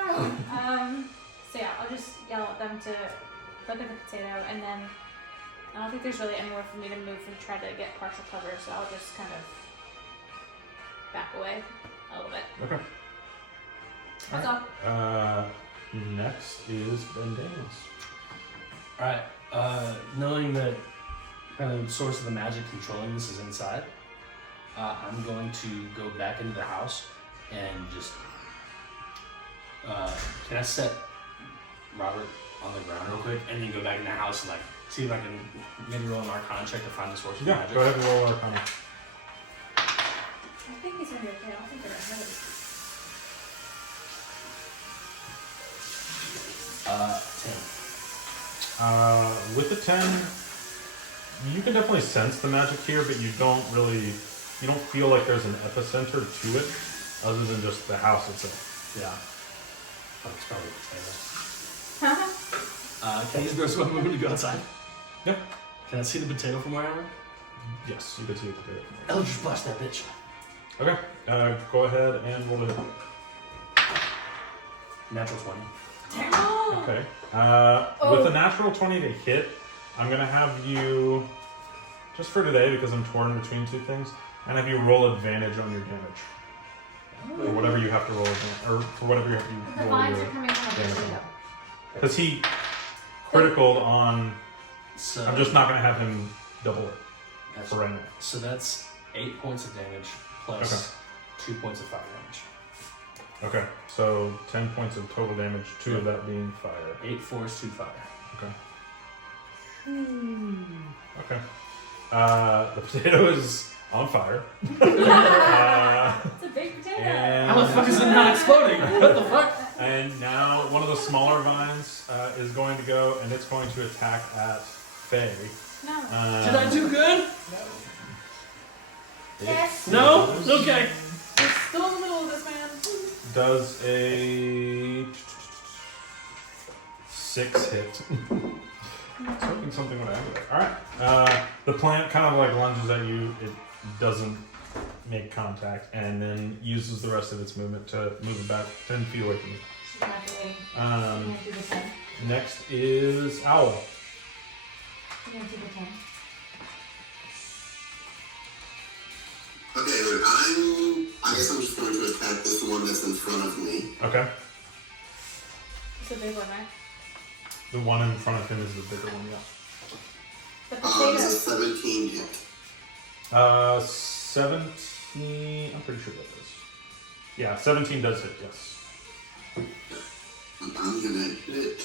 So yeah, I'll just yell at them to look at the potato, and then I don't think there's really anywhere for me to move and try to get partial cover, so I'll just kind of back away a little bit. Okay. That's all. Next is Ben Daniels. Alright, knowing that kind of the source of the magic controlling this is inside, I'm going to go back into the house and just, can I set Robert on the ground real quick and then go back in the house and like see if I can maybe roll an Arcana check to find the source of the Yeah, magic? go ahead and roll Arcana. I think he's gonna be okay. I don't think they're ahead of 10. With the 10, you can definitely sense the magic here, but you don't feel like there's an epicenter to it, other than just the house itself. Yeah. Oh, it's probably a potato. Can I use the rest of my movement to go outside? Yep. Can I see the potato from where I am? Yes, you can see the potato. Eldritch Blast that bitch. Okay, go ahead and roll it. Natural 20. Okay. With a natural 20 to hit, I'm going to have you, just for today, because I'm torn between two things, and have you roll advantage on your damage. Or whatever you have to roll, or for whatever you have to The roll vines your are coming from the damage potato. on. Because he critical on, So I'm just not going to have him double it Gotcha. for right now. So that's 8 points of damage plus 2 points of fire damage. Okay, so 10 points of total damage, 2 of that being fire. 8 force, 2 fire. Okay. The potato is on fire. It's a big potato. And, How the fuck is it not exploding? What the fuck? and now one of the smaller vines is going to go, and it's going to attack at Faye. No. Did I do good? Yes. No? Okay. We're still in the middle of this does a 6 hit. I was hoping something would happen. Alright. The plant kind of like lunges at you. It doesn't make contact and then uses the rest of its movement to move about 10 feet away from you. She's not doing. She's gonna do the 10. Next is Owl. She's gonna do the 10. Okay, look, I guess I'm just going to attack this one that's in front of me. Okay. It's a big one, right? The one in front of him is the bigger one, yeah. The It's a potato. 17 hit. 17. I'm pretty sure that is. Yeah, 17 does hit, yes. I'm gonna hit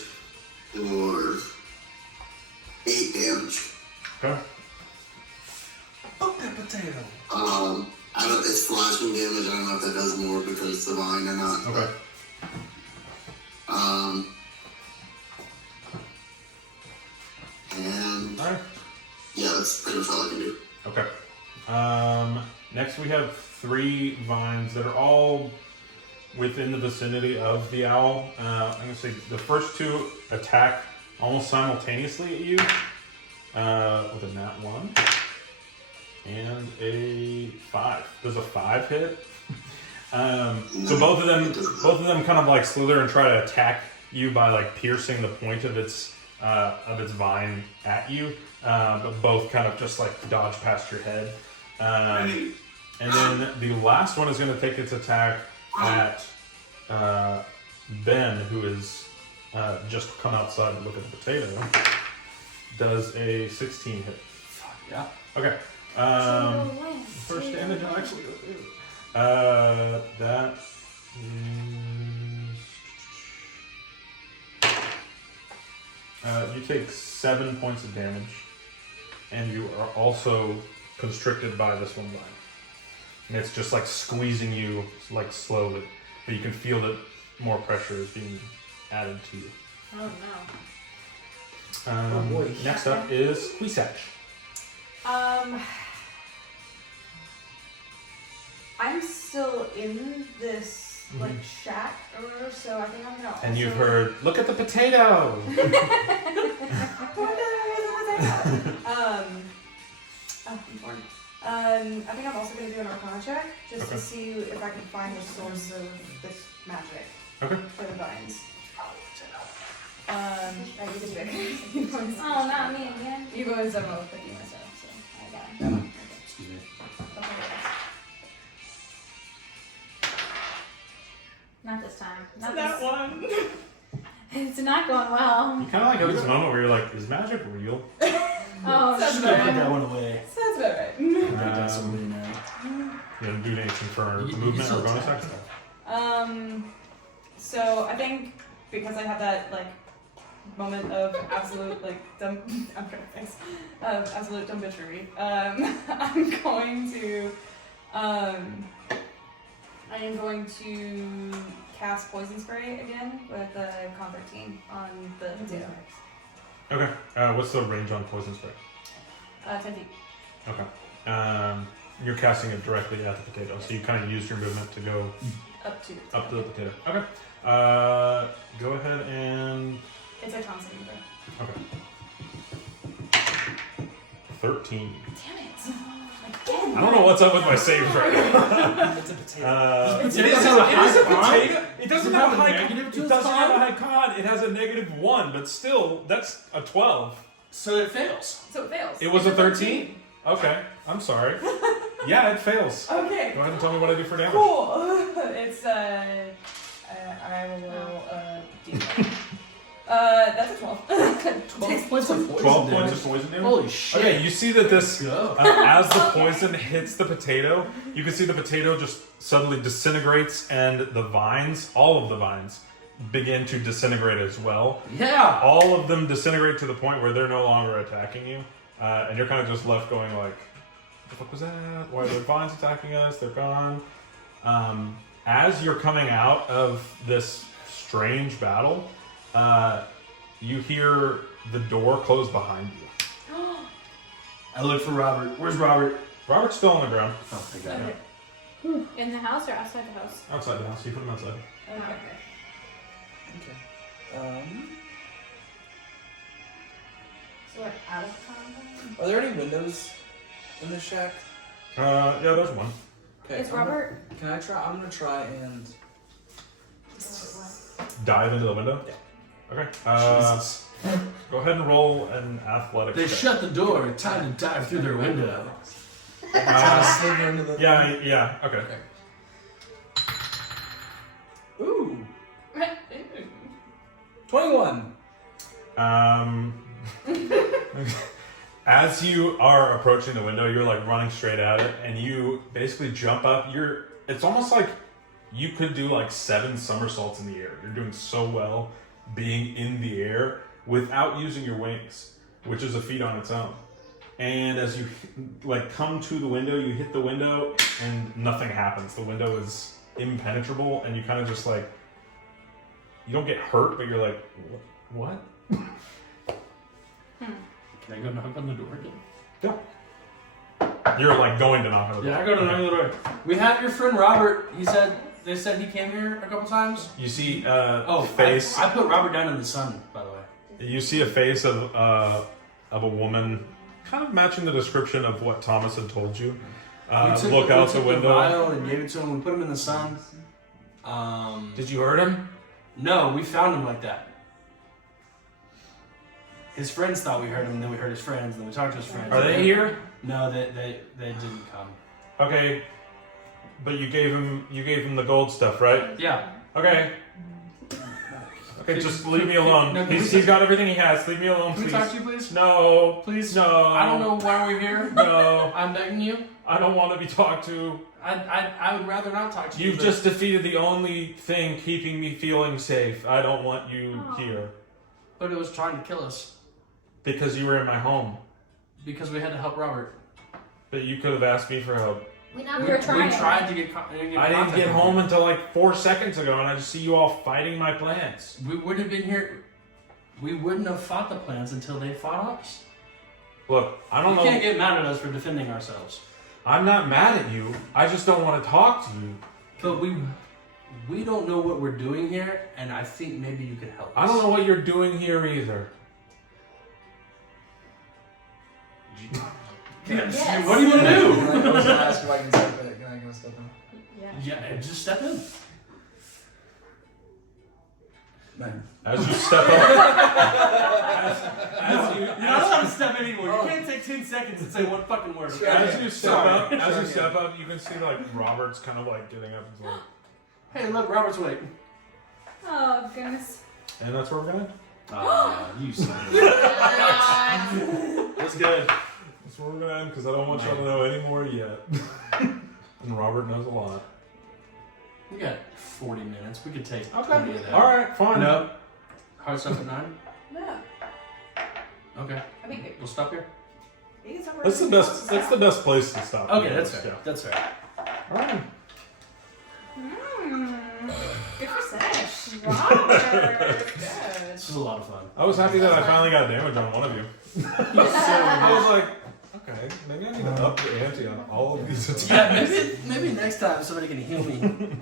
for 8 damage. Okay. Fuck that potato. It's slashing damage. I don't know if that does more because it's divine or not. Okay. And Alright. yeah, that's pretty much all I can do. Okay. Next we have 3 vines that are all within the vicinity of the owl. I'm going to say the first 2 attack almost simultaneously at you with a nat 1 and a 5. Does a 5 hit? So both of them kind of like slither and try to attack you by like piercing the point of its vine at you, but both kind of just like dodge past your head. And then the last one is going to take its attack at Ben, who is just come outside to look at the potato. Does a 16 hit? Yeah. Okay. First damage I'm actually going to do. That is... you take 7 points of damage, and you are also constricted by this one vine. And it's just like squeezing you, like slowly, but you can feel that more pressure is being added to you. Oh no. Oh, boy. Next up is Quisach. I'm still in this like shack or whatever, so I think I'm gonna. And you've heard, look at the potato! I think I'm also gonna do an Arcana check just to see if I can find the source of this magic. Okay. For the vines. You can pick. Oh, not me again. You go in 7 with picking myself, so I got it. Excuse me. Not this time. Not Not that this. one. It's not going well. You kind of like have this moment where you're like, is magic real? Oh, Sounds Should about I put right. that one away? Sounds about right. Write that somewhere now. You don't do anything for You movement or still bonus attack. Um, so I think because I have that like moment of absolute like dumb, I'm trying to think, of absolute dumb bitchery. I'm going to, I am going to cast poison spray again with a con 13 on the potato. Okay. What's the range on poison spray? 10 feet. Okay. You're casting it directly at the potato, so you kind of use your movement to go Up to. up to the potato. Okay. Go ahead and... It's a con saving throw. Okay. 13. Damn it! Again. I don't know what's up with my saves right now. It's a potato. It is Potato a has a high potato. It doesn't Does it have a have a high negative to It its doesn't have a con? high con. It has a -1, but still, that's a 12. So it fails. So it fails. It was a 13? Okay. I'm sorry. Yeah, it fails. Okay. Go ahead and tell me what I do for damage. Cool. It's I will roll d12. That's a 12. 12 points of poison 12 points damage. of poison damage? Holy shit. Okay, you see that this, Go. as the poison hits the potato, you can see the potato just suddenly disintegrates and the vines, all of the vines, begin to disintegrate as well. Yeah. All of them disintegrate to the point where they're no longer attacking you. And you're kind of just left going like, what the fuck was that? Why are the vines attacking us? They're gone. As you're coming out of this strange battle, you hear the door close behind you. I look for Robert. Where's Robert? Robert's still on the ground. Oh, thank God. Okay. In the house or outside the house? Outside the house. You put them outside. Okay. So we're out of combat? Are there any windows in this shack? Yeah, there's one. Okay. Is Robert? Can I try? I'm gonna try and. Dive into the window? Yeah. Okay. Jesus. Go ahead and roll an athletics They check. shut the door. Time to dive through their window. Slither into the. Yeah, okay. Ooh. 21. As you are approaching the window, you're like running straight at it, and you basically jump up. It's almost like you could do like 7 somersaults in the air. You're doing so well being in the air without using your wings, which is a feat on its own. And as you like come to the window, you hit the window, and nothing happens. The window is impenetrable, and you kind of just like, you don't get hurt, but you're like, what? Can I go knock on the door again? Yeah. You're like going to knock on the door. Yeah, I go to knock on the door. We have your friend Robert. They said he came here a couple times. You see face. I put Robert down in the sun, by the way. You see a face of a woman, kind of matching the description of what Thomas had told you. Look out the window. Vial and gave it to him. We put him in the sun. Did you hurt him? No, we found him like that. His friends thought we hurt him, and then we hurt his friends, and then we talked to his friends. Are they here? No, they didn't come. Okay, but you gave him the gold stuff, right? Yeah. Okay. Okay, just leave me alone. No, He's got everything he has. Leave me alone, Can we please. talk to you, please? No. Please? No. I don't know why we're here. No. I'm begging you. I don't want to be talked to. I would rather not talk to you. You've just defeated the only thing keeping me feeling safe. I don't want you here. But it was trying to kill us. Because you were in my home. Because we had to help Robert. But you could have asked me for help. We were trying. We tried to get I didn't get home until like 4 seconds ago, and I just see you all fighting my plans. We would have been here. We wouldn't have fought the plans until they fought us. Look, I don't know. You can't get mad at us for defending ourselves. I'm not mad at you. I just don't want to talk to you. But we don't know what we're doing here, and I think maybe you could help us. I don't know what you're doing here either. Yes. What do you want to do? I was gonna ask if I can step in. Can I go step in? Yeah, just step in. Man. As you step up, You're not allowed to step in anymore. You can't take 10 seconds and say one fucking word. Okay? as you step up, you can see like Robert's kind of like getting up and like, Hey, look, Robert's waiting. Oh goodness. and that's where we're gonna. You son of a... That's good. That's where we're gonna end because I don't want y'all to know any more yet. And Robert knows a lot. We got 40 minutes. We could take Okay. 20 of that. All right. Fine. Nope. Hard stuff at 9? No. Okay. I mean, We'll stop here. you can stop That's the best. That's the best place to stop. Okay, that's fair. Yeah. That's fair. All right. Good for Sesh. Robert. Good. This is a lot of fun. I was happy that I finally got damage on one of you. I was like, okay, maybe I need to up the ante on all of these attacks. Yeah, maybe next time somebody can heal me.